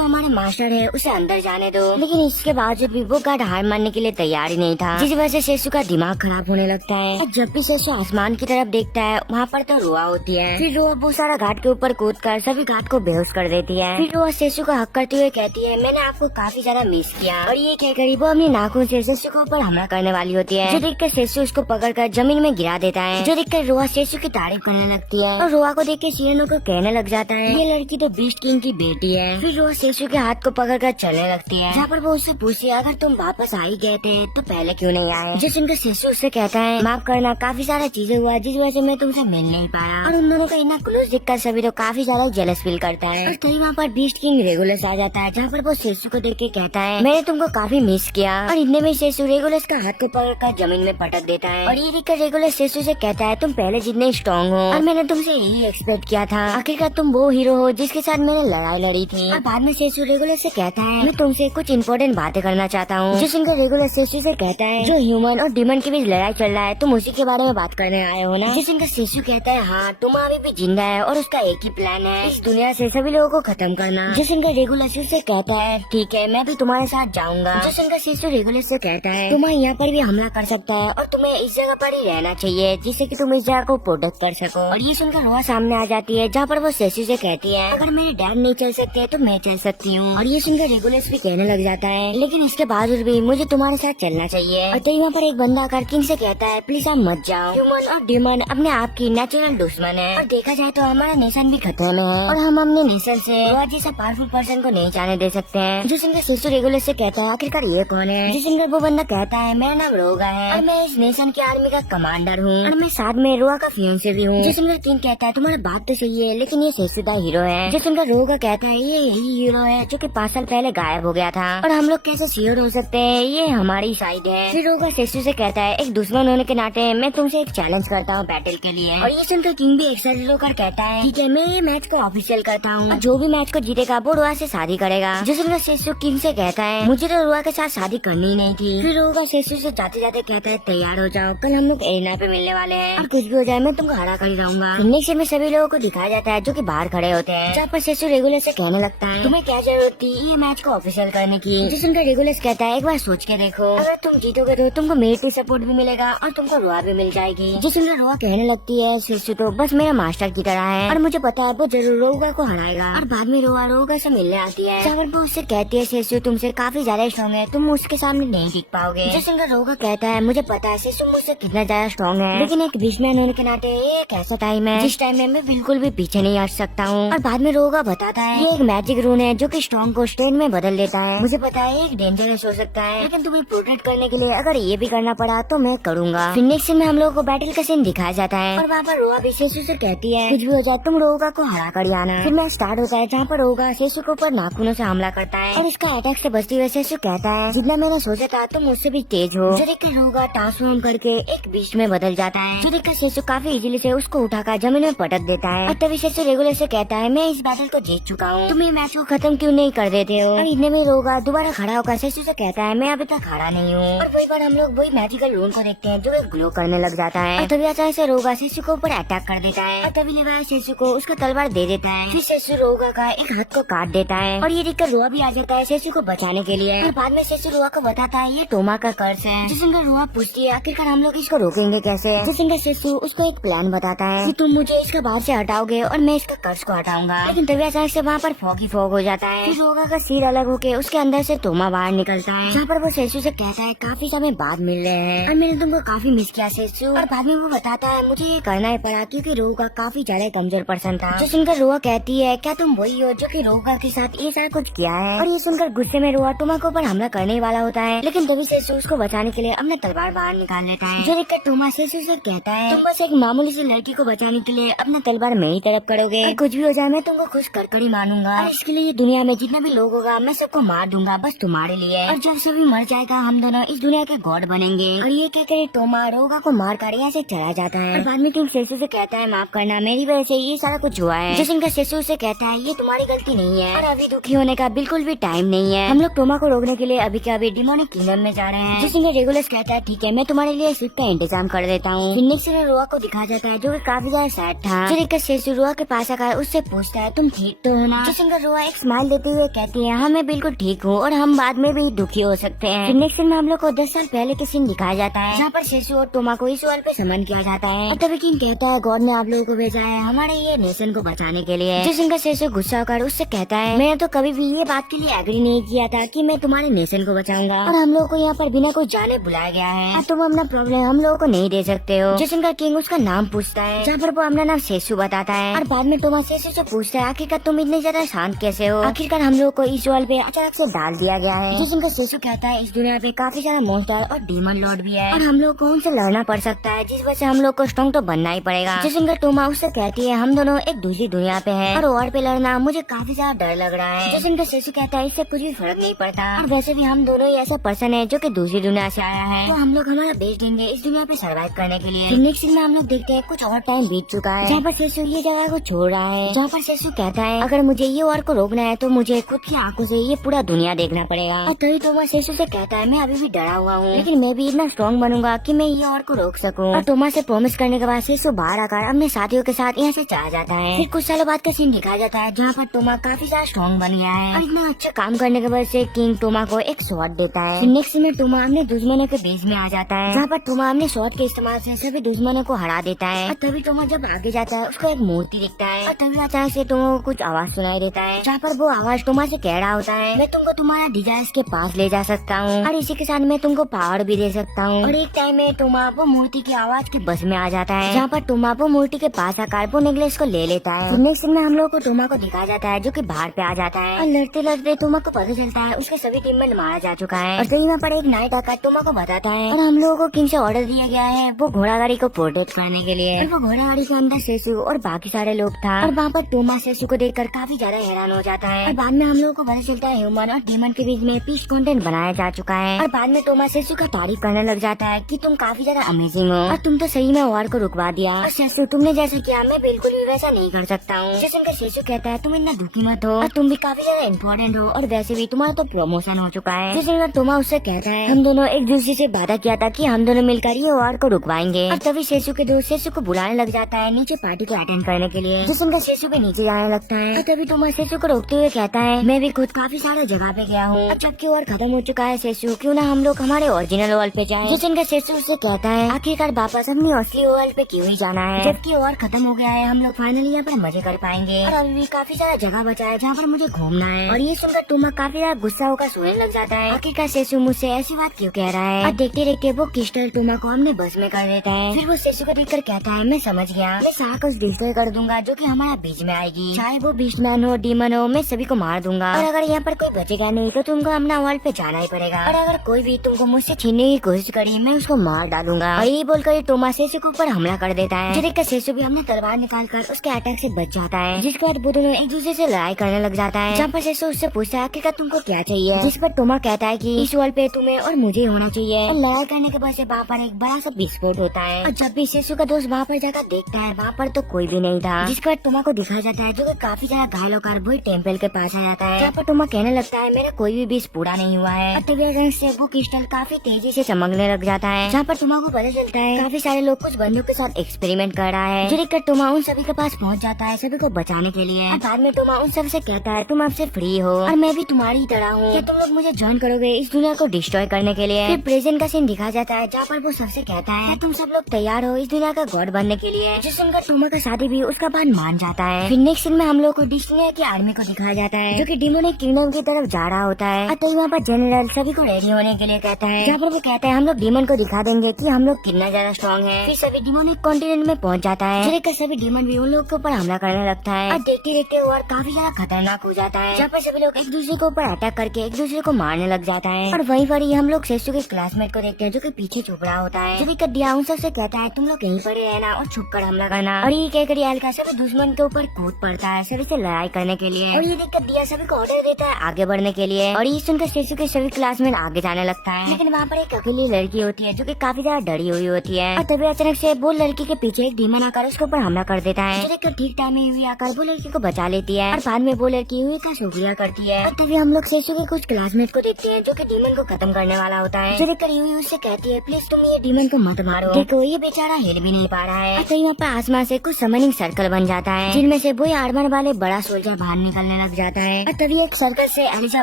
हमारे मास्टर है, उसे अंदर जाने दो। लेकिन इसके बावजूद भी वो गार्ड हार मानने के लिए तैयार ही नहीं था, जिस वजह से सेसु का दिमाग खराब होने लगता है। और जब भी सेसु आसमान की तरफ देखता है वहाँ पर तो रोआ होती है। फिर रोआ बहुत सारा घाट के ऊपर कूद कर सभी घाट को बेहोश कर देती है। फिर रोआ सेसु का हक करते हुए कहती है मैंने आपको काफी ज्यादा मिस किया। और ये कहकर वो अपनी नाखून से सेसु के ऊपर हमला करने वाली होती है, जो देखकर सेसु उसको पकड़कर जमीन में गिरा देता है, जो देखकर रोआ सेसु की तारीफ करने लगती है। और रोआ को देख के सिरेनो को कहने लग जाता है ये लड़की तो बीस्ट किंग की बेटी है। फिर रोआ सेसु के हाथ को पकड़कर चलने लगती है, जहाँ पर वो उससे पूछती है अगर तुम वापस आ ही गए थे तो पहले क्यों नहीं आए। जो सुनकर सेसु उससे कहता है माफ करना काफी सारा चीजें हुआ जिस वजह से मैं तुमसे मिल नहीं पाया। और उन दोनों का इतना क्लोज देखकर सभी तो काफी ज्यादा जेलस फील करता है। और तभी वहाँ पर बीस्ट किंग रेगुलस आ जाता है, जहाँ पर वो सेसु को देख के कहता है मैंने तुमको काफी मिस किया। और इतने में सेसु रेगुलस का हाथ को पकड़कर जमीन में पटक देता है। और ये देखकर रेगुलस सेसु से कहता है तुम पहले जितने स्ट्रॉन्ग हो और मैंने तुमसे यही एक्सपेक्ट किया था, आखिरकार तुम वो हीरो हो जिसके साथ मैंने लड़ाई लड़ी थी। और बाद में सेसु रेगुलस से कहता है मैं तुमसे कुछ इम्पोर्टेंट बातें करना चाहता हूँ। जो सुनकर रेगुलस सेसु से कहता है जो ह्यूमन और डीमन के बीच लड़ाई चल रहा है तुम उसी के बारे में बात करने आए हो ना। जो सुनकर सेसु कहता है हाँ तुम अभी भी जिंदा है और उसका एक ही प्लान है इस दुनिया से सभी लोगों को खत्म करना। जो सुनकर रेगुलस से कहता है ठीक है मैं भी तुम्हारे साथ जाऊंगा। जो सुनकर सेसु रेगुलस से कहता है तुम्हें यहाँ पर भी हमला कर सकता है और तुम्हें इस जगह पर ही रहना चाहिए जिससे कि तुम इस जगह को प्रोटेक्ट कर सको। और ये सुनकर रोआ सामने आ जाती है, जहाँ पर वो सेसु से कहती है अगर मेरे डैड नहीं चल सकते तो मैं चल सकती हूँ। और ये सुनकर रेगुलस भी कहने लग जाता है लेकिन इसके बावजूद भी मुझे तुम्हारे साथ चलना चाहिए। और तो यहाँ पर एक बंदा आकर किंग से कहता है प्लीज आप मत जाओ, ह्यूमन और डीमन अपने आप की नेचुरल दुश्मन है और देखा जाए तो हमारा नेशन भी खतरे में है और हम अपने नेशन से रोआ जैसा पावरफुल पर्सन को नहीं जाने दे सकते हैं। जो सुनकर सेसु रेगुलस से कहता है आखिरकार ये कौन है। जो सुनकर वो बंदा कहता है मेरा नाम रोगा है और मैं इस नेशन की आर्मी का कमांडर हूँ और मैं साथ में रोआ का फियांसे भी हूँ। जो सुनकर किंग कहता है तुम्हारा बात तो सही है लेकिन ये सेसुदा हीरो है। जो सुनकर रोगा कहता है ये यही हीरो है जो कि 5 साल पहले गायब हो गया था और हम लोग कैसे श्योर हो सकते हैं ये हमारी साइड है। फिर रोगा सेसु से कहता है एक दुश्मन होने के नाते मैं तुमसे एक चैलेंज करता हूँ बैटल के लिए। और ये सुनकर किंग भी एक्साइटेड होकर कहता है ठीक है मैं ये मैच को ऑफिशियल करता हूँ, जो भी मैच को जीतेगा वो रोआ से शादी करेगा। जो सुनकर सेसु किंग से कहता है मुझे तो रोआ के साथ शादी करनी ही नहीं थी। फिर रोगा सेसु से जाते जाते कहता है तैयार हो जाओ कल हम लोग एरिना पे मिलने वाले हैं और कुछ भी हो जाए मैं तुमको हरा कर ही रहूंगा। नेक्स्ट में सभी लोगों को दिखाया जाता है जो कि बाहर खड़े होते हैं, जहाँ पर सेसु रेगुलस से कहने लगता है तुम्हें क्या जरूरत थी ये मैच को ऑफिशियल करने की। जो सुनकर रेगुलस कहता है एक बार सोच के देखो अगर तुम जीतोगे तो तुमको मिलिट्री सपोर्ट भी मिलेगा और तुमको रोआ भी मिल जाएगी। जो सुनकर रोआ कहने लगती है सेसु तो बस मेरा मास्टर की तरह है और मुझे पता है वो जरूर रोगा को हराएगा। और बाद में रोगा से मिलने आती है, जहाँ पर वो उससे कहती है सेसु तुमसे काफी ज्यादा स्ट्रॉन्ग है, तुम उसके सामने नहीं टिक पाओगे। जो सुनकर रोगा कहता है मुझे पता है सेसु मुझसे कितना ज्यादा स्ट्रॉन्ग है, लेकिन एक बिजनेसमैन होने के नाते ये एक ऐसा टाइम है जिस टाइम में मैं बिल्कुल भी पीछे नहीं हट सकता हूँ। और बाद में रोगा बताता है ये एक मैजिक रून है जो कि स्ट्रॉन्ग को स्ट्रेंथ में बदल देता है। मुझे पता है एक डेंजरस हो सकता है लेकिन तुम्हें प्रोटेक्ट करने के लिए अगर ये भी करना पड़ा तो मैं करूंगा। फिर नेक्स्ट सीन में हम लोगों को बैटल का सीन दिखाया जाता है और वहाँ पर रोआ भी सेसु से कहती है कुछ भी हो जाए तुम रोगा को हरा कर आना। फिर मैच स्टार्ट होता है, जहाँ पर रोगा सेसु के ऊपर नाखूनों से हमला करता है और इसका अटैक से बचते हुए सेसु कहता है जितना मैंने सोचा था तुम मुझसे भी तेज हो। जो देखकर रोगा ट्रांसफॉर्म करके एक बीस्ट में बदल जाता है, जो देखकर सेसु काफी इजीली से उसको उठाकर जमीन में पटक देता है। और तभी सेसु रेगुलर से कहता है मैं इस बैटल को जीत चुका हूँ, तुम ये मैच को खत्म क्यों नहीं कर देते हो। और इतने में रोगा दोबारा खड़ा होकर सेसु से कहता है मैं अभी तक हारा नहीं हूँ। और वही बार हम लोग वही मैजिकल रून को देखते हैं जो एक ग्लो करने लग जाता है। और तभी अचानक से रोगा सेसु के ऊपर अटैक कर देता है और तभी लेवाया सेसु को उसका तलवार दे देता है। फिर सेसु रोगा का एक हाथ को काट देता है और ये देखकर रोआ भी आ जाता है सेसु को बचाने के लिए। फिर बाद में सेसु रोआ को बताता है ये टोमा का कर्ज है। जिस सुनकर रोआ पूछती है आखिरकार हम लोग इसको रोकेंगे कैसे। जिस सुनकर सेसु उसको एक प्लान बताता है कि तुम मुझे इसका बाहर से हटाओगे और मैं इसका कर्ज को हटाऊंगा। लेकिन तभी अचानक से वहाँ पर फॉग ही फॉग हो जाता है। फिर रोगा का सिर अलग होके उसके अंदर से टोमा बाहर निकलता है, जहाँ पर वो सेसु से कहता है काफी समय बाद मिल रहे हैं और मैंने तुमको काफी मिस किया सेसु। और बाद में वो बताता है मुझे ये करना ही पड़ा क्योंकि रोगा काफी ज्यादा कमजोर पर्सन था। जो सुनकर रोआ कहती है क्या तुम वही हो जो कि रोगा के साथ ये सारा कुछ किया है। और ये सुनकर गुस्से में रोआ टोमा के ऊपर हमला करने वाला होता है, लेकिन तभी सेसु उसको बचाने के लिए अपना तलवार बाहर निकाल लेता है। जो देखकर टोमा सेसु से कहता है तुम बस एक मामूली सी लड़की को बचाने के लिए अपना तलवार मेरी तरफ करोगे, कुछ भी हो जाए मैं तुमको खुश कर ही मानूंगा और इसके लिए दुनिया में जितना भी लोग होगा मैं सबको मार दूंगा बस तुम्हारे लिए, और जब सभी मर जाएगा हम दोनों इस दुनिया के गॉड बनेंगे। और ये कहकर टोमा रोगा को मार कर यहाँ से चला जाता है। और बाद में किंग सेसु से कहता है माफ करना, मेरी वजह से ये सारा कुछ हुआ है। जिसका सेसु से कहता है ये तुम्हारी गलती नहीं है और अभी दुखी होने का बिल्कुल भी टाइम नहीं है। हम लोग टोमा को रोकने के लिए अभी के अभी डिमोनिक किंगडम में जा रहे हैं। जिसका रेगुलस कहता है ठीक है मैं तुम्हारे लिए शिप का इंतजाम कर देता हूँ। फिनिक्स ने रोआ को दिखा जाता है जो कि काफी ज्यादा सैड था। फिर सेसु रोआ के पास आकर उससे पूछता है तुम ठीक तो हो ना। जिसका रोआ एक स्माइल देते हुए कहती है हाँ मैं बिल्कुल ठीक हूँ और हम बाद में भी दुखी हो सकते हैं। फिनिक्स में हम लोग को 10 साल पहले के सीन दिखाया जाता है जहाँ पर सेसु और टोमा को इस वर्ल्ड पे समन किया जाता है। और तभी किंग कहता है गॉड ने आप लोगों को भेजा है हमारे ये नेशन को बचाने के लिए। जिसका सेसु गुस्सा होकर उससे कहता है मैंने तो कभी भी ये बात के लिए एग्री नहीं किया था कि मैं तुम्हारे नेशन को बचाऊंगा और हम लोग को यहाँ पर बिना कुछ जाने बुलाया गया है और तुम अपना प्रॉब्लम हम लोगों को नहीं दे सकते हो। जिसका किंग उसका नाम पूछता है जहाँ पर वो अपना नाम सेसु बताता है। और बाद में टोमा सेसु से पूछता है आखिरकार तुम इतने ज्यादा शांत कैसे हो, आखिरकार हम लोग को इस वर्ल्ड पे अचानक से डाल दिया गया है। जिसका सेसु कहता है इस दुनिया पे काफी सारा मॉन्स्टर और डीमन लॉर्ड भी है और हम लोग को उनसे लड़ना पड़ सकता है जिस वजह से हम लोग को स्ट्रॉन्ग तो बनना ही पड़ेगा। जिसका टोमा उससे कहती है हम दोनों एक दूसरी दुनिया पे हैं और वॉर पे लड़ना मुझे काफी ज्यादा डर लग रहा है। जिसका सेसु कहता है इससे कुछ भी फर्क नहीं पड़ता और वैसे भी हम दोनों ही ऐसा पर्सन है जो कि दूसरी दुनिया से आया है तो हम लोग हमारा बेच देंगे इस दुनिया पे सर्वाइव करने के लिए। नेक्स्ट सीन में हम लोग देखते हैं कुछ और टाइम बीत चुका है जहाँ पर सेसु ये जगह को छोड़ रहा है। जहाँ पर सेसु कहता है अगर मुझे ये वॉर को रोकना है तो मुझे खुद की आंखों से ये पूरा दुनिया देखना पड़ेगा। और तभी टोमा सेसु से कहता है मैं अभी भी डरा हुआ हूँ लेकिन मैं भी इतना स्ट्रॉन्ग बनूंगा कि मैं ये वॉर को रोक सकूँ। और टोमा से प्रॉमिस करने के बाद सेसु बाहर आकर अपने साथियों के साथ यहाँ से चला जाता है। फिर कुछ सालों बाद का सीन दिखाया जाता है जहाँ पर टोमा काफी ज्यादा स्ट्रॉन्ग बन गया है और इतना अच्छा काम करने के वजह से किंग टोमा को एक स्वॉर्ड देता है। नेक्स्ट में टोमा अपने दुश्मनों के बेस में आ जाता है जहाँ पर टोमा अपने स्वॉर्ड के इस्तेमाल से सभी दुश्मनों को हरा देता है। और तभी टोमा जब आगे जाता है उसको एक मूर्ति दिखता है और तभी अचानक से टोमा को कुछ आवाज सुनाई देता है जहाँ पर वो आवाज टोमा से कह रहा होता है मैं तुमको तुम्हारा डिजायर्स के पास ले जा सकता हूँ और इसी के साथ मैं तुमको पावर भी दे सकता हूँ। और एक टाइम में टोमा वो मूर्ति की आवाज के बस में आ जाता है जहाँ पर टोमा वो मूर्ति के पास आकर वो नेकलेस को ले लेता है। नेक्स्ट में हम लोग को टोमा को दिखाया जाता है जो कि बाहर पे आ जाता है और लड़ते लड़ते टोमा को पता चलता है उसके सभी टीममेट मारा जा चुका है। और तभी वहाँ पर एक नाइट आकर टोमा को बताता है और हम लोगों को किंग से ऑर्डर दिया गया है वो घोड़ा गाड़ी को प्रोटेक्ट करने के लिए। और वो घोड़ा गाड़ी के अंदर सेसु और बाकी सारे लोग था और वहाँ पर टोमा सेसु को देखकर काफी ज्यादा हैरान हो जाता है। और बाद में हम लोगों को पता चलता है ह्यूमन और डीमन के बीच में पीस कंटेंट बनाया जा चुका है। और बाद में टोमा सेसु का तारीफ करने लग जाता है कि तुम काफी ज्यादा अमेजिंग हो और तुम तो सही में वॉर को रुकवा दिया और सेसु तुमने जैसा किया मैं बिल्कुल भी वैसा नहीं कर सकता हूँ। जिसका सेसु कहता है तुम इतना दुखी मत हो और तुम भी काफी ज्यादा इम्पोर्टेंट हो और वैसे भी तुम्हारा तो प्रमोशन हो चुका है। जिसका टोमा उससे कहता है हम दोनों एक दूसरे से वादा किया था कि हम दोनों मिलकर ये वॉर को रुकवाएंगे। और तभी सेसु के दोस्त सेसु को बुलाने लग जाता है नीचे पार्टी को अटेंड करने के लिए। जिसका सेसु के नीचे जाने लगता है और तभी टोमा सेसु को रोकते हुए कहता है मैं भी खुद काफी सारे जगह पे गया हूँ जबकि वॉर खत्म हो चुका है सेसु क्यों ना हम लोग हमारे ओरिजिनल वर्ल्ड पे जाएं। जिसका सेसु उससे कहता है आखिरकार वापस अपनी असली वर्ल्ड पे क्यों ही जाना है जबकि वॉर खत्म हो गया है हम लोग फाइनली यहाँ पर मजे कर पाएंगे और अभी भी काफी सारा जगह बचा है जहाँ पर मुझे घूमना है। और ये सुनकर टोमा काफी ज्यादा गुस्सा होकर सोने लग जाता है आखिरकार सेसु मुझसे ऐसी बात क्यों कह रहा है। और देखते देखते वो क्रिस्टल टोमा को हमने बस में कर देता है। फिर वो सेसु को देखकर कहता है मैं समझ गया मैं सारा कुछ डिस्ट्रॉय कर दूंगा जो कि हमारा बीच में आएगी चाहे वो बीस्टमैन हो डीमन हो मैं सभी को मार दूंगा और अगर यहाँ पर कोई बचेगा नहीं तो तुमको अपना वर्ल्ड पे जाना ही पड़ेगा और अगर कोई भी तुमको मुझसे छीनने की कोशिश करी मैं उसको मार डालूंगा। और ये बोलकर टोमा सेसु के ऊपर हमला कर देता है। देखकर सेसु भी अपनी तलवार निकालकर उसके अटैक से बच जाता है जिसके बाद वो दोनों एक दूसरे से लड़ाई करने लग जाता है जहाँ पर सेसु उससे पूछता है आखिरकार तुमको क्या चाहिए। जिस पर टोमा कहता है कि इस वर्ल्ड पे तुम्हें और मुझे होना चाहिए। और लड़ाई करने के बाद से वहाँ पर एक बड़ा सा विस्फोट होता है और जब भी सेसु का दोस्त वहाँ पर जाकर देखता है वहाँ पर तो कोई भी नहीं था। जिसके बाद टोमा को दिखाया जाता है जो कि काफी ज्यादा घायल होकर वही टेम्पल के पास आ जाता है जहाँ पर टोमा कहने लगता है मेरा कोई भी विश पूरा नहीं हुआ है। और तभी अचानक से वो क्रिस्टल काफी तेजी से चमकने लग जाता है जहाँ पर टोमा को पता चलता है काफी सारे लोग कुछ बंदूक के साथ एक्सपेरिमेंट कर रहा है। जो देखकर टोमा उन सभी के पास पहुँच जाता है सभी को बचाने के लिए। और बाद में टोमा उन सबसे कहता है तुम अब से फ्री हो और मैं भी तुम्हारी तरह हूँ कि तुम लोग मुझे ज्वाइन करोगे इस दुनिया को डिस्ट्रॉय करने के लिए। फिर प्रेजेंट का सीन दिखाया जाता है जहाँ पर वो सबसे कहता है तुम सब लोग तैयार हो इस दुनिया का गॉड बनने के लिए। जिस सुनकर टोमा का शादी भी उसका बात मान जाता है। फिर नेक्स्ट सीन में हम लोग को डिस्निया की आर्मी को दिखाया जाता है जो कि डिमोनिक किंगडम की तरफ जा रहा होता है। और तभी वहाँ पर जनरल सभी को रेडी होने के लिए कहता है जहाँ पर वो कहता है हम लोग डीमन को दिखा देंगे कि हम लोग कितना ज्यादा स्ट्रॉन्ग है। फिर सभी डिमोनिक कॉन्टिनेंट में पहुँच जाता है देखकर सभी डीमन भी उन लोग के ऊपर हमला करने लगता है और देखते देखते और काफी ज्यादा खतरनाक हो जाता है जहाँ पर सभी लोग एक दूसरे के ऊपर अटैक करके एक दूसरे को मारने लग जाता है। और वहीं पर ही हम लोग सेसु के क्लासमेट को देखते हैं जो कि पीछे छुप रहा होता है। जब दिया उन सबसे कहता है तुम लोग यहीं पड़े रहना और छुप कर हमला करना। और ये कहकर हल्का सभी दुश्मन के ऊपर कूद पड़ता है सभी से लड़ाई करने के लिए। और ये देखकर दिया सभी को ऑर्डर देता है आगे बढ़ने करने के लिए। और ये सुनकर सेसु के सभी क्लासमेट आगे जाने लगता है, लेकिन वहाँ पर एक अकेली लड़की होती है जो कि काफी ज्यादा डरी हुई होती है। और तभी अचानक से वो लड़की के पीछे एक डीमन आकर उसके ऊपर हमला कर देता है। देखकर ठीक टाइम में यूई आकर वो लड़की को बचा लेती है और बाद में वो लड़की यूई का शुक्रिया करती है। और तभी हम लोग सेसु के कुछ क्लासमेट को देखते हैं जो कि डीमन को खत्म करने वाला होता है। जो देखकर यूई उससे कहती है, प्लीज तुम ये डीमन को मत मारो, देखो ये बेचारा हिल भी नहीं पा रहा है। तो यहाँ पर आसमान से कुछ समनिंग सर्कल बन जाता है जिनमें से वो आर्मर वाले बड़ा सोल्जर बाहर निकलने लग जाता है। और तभी एक सर्कल से एलिजा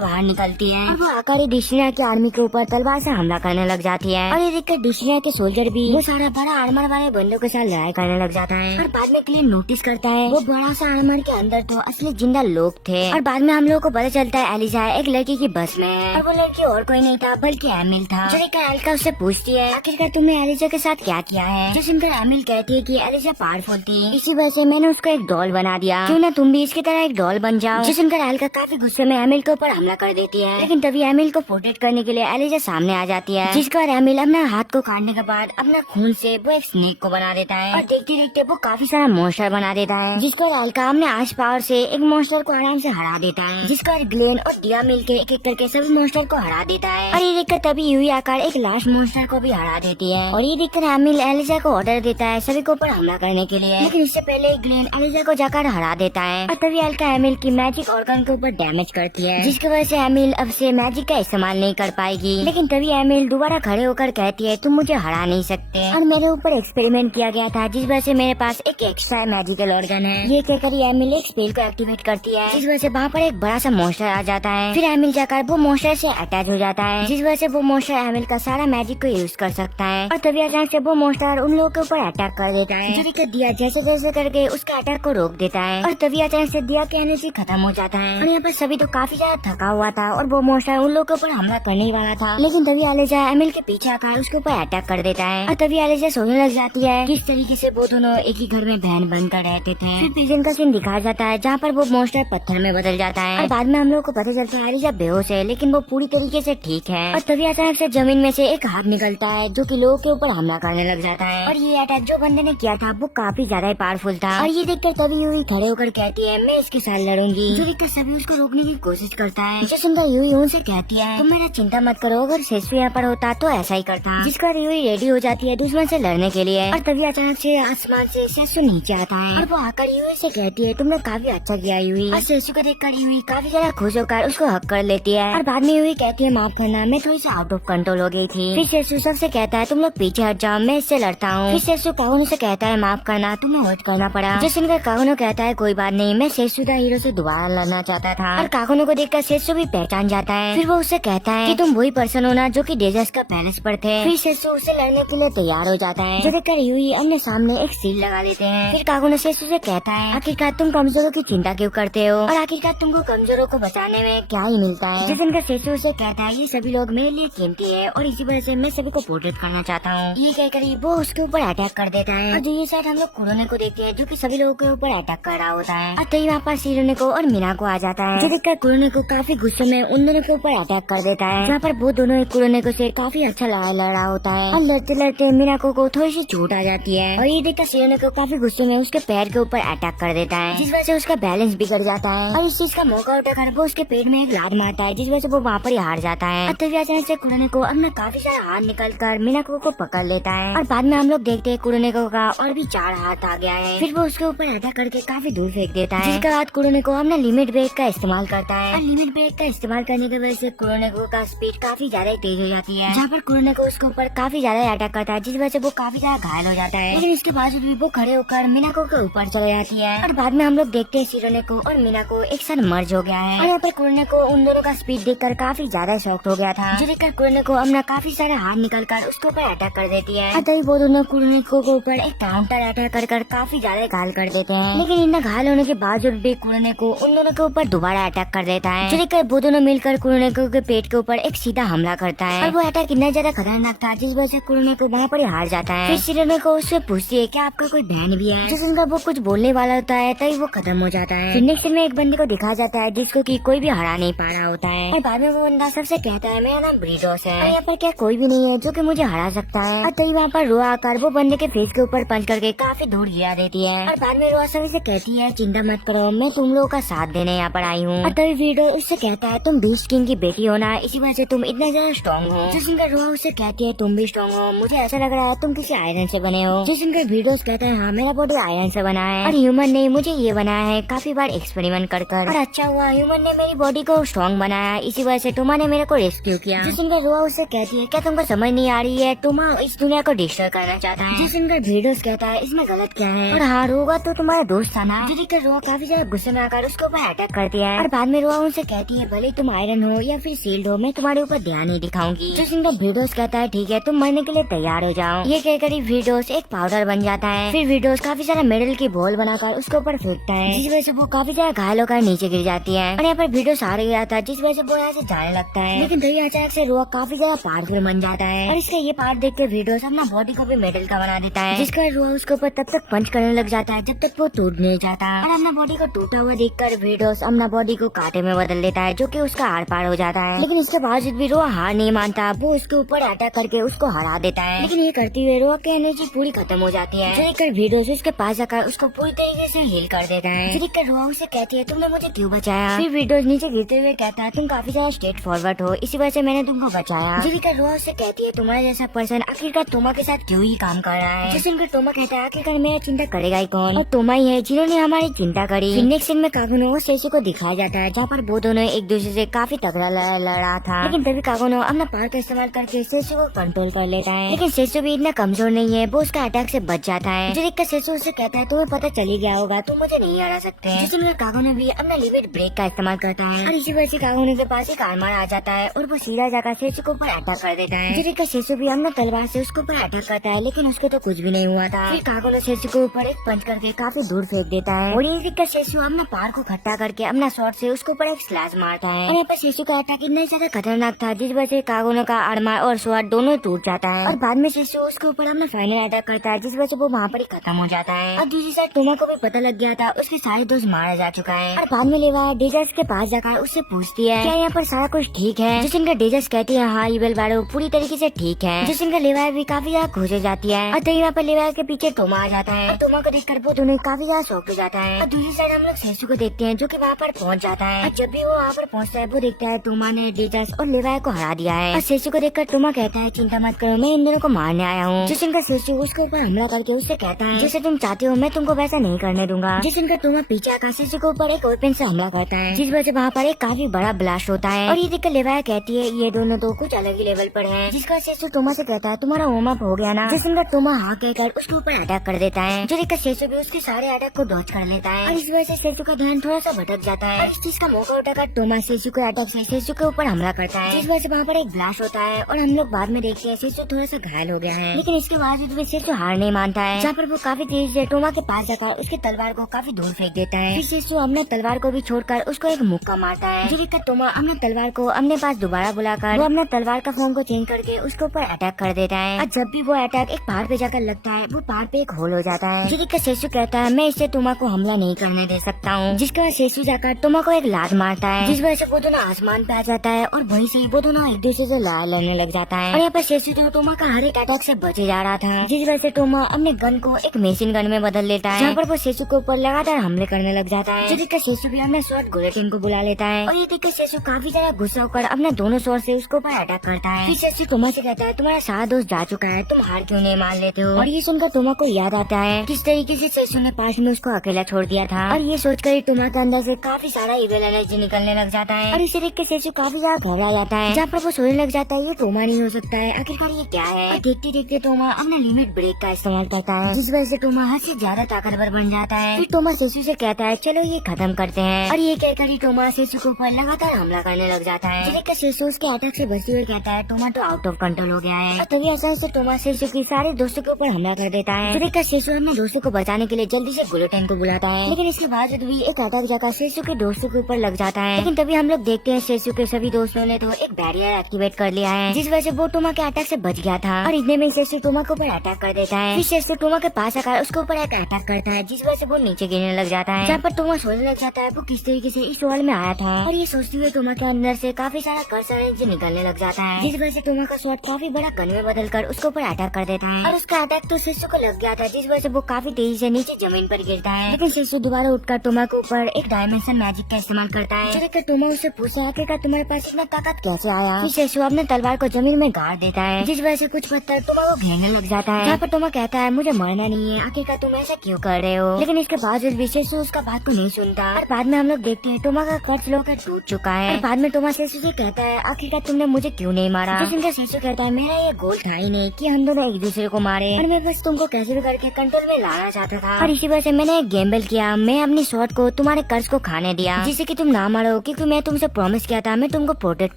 बाहर निकलती है और वो आकर डिस्टिनिया की आर्मी के ऊपर तलवार से हमला करने लग जाती है। और ये देखकर डिस्टिनिया के सोल्जर भी वो सारा बड़ा आर्मर वाले बंदों के साथ लड़ाई करने लग जाता है। और बाद में क्लेन नोटिस करता है वो बड़ा सा आर्मर के अंदर तो असली जिंदा लोग थे। और बाद में हम लोग को पता चलता है एलिजा एक लड़की की बस में है और वो लड़की और कोई नहीं था बल्कि एमिल था। जो देखकर एलिका उससे पूछती है, आखिरकार तुमने एलिजा के साथ क्या किया है? जो सुनकर एमिल कहती है कि एलिजा पावरफुल थी, इसी वजह से मैंने उसको एक डॉल बना दिया, क्यों ना तुम भी इसकी तरह एक डॉल बन जाओ। जो सुनकर एलिका काफी गुस्से में एमिल के ऊपर हमला कर देती है, लेकिन तभी एमिल को प्रोटेक्ट करने के लिए एलिजा सामने आ जाती है, जिसका एमिल अपना हाथ को काटने के बाद अपना खून से वो एक स्नेक को बना देता है और देखते देखते वो काफी सारा मॉन्स्टर बना देता है, जिसको एलिका अपने आश पावर से एक मॉन्स्टर को आराम से हरा देता है, जिसका ग्लेन और दिया मिलके एक एक करके सभी मॉन्स्टर को हरा देता है। और ये देखकर तभी यूई आकर एक लास्ट मॉन्स्टर को भी हरा देती है। और ये देखकर एमिल एलिजा को ऑर्डर देता है सभी को ऊपर हमला करने के लिए, लेकिन इससे पहले ग्लेन एलिजा को जाकर हरा देता है। और तभी एलिका एमिल की मैजिक ऑर्गन के ऊपर डैमेज करती है, जिसकी वजह से एमिल अब से मैजिक का इस्तेमाल नहीं कर पाएगी। लेकिन तभी एमिल दोबारा खड़े होकर कहती है, तुम मुझे हरा नहीं सकते, और मेरे ऊपर एक्सपेरिमेंट किया गया था जिस वजह से मेरे पास एक एक्स्ट्रा मैजिकल ऑर्गन है। ये कहकर एमिल एक स्पेल को एक्टिवेट करती है, जिस वजह से वहाँ पर एक बड़ा सा मॉन्स्टर आ जाता है। फिर एमिल जाकर वो मॉन्स्टर से अटैच हो जाता है, जिस वजह से वो मॉन्स्टर एमिल का सारा मैजिक को यूज कर सकता है। और तभी अचानक से वो मॉन्स्टर उन लोगों के ऊपर अटैक कर देता है, जो कि दिया जैसे जैसे करके उसका अटैक को रोक देता है। और तभी अचानक से दिया की एनर्जी खत्म हो जाता है और यहाँ पर सभी तो काफी ज्यादा थका हुआ था और वो मॉन्स्टर उन लोगों के ऊपर हमला करने ही वाला था, लेकिन तभी एलिजा एमिल के पीछे आकर उसके ऊपर अटैक कर देता है। और तभी एलिजा सोचने लग जाती है किस तरीके से वो दोनों एक ही घर में बहन बनकर रहते थे। फिर प्रिजन का सीन दिखाया जाता है जहाँ पर वो मॉन्स्टर पत्थर में बदल जाता है और बाद में हम लोग को पता चलता है एलिजा बेहोश है, लेकिन वो पूरी तरीके से ठीक है। और तभी अचानक से जमीन में से एक हाथ निकलता है जो कि लोगों के ऊपर हमला करने लग जाता है। और ये अटैक जो बंदे ने किया था वो काफी ज्यादा पावरफुल था। और ये देखकर तभी यूई खड़े होकर कहती है, मैं इसके साथ लड़ूंगी। जो देखकर सभी उसको रोकने की कोशिश करता है। जो सुनकर यूई उनसे कहती है, तुम मेरा चिंता मत करो, अगर सेसु यहाँ पर होता तो ऐसा ही करता। जिसका यूई रेडी हो जाती है दुश्मन से लड़ने के लिए। और तभी अचानक से आसमान से सेसु नीचे आता है और वो आकर यूई से कहती है, तुमने काफी अच्छा किया यूई। और सेसु को देखकर यूई काफी ज्यादा खुश होकर उसको हक कर लेती है। और बाद में यूई कहती है, माफ करना, मैं थोड़ी सी आउट ऑफ कंट्रोल हो गई थी। फिर सेसु सबसे कहता है, तुम लोग पीछे हट जाओ, मैं इससे लड़ता हूँ। फिर सेसु कागुनो से कहता है, माफ करना, तुम्हें हर्ट करना पड़ा। जो सुनकर कागुनो कहता है, कोई बात नहीं, मैं सेसु द हीरो से दोबारा लड़ना चाहता था। और कागुनो को देखकर सेसु भी पहचान जाता है। फिर वो उससे कहता है कि तुम वही पर्सन हो ना जो कि डेजर्स का पैलेस पर थे। फिर सेसु उससे लड़ने के लिए तैयार हो जाता है। जो देखकर यूई अपने सामने एक सील लगा लेते हैं। फिर कागुनो सेसु से कहता है, आखिरकार तुम कमजोरों की चिंता क्यों करते हो, और आखिरकार तुमको कमजोरों को बचाने में क्या ही मिलता है। जो सुनकर सेसु उसे कहता है, ये सभी लोग मेरे लिए कीमती है और इसी वजह से मैं सभी को प्रोटेक्ट करना चाहता हूँ। ये कहकर वो उसके ऊपर अटैक कर देता है। और जो ये साइड हम लोग कुरोने को देखते हैं जो कि सभी लोगों के ऊपर अटैक कर रहा होता है। और तभी वहाँ पर सिरोने को और मीना को आ जाता है। जो देखकर कुरोने को काफी गुस्से में उन दोनों के ऊपर अटैक कर देता है, जहाँ पर वो दोनों एक कुरोने को से काफी अच्छा लड़ रहा होता है। और लड़ते लड़ते मीना को थोड़ी सी चोट आ जाती है और ये देखकर सिरोने को काफी गुस्से में उसके पैर के ऊपर अटैक कर देता है, जिस वजह से उसका बैलेंस बिगड़ जाता है। और इस चीज का मौका उठाकर वो उसके पेट में एक लात मारता है, जिस वजह से वो वहाँ पर ही हार जाता है। और तभी अचानक से कुरोने को अपना काफी सारा हाथ निकल कर मीना को पकड़ लेता है। और बाद में हम लोग देखते हैं कुरोने को का और भी 4 हाथ आ गया है। फिर वो उसके ऊपर अटैक करके काफी दूर फेंक देता है, जिसके बाद कुरोने को अपना लिमिट ब्रेक का इस्तेमाल करता है। और लिमिट ब्रेक का इस्तेमाल करने की वजह से कुरोने को का स्पीड काफी ज्यादा तेज हो जाती है, जहाँ पर कुरोने को उसके ऊपर काफी ज्यादा अटैक करता है, जिस वजह से वो काफी ज्यादा घायल हो जाता है। लेकिन इसके बावजूद भी वो खड़े होकर मीना को के ऊपर चले जाती है। और बाद में हम लोग देखते हैं सिरोने को और मीना को एक साथ मर्ज हो गया है। और यहाँ पर कुरोने को उन दोनों का स्पीड देखकर काफी ज्यादा शॉक हो गया था, जो देखकर कुरोने को अपना काफी सारा हाथ निकल कर उसके ऊपर अटैक कर देती है। और तभी वो दोनों कुरोने को ऊपर एक काउंटर अटैक कर काफी ज्यादा घायल कर देते हैं। लेकिन इतना घायल होने के बावजूद भी कुरोने को उन दोनों के ऊपर दोबारा अटैक कर देता है, जो देखकर वो दोनों मिलकर कुरोने को के पेट के ऊपर एक सीधा हमला करता है। और वो अटैक इतना ज्यादा खतरनाक था जिस वजह से कुरोने को वहाँ पर हार जाता है। फिर सिरोने को उससे पूछती है, क्या आपका कोई बहन भी है? जिस उनका वो कुछ बोलने वाला होता है तभी वो खत्म हो जाता है। फिर नेक्स्ट में एक बंदे को दिखाया जाता है जिसको कि कोई भी हरा नहीं पा रहा होता है। और बाद में वो बंदा सबसे कहता है, मेरा नाम ब्रीडोस है और यहाँ पर क्या कोई भी नहीं है जो कि मुझे हरा सकता है। और तभी वहाँ पर रोआ आकर वो बंदे के फेस के ऊपर पंच करके काफी दूर गिरा देती है। और बाद में रोआ सभी से कहती है, चिंता मत करो, मैं तुम लोगों का साथ देने यहाँ पर आई हूँ। और तभी ब्रीडोस उससे कहता है तुम बीस्ट किंग की बेटी हो ना, इसी वजह से तुम इतना ज्यादा स्ट्रॉन्ग हो। जो सुनकर रोआ उससे कहती है तुम भी स्ट्रॉन्ग हो, मुझे ऐसा लग रहा है तुम किसी आयरन से बने हो। जो सुनकर वीडियोस कहता है हाँ मेरा बॉडी आयरन से बना है और ह्यूमन ने मुझे ये बनाया है काफी बार एक्सपेरिमेंट कर और अच्छा हुआ ह्यूमन ने मेरी बॉडी को स्ट्रॉन्ग बनाया, इसी वजह से टोमा ने मेरे को रेस्क्यू किया। जो सुनकर रोआ उससे कहती है क्या तुमको समझ नहीं आ रही है, टोमा इस दुनिया को डिस्ट्रॉय करना चाहता है। जो सुनकर वीडियोस कहता है इसमें गलत क्या है, और हाँ रोगा तो तुम्हारा दोस्त था ना। जो देखकर रोआ काफी ज्यादा गुस्से में आकर उसके ऊपर अटैक कर दिया है और बाद में रोआ उनसे कहती है भले तुम आयरन हो या फिर सील्ड हो, मैं तुम्हारे ऊपर ध्यान नहीं दिखाऊंगी। जो सुनकर वीडियोस कहता है ठीक है तुम मरने के लिए तैयार हो जाओ। ये कहकर वीडियोस एक पाउडर बन जाता है। फिर वीडियोस काफी सारा मेडल की बॉल बनाकर उसके ऊपर फेंकता है, जिस वजह से वो काफी ज्यादा घायल होकर नीचे गिर जाती है और यहाँ पर वीडियोस हार गया था, जिस वजह से वो यहाँ से जाने लगता है। लेकिन तभी अचानक से रोआ काफी ज्यादा पावरफुल बन जाता है और इसका ये पार्ट देख के वीडियोस अपना बॉडी को भी मेडल का बना देता है, जिसका रोआ उसके ऊपर तब तक पंच करने लग जाता है जब तक वो टूट नहीं जाता। और अपना बॉडी को टूटा हुआ देखकर वीडियोस अपना बॉडी को कांटे में बदल देता है, जो कि उसका आर पार हो जाता है। लेकिन इसके बावजूद भी रोआ हार नहीं मानता, वो उसके ऊपर अटैक करके उसको हरा देता है। लेकिन ये करते हुए रोआ की एनर्जी पूरी खत्म हो जाती है। देखकर वीडियोस उसके पास जाकर उसको पूरी तरीके से हील कर देता है। देखकर रोआ उसे कहती है तुमने मुझे क्यों बचाया। फिर वीडियोस नीचे गिरते हुए कहता है तुम काफी ज्यादा स्ट्रेट फॉरवर्ड हो, इसी वजह से मैंने तुमको बचाया। देखकर रोआ उससे कहती है तुम्हारा जैसा पर्सन आखिरकार टोमा के साथ क्यों ही काम कर रहा है। जिससे टोमा कहता है आखिरकार मेरा चिंता करेगा ही कौन, और टोमा ही है जिन्होंने हमारी चिंता करी। नेक्स्ट सीन में कागुनो और सेसु को दिखाया जाता है, जहाँ पर वो दोनों एक दूसरे से काफी तगड़ा लड़ा था। लेकिन तभी कागुनो अपना पावर का इस्तेमाल करके सेसु को कंट्रोल कर लेता है। लेकिन सेसु भी इतना कमजोर नहीं है, वो उसका अटैक से बच जाता है। जो देखकर सेसु उससे कहता है तुम्हें पता चल ही गया होगा, तुम मुझे नहीं हरा सकते। जिसमें कागुनो भी अपना लिमिट ब्रेक का इस्तेमाल करता है और इसी वजह से कागुनो के पास एक आर्मर आ जाता है और वो सीधा जाकर सेसु के ऊपर अटैक कर देता है। जो देखकर सेसु भी अपना तलवार से उसके ऊपर अटैक करता है, लेकिन उसको तो कुछ भी नहीं हुआ था। फिर कागुनो सेसु के ऊपर एक पंच करके काफी दूर फेंक देता है और ये देखकर सेसु अपना पार को खट्टा करके अपना शॉट से उसके ऊपर एक स्लैश मारता है और यहाँ पर सेसु का अटैक इतना ज्यादा खतरनाक था, जिस वजह से कागुनो का आर्मर और स्वॉर्ड दोनों टूट जाता है। और बाद में सेसु उसके ऊपर अपना फाइनल अटैक करता है, जिस वजह से वो वहाँ पर ही खत्म हो जाता है। और दूसरी साइड टोमा को भी पता लग गया था उसके सारे दोस्त मारा जा चुका है। और बाद में लेवा डेजर्स के पास जाकर उससे पूछती है क्या यहाँ पर सारा कुछ ठीक है। जिसका डेजर्स कहती है हाँ इवेल वालों पूरी तरीके से ठीक है। जिसका लेवा भी काफी ज्यादा खुश हो जाती है और तभी यहाँ पर लेवा के पीछे टोमा आ जाता है। टोमा को देखकर वो दोनों काफी ज्यादा शौक हो जाता है। और दूसरी साइड हम लोग सेसु को देखते हैं जो कि वहाँ पर पहुँच जाता है। और जब भी वो वहाँ पर पहुँचता है वो देखता है टोमा ने डेजर्स और लेवा को हरा दिया है। और सेसु को देखकर टोमा कहता है चिंता मत करो, मैं इन दोनों को मारने आया हूँ। जिसका सेसु उसके ऊपर हमला करके उससे कहता है जैसे तुम चाहते हो मैं तुमको वैसा नहीं करने दूंगा। जिसका टोमा पीछे आकर सेसु के ऊपर एक वेपन से हमला करता है, जिस वजह से वहाँ पर एक काफी बड़ा ब्लास्ट होता है। और ये देखकर लेवा कहती है ये दोनों तो कुछ अलग ही लेवल पर हैं। जिसका सेसु टोमा से कहता है तुम्हारा वार्म अप हो गया ना। जिसका टोमा हाँ कहकर उसके ऊपर अटैक कर देता है, जो देखकर सेसु भी उसके सारे अटैक को डॉज कर लेता है और इस वजह से सेसु का ध्यान थोड़ा सा भटक जाता है। इस चीज का मौका उठाकर टोमा सेसु के अटैक से सेसु के ऊपर हमला करता है, जिस वजह से वहाँ पर एक ब्लास्ट होता है और हम लोग बाद में देखते हैं सेसु थोड़ा सा घायल हो गया है। लेकिन इसके बावजूद भी सेसु हार नहीं मानता है, जहाँ पर वो काफी तेजी से टोमा के पास जाकर उसके तलवार को काफी दूर फेंक देता है। फिर सेसु अपने तलवार को भी छोड़कर उसको एक मुक्का मारता है, जो देखकर टोमा अपने तलवार को अपने पास दोबारा बुलाकर वो अपने तलवार का फॉर्म को चेंज करके उसके ऊपर अटैक कर देता है। और जब भी वो अटैक एक पहाड़ पे जाकर लगता है वो पहाड़ पे एक होल हो जाता है, जो देखकर सेसु कहता है मैं इससे टोमा को हमला नहीं करने दे सकता हूँ। जिसके बाद सेसु जाकर टोमा को एक लात मारता है, जिस वजह से वो दोनों आसमान पे आ जाता है और वहीं से वो दोनों एक दूसरे से लड़ने लग जाता है। और यहाँ पर सेसु जो टोमा का हर एक अटैक से बचे जा रहा था, जिस वजह से टोमा अपने गन को एक मशीन गन में बदल लेता है, जहाँ पर वो सेसु के ऊपर लगातार हमले करने लग जाता है। जो देखकर सेसु भी अपने स्वॉर्ड गुलेटिन को बुला लेता है और ये देखकर सेसु काफी ज्यादा गुस्सा होकर अपने दोनों स्वॉर्ड से उसके ऊपर अटैक करता है। फिर सेसु टोमा से कहता है तुम्हारा सारा दोस्त जा चुका है, तुम हार क्यों नहीं मान लेते हो। और ये सुनकर टोमा को याद आता है किस तरीके से सेसु ने पास में उसको अकेला छोड़ दिया था, और ये सोचकर टोमा के अंदर से काफी सारा इविल एनर्जी निकलने लग जाता है। और इसे देख के सेसु काफी ज्यादा घबरा जाता है, जहाँ पर वो सोचने लग जाता है ये टोमा नहीं हो सकता है, आखिरकार ये क्या है। और देखते देखते टोमा अपना लिमिट ब्रेक का इस्तेमाल करता है, जिस वजह से टोमा हद से ज्यादा ताकतवर बन जाता है। फिर टोमा सेसु से कहता है चलो ये खत्म करते हैं, और ये कहकर ही टोमा सेसु के ऊपर लगातार हमला करने लग जाता है। देखकर सेसु उसके अटैक से बचते हुए कहता है टोमा तो आउट ऑफ कंट्रोल हो गया है। और तभी अचानक से टोमा सेसु की सारे दोस्तों के ऊपर हमला कर देता है। देखकर सेसु अपने दोस्तों को बचाने के लिए जल्दी से गुलेटिन को बुलाता है, लेकिन इसके बावजूद भी एक अटैक जाकर सेसु के दोस्तों के ऊपर लग जाता है। लेकिन तभी हम लोग देखते हैं सेसु के सभी दोस्तों ने तो एक बैरियर एक्टिवेट कर लिया है, जिस वजह से वो टोमा के अटैक से बच गया था। और इतने में सेसु टोमा के ऊपर अटैक कर देता है। फिर सेसु टोमा के पास आकर उसके ऊपर एक अटैक करता है, जिस वजह से वो नीचे गिरने लग जाता है, जहाँ पर टोमा सोचने लग जाता है वो किस तरीके से इस वर्ल्ड में आया था। और ये सोचते हुए टोमा के अंदर से काफी सारा कर्सर एनर्जी निकलने लग जाता है, जिस वजह से टोमा का स्वॉर्ड काफी बड़ा गन में बदलकर उसके ऊपर अटैक कर देता है। और उसका अटैक तो सेसु को लग गया था, जिस वजह से वो काफी तेजी से नीचे जमीन पर गिरता है। लेकिन सेसु दोबारा उठकर टोमा के ऊपर एक डायमेंशन मैजिक का इस्तेमाल करता है, जिसे तुम उससे पूछे आखिरकार तुम्हारे पास इतना ताकत कैसे आया। सेसु अपने तलवार को जमीन में गाड़ देता है, जिस वजह से कुछ पत्थर तुम्हें को घेरने लग जाता है। यहाँ पर तुम्हें कहता है मुझे मरना नहीं है, आखिरकार तुम ऐसा क्यों कर रहे हो। लेकिन इसके बावजूद भी सेसु उसका बात को नहीं सुनता। और बाद में हम लोग देखते हैं टोमा का कर्ज लोकर टूट चुका है। और बाद में टोमा सेसु से कहता है आखिरकार तुमने मुझे क्यों नहीं मारा। जिसका सेसु कहता है मेरा ये गोल था ही नहीं कि हम दोनों एक दूसरे को मारे, और मैं बस तुमको कैसे भी करके कंट्रोल में लाना चाहता था। और इसी वजह से मैंने एक गैम्बल किया, मैं अपनी शॉट को तुम्हारे कर्ज को खाने दिया, जिससे कि तुम ना मारो, क्योंकि मैं तुमसे प्रॉमिस किया था मैं तुमको प्रोटेक्ट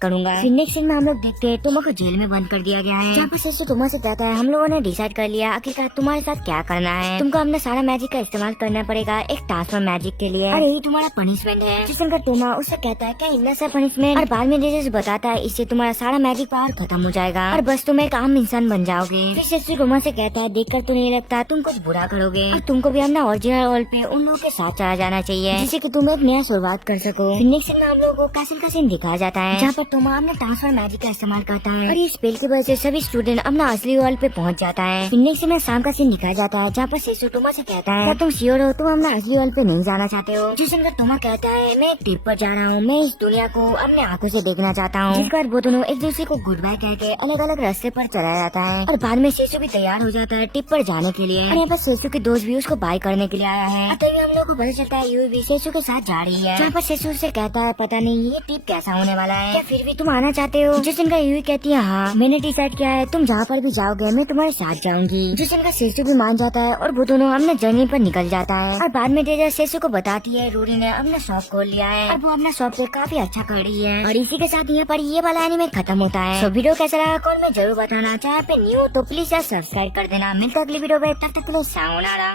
करूंगा। फिर नेक्स्ट सीन में हम लोग देखते हैं टोमा को जेल में बंद कर दिया गया है, जहाँ पर सेसु टोमा से कहता है हम लोगों ने डिसाइड कर लिया आखिरकार तुम्हारे साथ क्या करना है। तुमको अपना सारा मैजिक का इस्तेमाल करना पड़ेगा एक ट्रांसफर मैजिक के लिए, और यही तुम्हारा पनिशमेंट है। जिसका टोमा उससे कहता है क्या इतना सा पनिशमेंट, और बाद में जैसे बताता है इससे तुम्हारा सारा मैजिक पावर खत्म हो जाएगा और बस तुम एक आम इंसान बन जाओगे। फिर सेसु टोमा से कहता है देखकर तो नहीं लगता तुम कुछ बुरा करोगे, और तुमको भी अपना ओरिजिनल वर्ल्ड पे उन लोगों के साथ चला जाना चाहिए, जिससे कि तुम एक नया शुरुआत कर सको। नेक्स्ट सीन में हम लोगों को कैसल का सीन दिखाया जाता है, जहाँ पर टोमा अपने ट्रांसफर मैजिक का इस्तेमाल करता है, और इस स्पेल की वजह से सभी स्टूडेंट अपना असली वर्ल्ड पे पहुँच जाता है। नेक्स्ट सीन में शाम का सीन दिखाया जाता है, जहाँ पर सेसु टोमा से कहता है क्या तुम श्योर हो तुम अपना असली वर्ल्ड पे नहीं जाना चाहते हो। जिस दिन टोमा कहता है मैं एक ट्रिप पर जा रहा हूँ, मैं इस दुनिया को अपने आंखों से देखना चाहता हूँ। जिसके बाद वो दोनों एक दूसरे को गुड बाय कह के अलग अलग रास्ते पर चला जाता है, और बाद में सेसु भी तैयार हो जाता है ट्रिप पर जाने के लिए, और यहाँ पर सेसु के दोस्त भी उसको बाय करने के लिए आया है। तभी हम लोग को पता चलता है यूवी भी सेसु के साथ जा रही है, जहाँ पर सेसु से कहता है पता नहीं ये ट्रिप कैसा होने वाला है, क्या फिर भी तुम आना चाहते हो। जिस दिन का यूवी कहती है हाँ मैंने डिसाइड किया है तुम जहाँ पर भी जाओगे मैं तुम्हारे साथ जाऊंगी। जिस दिन का सेसु भी मान जाता है और वो दोनों अपने जर्नी पर निकल जाता है, और बाद में डेजा सेसु को बताती है रूरी ने अपना शॉप खोल लिया है और वो अपना शॉप पे काफी अच्छा कर रही है। और इसी के साथ यहाँ पर ये वाला एनीमे खत्म होता है। तो वीडियो कैसा लगा कमेंट में जरूर बताना, चाहे पे न्यू तो प्लीज यार सब्सक्राइब कर देना। मिलता अगली वीडियो में, तब तक के लिए सायोनारा।